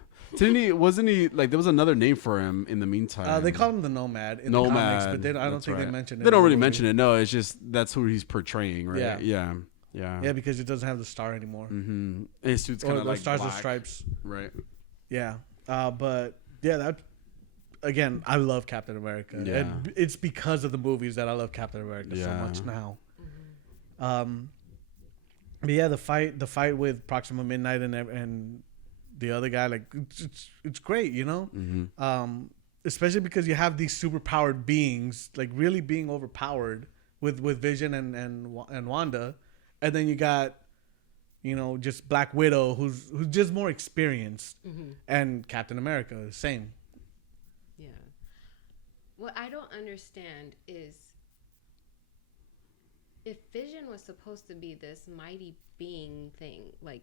Wasn't he like there was another name for him in the meantime? They call him the Nomad in Nomad. the comics, but I don't That's think they right. mention it. They don't really mention it. No, it's just that's who he's portraying, right? Yeah. Yeah. Yeah. Yeah, because it doesn't have the star anymore. Mm-hmm. And his suit's Or kind the of like stars black. and stripes. Right. Yeah. But yeah, that again, I love Captain America. Yeah. And it's because of the movies that I love Captain America so Yeah. much now. But yeah, the fight with Proxima Midnight and the other guy, like it's great, you know. Mm-hmm. Especially because you have these superpowered beings, like really being overpowered with Vision and Wanda, and then you got, you know, just Black Widow who's just more experienced, and Captain America the same. Yeah. What I don't understand is if Vision was supposed to be this mighty being thing, like,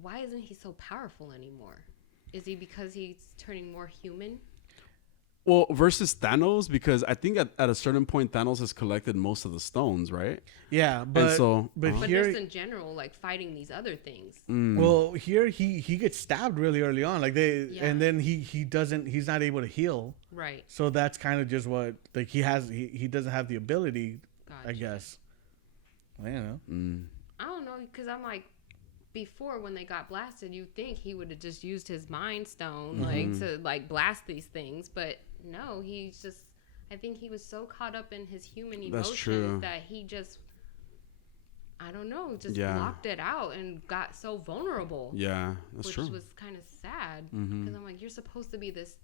why isn't he so powerful anymore? Is he because he's turning more human? Well, versus Thanos, because I think at a certain point Thanos has collected most of the stones, right? Yeah, but so- But here, just in general, like fighting these other things. well, here he gets stabbed really early on, like Yeah. and then he's not able to heal, Right. so that's kind of just what like he doesn't have the ability, I Gotcha. guess. Well, you know. I don't know, because I'm like, before when they got blasted, you'd think he would have just used his mind stone like to like blast these things, but no, he's just, I think he was so caught up in his human That's emotions true. that he just, I don't know, just Yeah. blocked it out and got so vulnerable. Yeah, that's which true. was kind of sad because I'm like, you're supposed to be this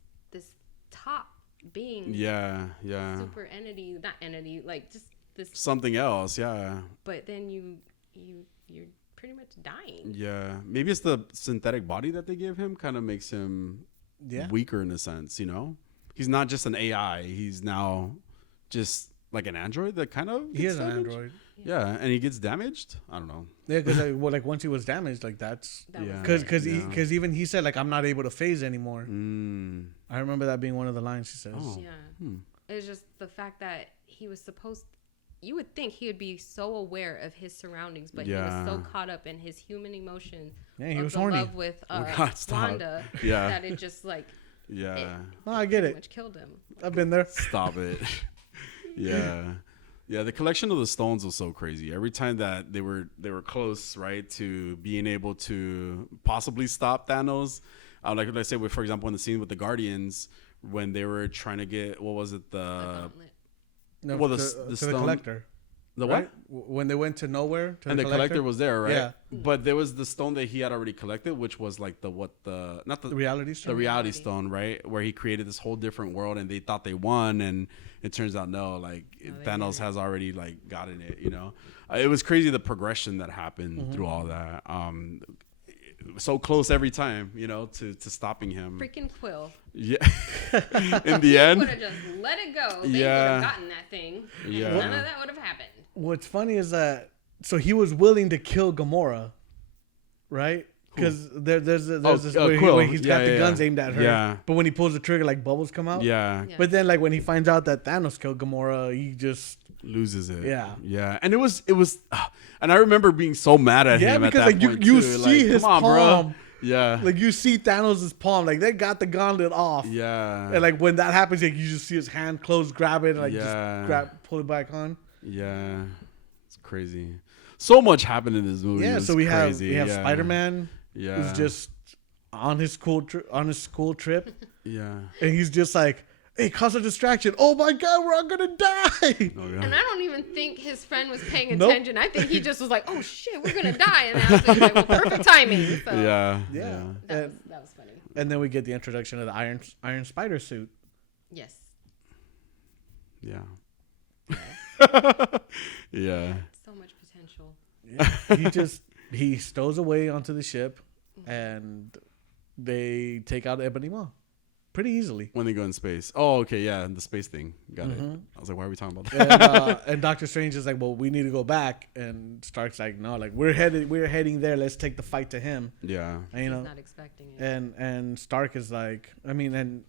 top being, Yeah. super entity, not entity, like just this, Something else, yeah. but then you're pretty much dying. Yeah. Maybe it's the synthetic body that they gave him kind of makes him Yeah. weaker in a sense, you know? He's not just an AI. He's now just like an android that kind of He gets is an damaged. android. Yeah, and he gets damaged. I don't know. Yeah, because like once he was damaged, like that's That Yeah. was because it. because even he said like I'm not able to phase anymore. Mm. I remember that being one of the lines he says. Oh. Yeah. It's just the fact that he was supposed, you would think he would be so aware of his surroundings, but he was so Yeah. caught up in his human emotion Yeah, he of was the horny. love with God, stop. Wanda Yeah. that it just like Yeah. Oh, I get pretty it. much killed him. I've been there. Stop it. Yeah. Yeah, the collection of the stones was so crazy. Every time that they were close, right, to being able to possibly stop Thanos. Like I said, for example, in the scene with the Guardians, when they were trying to get, what was it, The the gauntlet. No, Well, to the the stone- collector. what? Right? When they went to nowhere, to And the collector was there, right? Yeah. But there was the stone that he had already collected, which was like the reality the stone. reality stone, right? Where he created this whole different world, and they thought they won, and it turns out no, like they Thanos didn't. has already like gotten it. You know, it was crazy the progression that happened through all that. So close every time, you know, to stopping him. Freaking Quill. Yeah. In the end, Would have just let it go. They would Yeah. have gotten that thing. And Yeah. none of that would have happened. What's funny is that so he was willing to kill Gamora, right? Because there's this Quill. where he's got Yeah, the yeah, guns yeah. aimed at her. Yeah. But when he pulls the trigger, like bubbles come out. yeah, Yeah. But then, like when he finds out that Thanos killed Gamora, he just loses it. Yeah. yeah, and it was, and I remember being so mad at him. because at like that you point, you too. see his come on, palm, bro. Yeah, like you see Thanos' palm, like they got the gauntlet off. yeah, And like when that happens, like you just see his hand close, grab it, and like Yeah. just pull it back on. yeah. It's crazy. So much happened in this movie. Yeah, It was so we crazy. have yeah. Spider-Man Yeah, who's just on his school trip, yeah. and he's just like, "Hey, cause a distraction! Oh my God, we're all gonna die!" Oh, yeah. And I don't even think his friend was paying Nope. attention. I think he just was like, "Oh shit, we're gonna die," and I was like, "Well, perfect timing." So Yeah, Yeah. that was funny. And then we get the introduction of the Iron Spider suit. Yes, yeah. Yeah. so much potential. He stows away onto the ship, and they take out Ebony Maw pretty easily. When they go in space. Oh, okay, yeah, the space thing. Got it. Mm-hmm. I was like, why are we talking about that? And Doctor Strange is like, "Well, we need to go back," and Stark's like, "No, like we're heading there. Let's take the fight to him." Yeah. And, you know, He's not expecting it. and Stark is like, I mean, and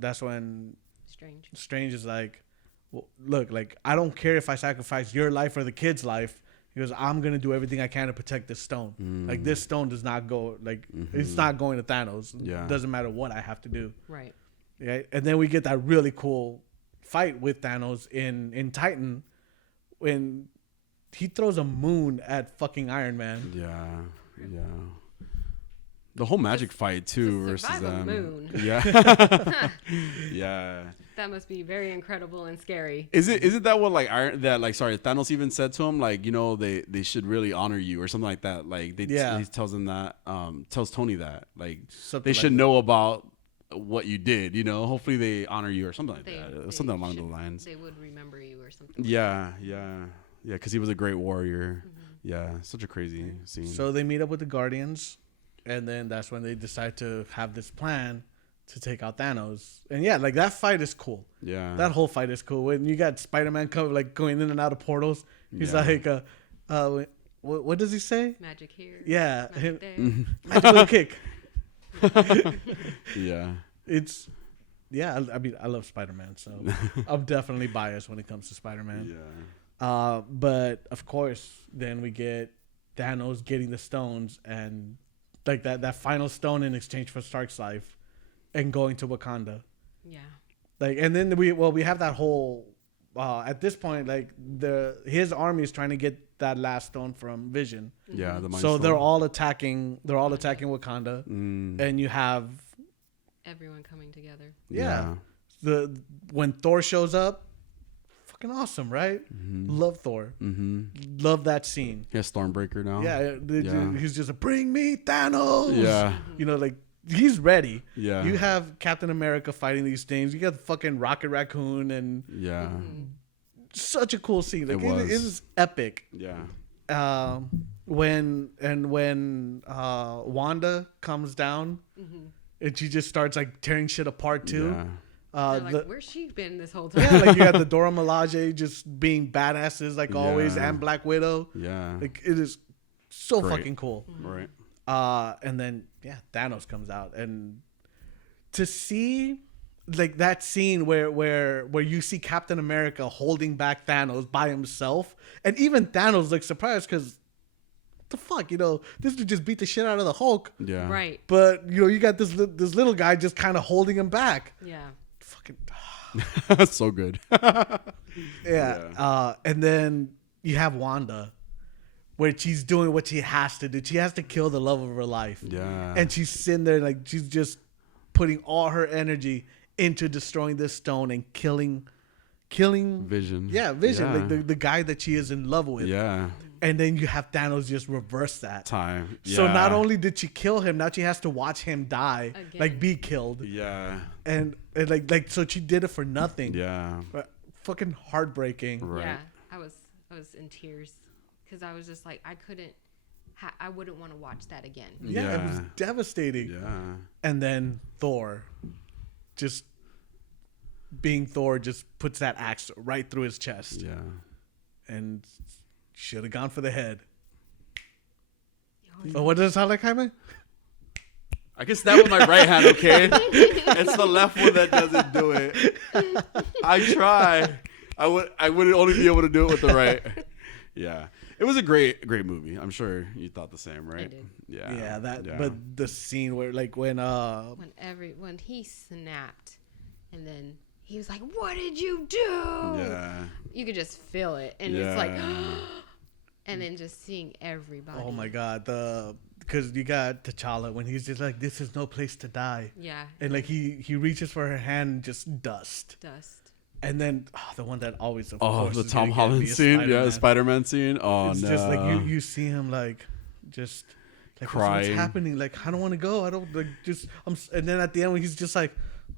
that's when Strange. Strange is like, well, look, like I don't care if I sacrifice your life or the kid's life, because I'm gonna do everything I can to protect this stone. Like this stone does not go, like it's not going to Thanos. Yeah. It doesn't matter what I have to do. Right. Yeah, and then we get that really cool fight with Thanos in Titan, when he throws a moon at fucking Iron Man. Yeah. The whole magic fight too to versus survive a them. moon. Yeah. Yeah. That must be very incredible and scary. Is it that what like Thanos even said to him, like, you know, they should really honor you or something like that? Like he tells him that, tells Tony that, like, Something they like should that. know about what you did, you know, hopefully they honor you or something like that. Something along should- those lines. They would remember you or something. Yeah, because he was a great warrior. Yeah, such a crazy scene. So they meet up with the Guardians, and then that's when they decide to have this plan to take out Thanos. And yeah, like that fight is cool. Yeah. That whole fight is cool. When you got Spider-Man going in and out of portals, he's like, what does he say? Magic here. Yeah, Magic there. magical kick. Yeah. I mean, I love Spider-Man, so I'm definitely biased when it comes to Spider-Man. Yeah. But of course, then we get Thanos getting the stones and like that final stone in exchange for Stark's life, and going to Wakanda. Yeah. Like, and then we have that whole at this point, like his army is trying to get that last stone from Vision. Yeah. The Mind So Stone. they're all attacking Wakanda, and you have Everyone coming together. yeah. When Thor shows up, fucking awesome, right? Love Thor. Love that scene. He has Stormbreaker now. Yeah, he's just bring me Thanos. Yeah. You know, like he's ready. Yeah. You have Captain America fighting these things. You got the fucking Rocket Raccoon, and Yeah. such a cool scene. Like It was. it is epic. Yeah. When Wanda comes down, and she just starts like tearing shit apart too. Yeah. They're like, where's she been this whole time? Yeah, like you got the Dora Milaje just being badasses like always, Yeah. and Black Widow. Yeah. Like it is so Great. fucking cool. Right. And then Thanos comes out, and to see like that scene where you see Captain America holding back Thanos by himself, and even Thanos looks surprised because the fuck, you know, this dude just beat the shit out of the Hulk, Yeah. Right. but you know you got this little guy just kind of holding him back. Yeah. Fucking So good. yeah. And then you have Wanda, where she's doing what she has to do. She has to kill the love of her life. Yeah. And she's sitting there like she's just putting all her energy into destroying this stone and killing Vision. Yeah, Vision, like the guy that she is in love with. Yeah. And then you have Thanos just reverse that. Time. Yeah. So not only did she kill him, now she has to watch him die, Again. like be killed. Yeah. And like so she did it for nothing. Yeah. Fucking heartbreaking. Right. Yeah. I was in tears because I was just like, I wouldn't want to watch that again. Yeah, it was Yeah. devastating. Yeah. And then Thor, just being Thor, just puts that axe right through his chest. Yeah. And should have gone for the head. Oh, what does it sound like, Jaime? I can stab with my right hand, okay? It's the left one that doesn't do it. I try. I would only be able to do it with the right. Yeah. It was a great movie. I'm sure you thought the same, right? I did. Yeah. Yeah, but the scene where like when When he snapped, and then he was like, "What did you do?" Yeah. You could just feel it, and it's like, and then just seeing everybody. oh my god, because you got T'Challa when he's just like, this is no place to die. Yeah. And like he reaches for her hand and just dust. And then the one that always of course The is Tom gonna get Holland me is scene. Spider-Man. Yeah, the Spider-Man scene. Oh, It's no. just like you see him like just like Crying. what's happening? Like I don't want to go. I don't like just and then at the end when he's just like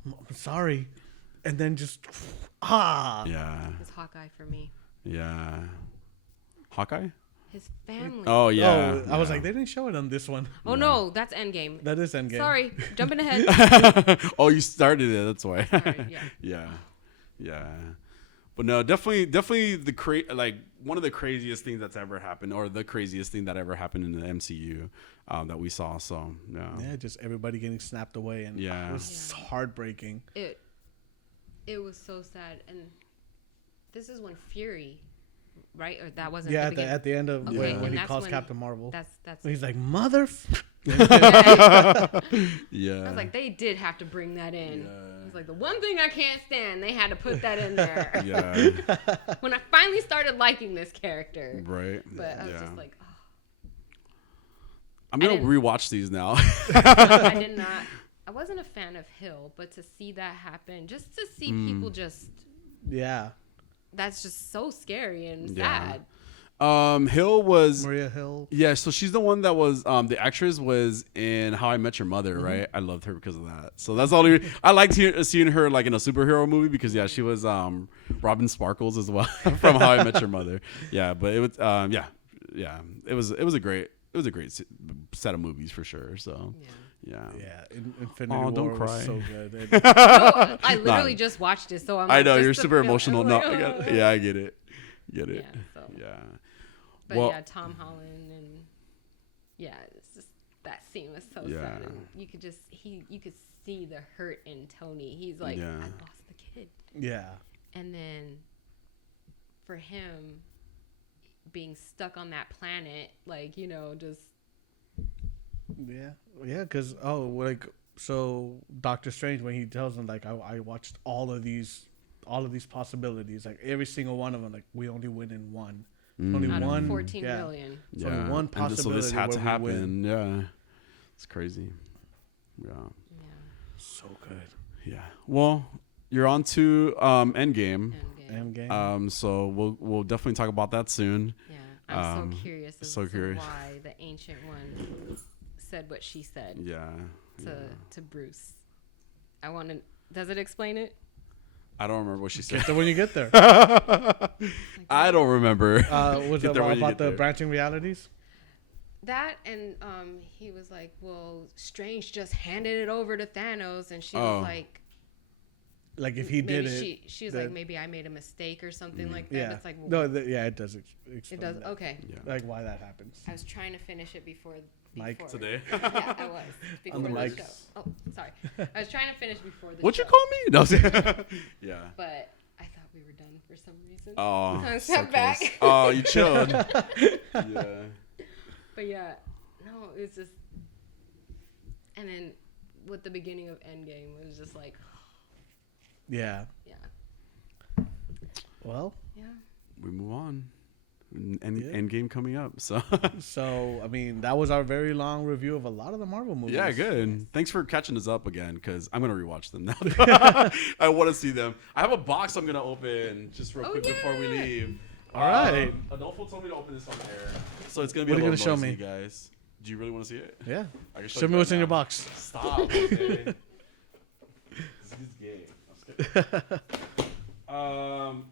I'm sorry, and then just Yeah. It's Hawkeye for me. Yeah. Hawkeye? His family. Oh, yeah. I was like, they didn't show it on this one. Oh no, that's Endgame. That is Endgame. Sorry, jumping ahead. Oh, you started it. That's why. Sorry, yeah. Yeah. Yeah. But no, definitely like one of the craziest things that's ever happened, or the craziest thing that ever happened in the MCU that we saw. So, yeah. Yeah, just everybody getting snapped away, and Yeah. it was heartbreaking. It was so sad, and this is when Fury, right? Or that wasn't. Yeah, the beginning. at the end of Okay, when and he that's calls when- Captain Marvel. That's He's like, mother. Yeah. I was like, they did have to bring that in. Yeah. It's like the one thing I can't stand. They had to put that in there. Yeah. When I finally started liking this character, Right. but I was Yeah. just like, oh, I'm gonna didn't- rewatch these now. I did not. I wasn't a fan of Hill, but to see that happen, just to see people just, Yeah. that's just so scary and Yeah. sad. Hill was Maria Hill. yeah, so she's the one that was the actress was in How I Met Your Mother, right? I loved her because of that. So that's all I liked seeing her like in a superhero movie because yeah, she was Robin Sparkles as well from How I Met Your Mother. Yeah, but it was it was a great set of movies for sure. So yeah. Yeah, Infinity Oh, War don't cry. was so good. And No, I literally just watched it, so I'm. I like, know just you're to super feel- emotional. I'm No, like, I get it. Get it. Yeah, so. Yeah. But Well- yeah, Tom Holland and yeah, it's just that scene was so Yeah. sad. And you could just you could see the hurt in Tony. He's like, Yeah. I lost the kid, yeah. and then for him being stuck on that planet, like just Yeah, because so Doctor Strange when he tells him like I watched all of these possibilities, like every single one of them, like we only win in one. Only out one of 14 million. It's only one possibility. So this had to where we win. happen. Yeah. It's crazy. Yeah. Yeah, So good. Yeah. Well, you're on to Endgame. Endgame. Endgame. So we'll definitely talk about that soon. Yeah, I'm so curious as so to curious. why the ancient one said what she said Yeah. to Bruce. I want to. Does it explain it? I don't remember what she said. Get there when you get there. I don't remember. Was Get it there when you about get the there. branching realities? That and he was like, well, Strange just handed it over to Thanos, and she Oh. was like, Like if he maybe did it. she was then- like, maybe I made a mistake or something like that. Yeah. It's like, well, No. Yeah, it does. it Explain does. that. Okay, Yeah. Like why that happens. I was trying to finish it before. Mike, Today. Yeah, I was before the the mic. show. Oh, sorry. I was trying to finish before the What show. you call me? No. Yeah. But I thought we were done for some reason. Oh. I so stepped back. close. Oh, you chilled. Yeah. But yeah, no, it was just, and then with the beginning of Endgame, it was just like, Yeah. yeah, Well, yeah. We move on. Yeah. Endgame coming up. So. so I mean that was our very long review of a lot of the Marvel movies. Yeah, good. Thanks for catching us up again, because I'm gonna rewatch them now. I want to see them. I have a box I'm gonna open just real Oh, quick before we yeah. leave. All right. Adolfo told me to open this on air, so it's gonna be What a are you little gonna show noisy, me? guys. Do you really want to see it? Yeah. I can Show you me right what's in your now. box. Stop. Okay. This is gay. I'm scared.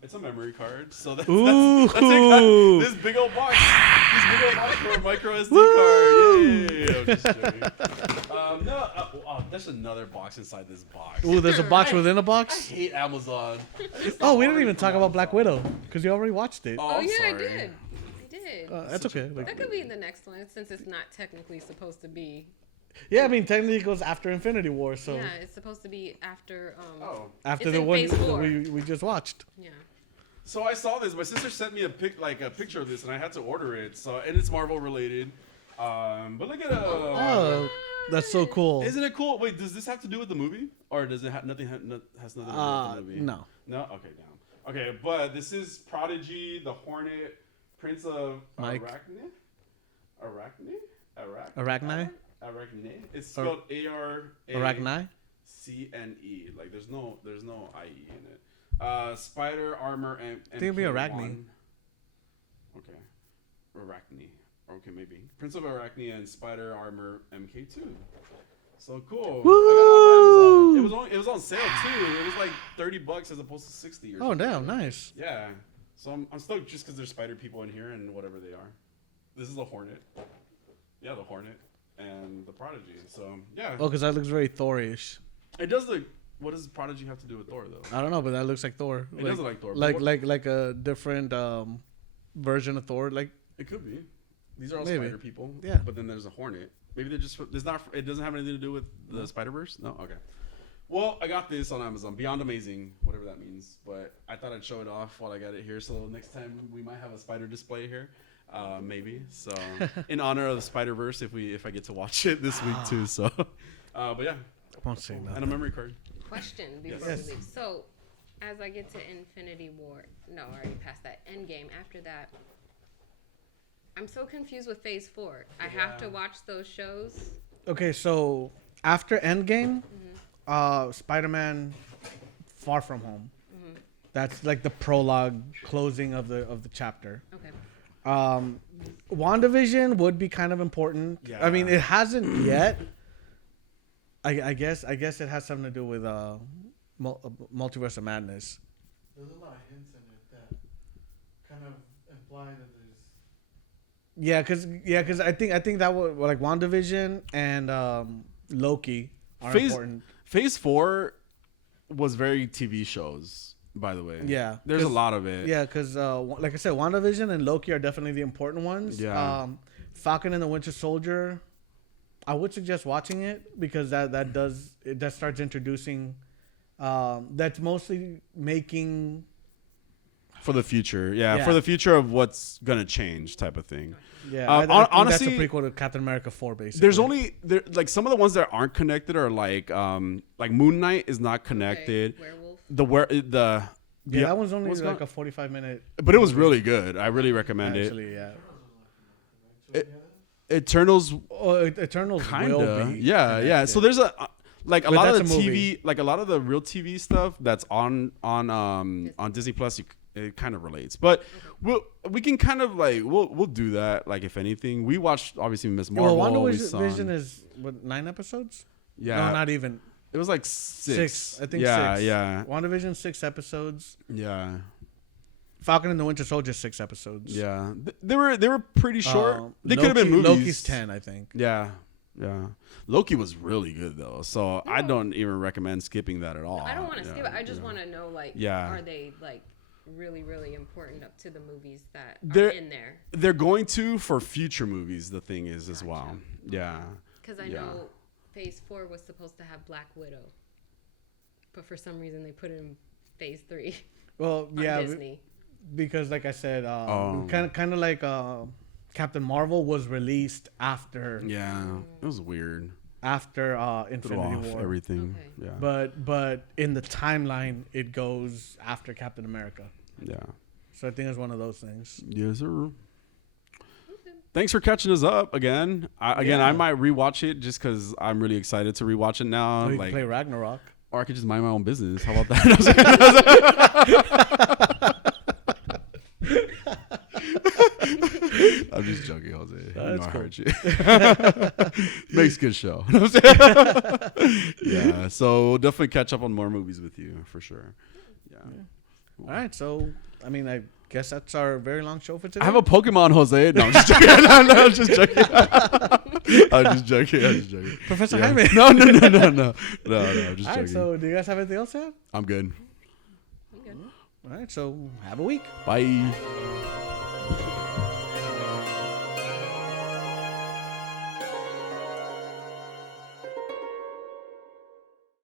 It's a memory card. So that's Ooh. this big old box. This big old box for a micro SD card. Yay! I'm just joking. There's another box inside this box. Ooh, there's a box Right. within a I box. hate Amazon. Oh, we didn't even talk about Black Widow because you already watched it. Oh, Oh I'm yeah, sorry. I did. I did. That's okay. Like, That could be in the next one since it's not technically supposed to be. yeah, I mean technically it goes after Infinity War, so Yeah, it's supposed to be after. Oh. after it's the in one phase that 4. we just watched. Yeah. So I saw this. My sister sent me a picture of this, and I had to order it. So and it's Marvel related. But look at Oh, that's so cool. Isn't it cool? Wait, does this have to do with the movie, or does it has nothing to do with the movie? No. No. Okay, down. Okay, but this is Prodigy, the Hornet, Prince of Mike. Arachne. It's spelled Arachne? ARACNE. Like there's no IE in it. Spider Armor and think it'd be Arachne. Okay. Arachne. Okay, maybe. Prince of Arachne and Spider Armor MK2. So cool. Woo! I got it off Amazon. It was on sale too. It was like $30 as opposed to 60 or Oh, something. damn, nice. Yeah. So I'm stoked just because there's spider people in here and whatever they are. This is the Hornet. Yeah, the Hornet and the Prodigy. So yeah. Oh, because that looks very Thor-ish. It does look. What does Prodigy have to do with Thor though? I don't know, but that looks like Thor. It does look like Thor. but Like what- like a different version of Thor. Like it could be. These are all Maybe. spider people. Yeah. But then there's a Hornet. Maybe they're just. There's not. It doesn't have anything to do with the Spider Verse. No. Okay. Well, I got this on Amazon. Beyond Amazing, whatever that means. But I thought I'd show it off while I got it here. So next time we might have a spider display here. maybe. So in honor of the Spider-Verse, if I get to watch it this week too. So, but yeah, Won't say and nothing. a memory card. Question before Yes. we leave. So, as I get to Infinity War, no, I already passed that. Endgame. After that, I'm so confused with Phase 4. I have to watch those shows. Okay, so after Endgame, Spider-Man Far From Home. That's like the prologue closing of the chapter. Okay. WandaVision would be kind of important. Yeah. I mean, it hasn't yet. I guess it has something to do with Multiverse of Madness. There's a lot of hints in it that kind of imply that there's. Yeah, cause I think that would like WandaVision and Loki are important. Phase 4 was very TV shows, by the way. Yeah, there's a 'cause- lot of it. Yeah, because like I said, WandaVision and Loki are definitely the important ones. Yeah. Falcon and the Winter Soldier, I would suggest watching it because that starts introducing. That's mostly making. For the future, yeah, Yeah. for the future of what's gonna change, type of thing. Yeah, I think honestly, that's a prequel to Captain America 4, basically. There's only like some of the ones that aren't connected are like Moon Knight is not connected. Okay. Werewolf. Yeah, that one's only what's like going- a 45-minute. But it was really good. I really recommend it. Actually, yeah. Eternals, Oh, Eternals will kinda, be. yeah. connected. So there's a like a But lot of the that's a TV, movie. like a lot of the real TV stuff that's on Disney Plus. It kind of relates, but we can kind of like we'll do that. Like if anything, we watched obviously Miss Marvel. Well, we saw- WandaVision is what, 9 episodes? yeah, No, not even. it was like six. I think yeah, 6. Yeah, WandaVision 6 episodes. yeah, Falcon and the Winter Soldier 6 episodes. yeah. They were pretty short. They could have been Loki- movies. Loki's 10, I think. Yeah, yeah. Loki was really good though, so I don't even recommend skipping that at all. I don't want to Yeah, skip it. I just yeah. want to know, like, Yeah. are they like really, really important up to the movies that They're- are in there? They're going to for future movies. The thing is as well. Yeah. Because I Yeah. know Phase 4 was supposed to have Black Widow, but for some reason they put it in Phase 3 Well, on yeah, Disney. because like I said, Oh. kind of like Captain Marvel was released after Yeah. It was weird. after Threw Infinity off War. everything. Okay. Yeah. But in the timeline, it goes after Captain America. Yeah. So I think it's one of those things. Yes, sir. Thanks for catching us up again. I Yeah. might rewatch it just because I'm really excited to rewatch it now. Or you Like, can play Ragnarok. or I could just mind my own business. How about that? I'm just joking, Jose. You know That's I cool. heard you. Makes good show. You know what I'm saying? Yeah. So we'll definitely catch up on more movies with you for sure. Yeah. All right, so I mean, I guess that's our very long show for today. I have a Pokemon, Jose. No, I'm just joking. No, I'm just joking. I'm just joking. Professor Yeah. Jaime. No. I'm just All joking. right, so do you guys have anything else to add? I'm good. I'm good. All right, so have a week. Bye.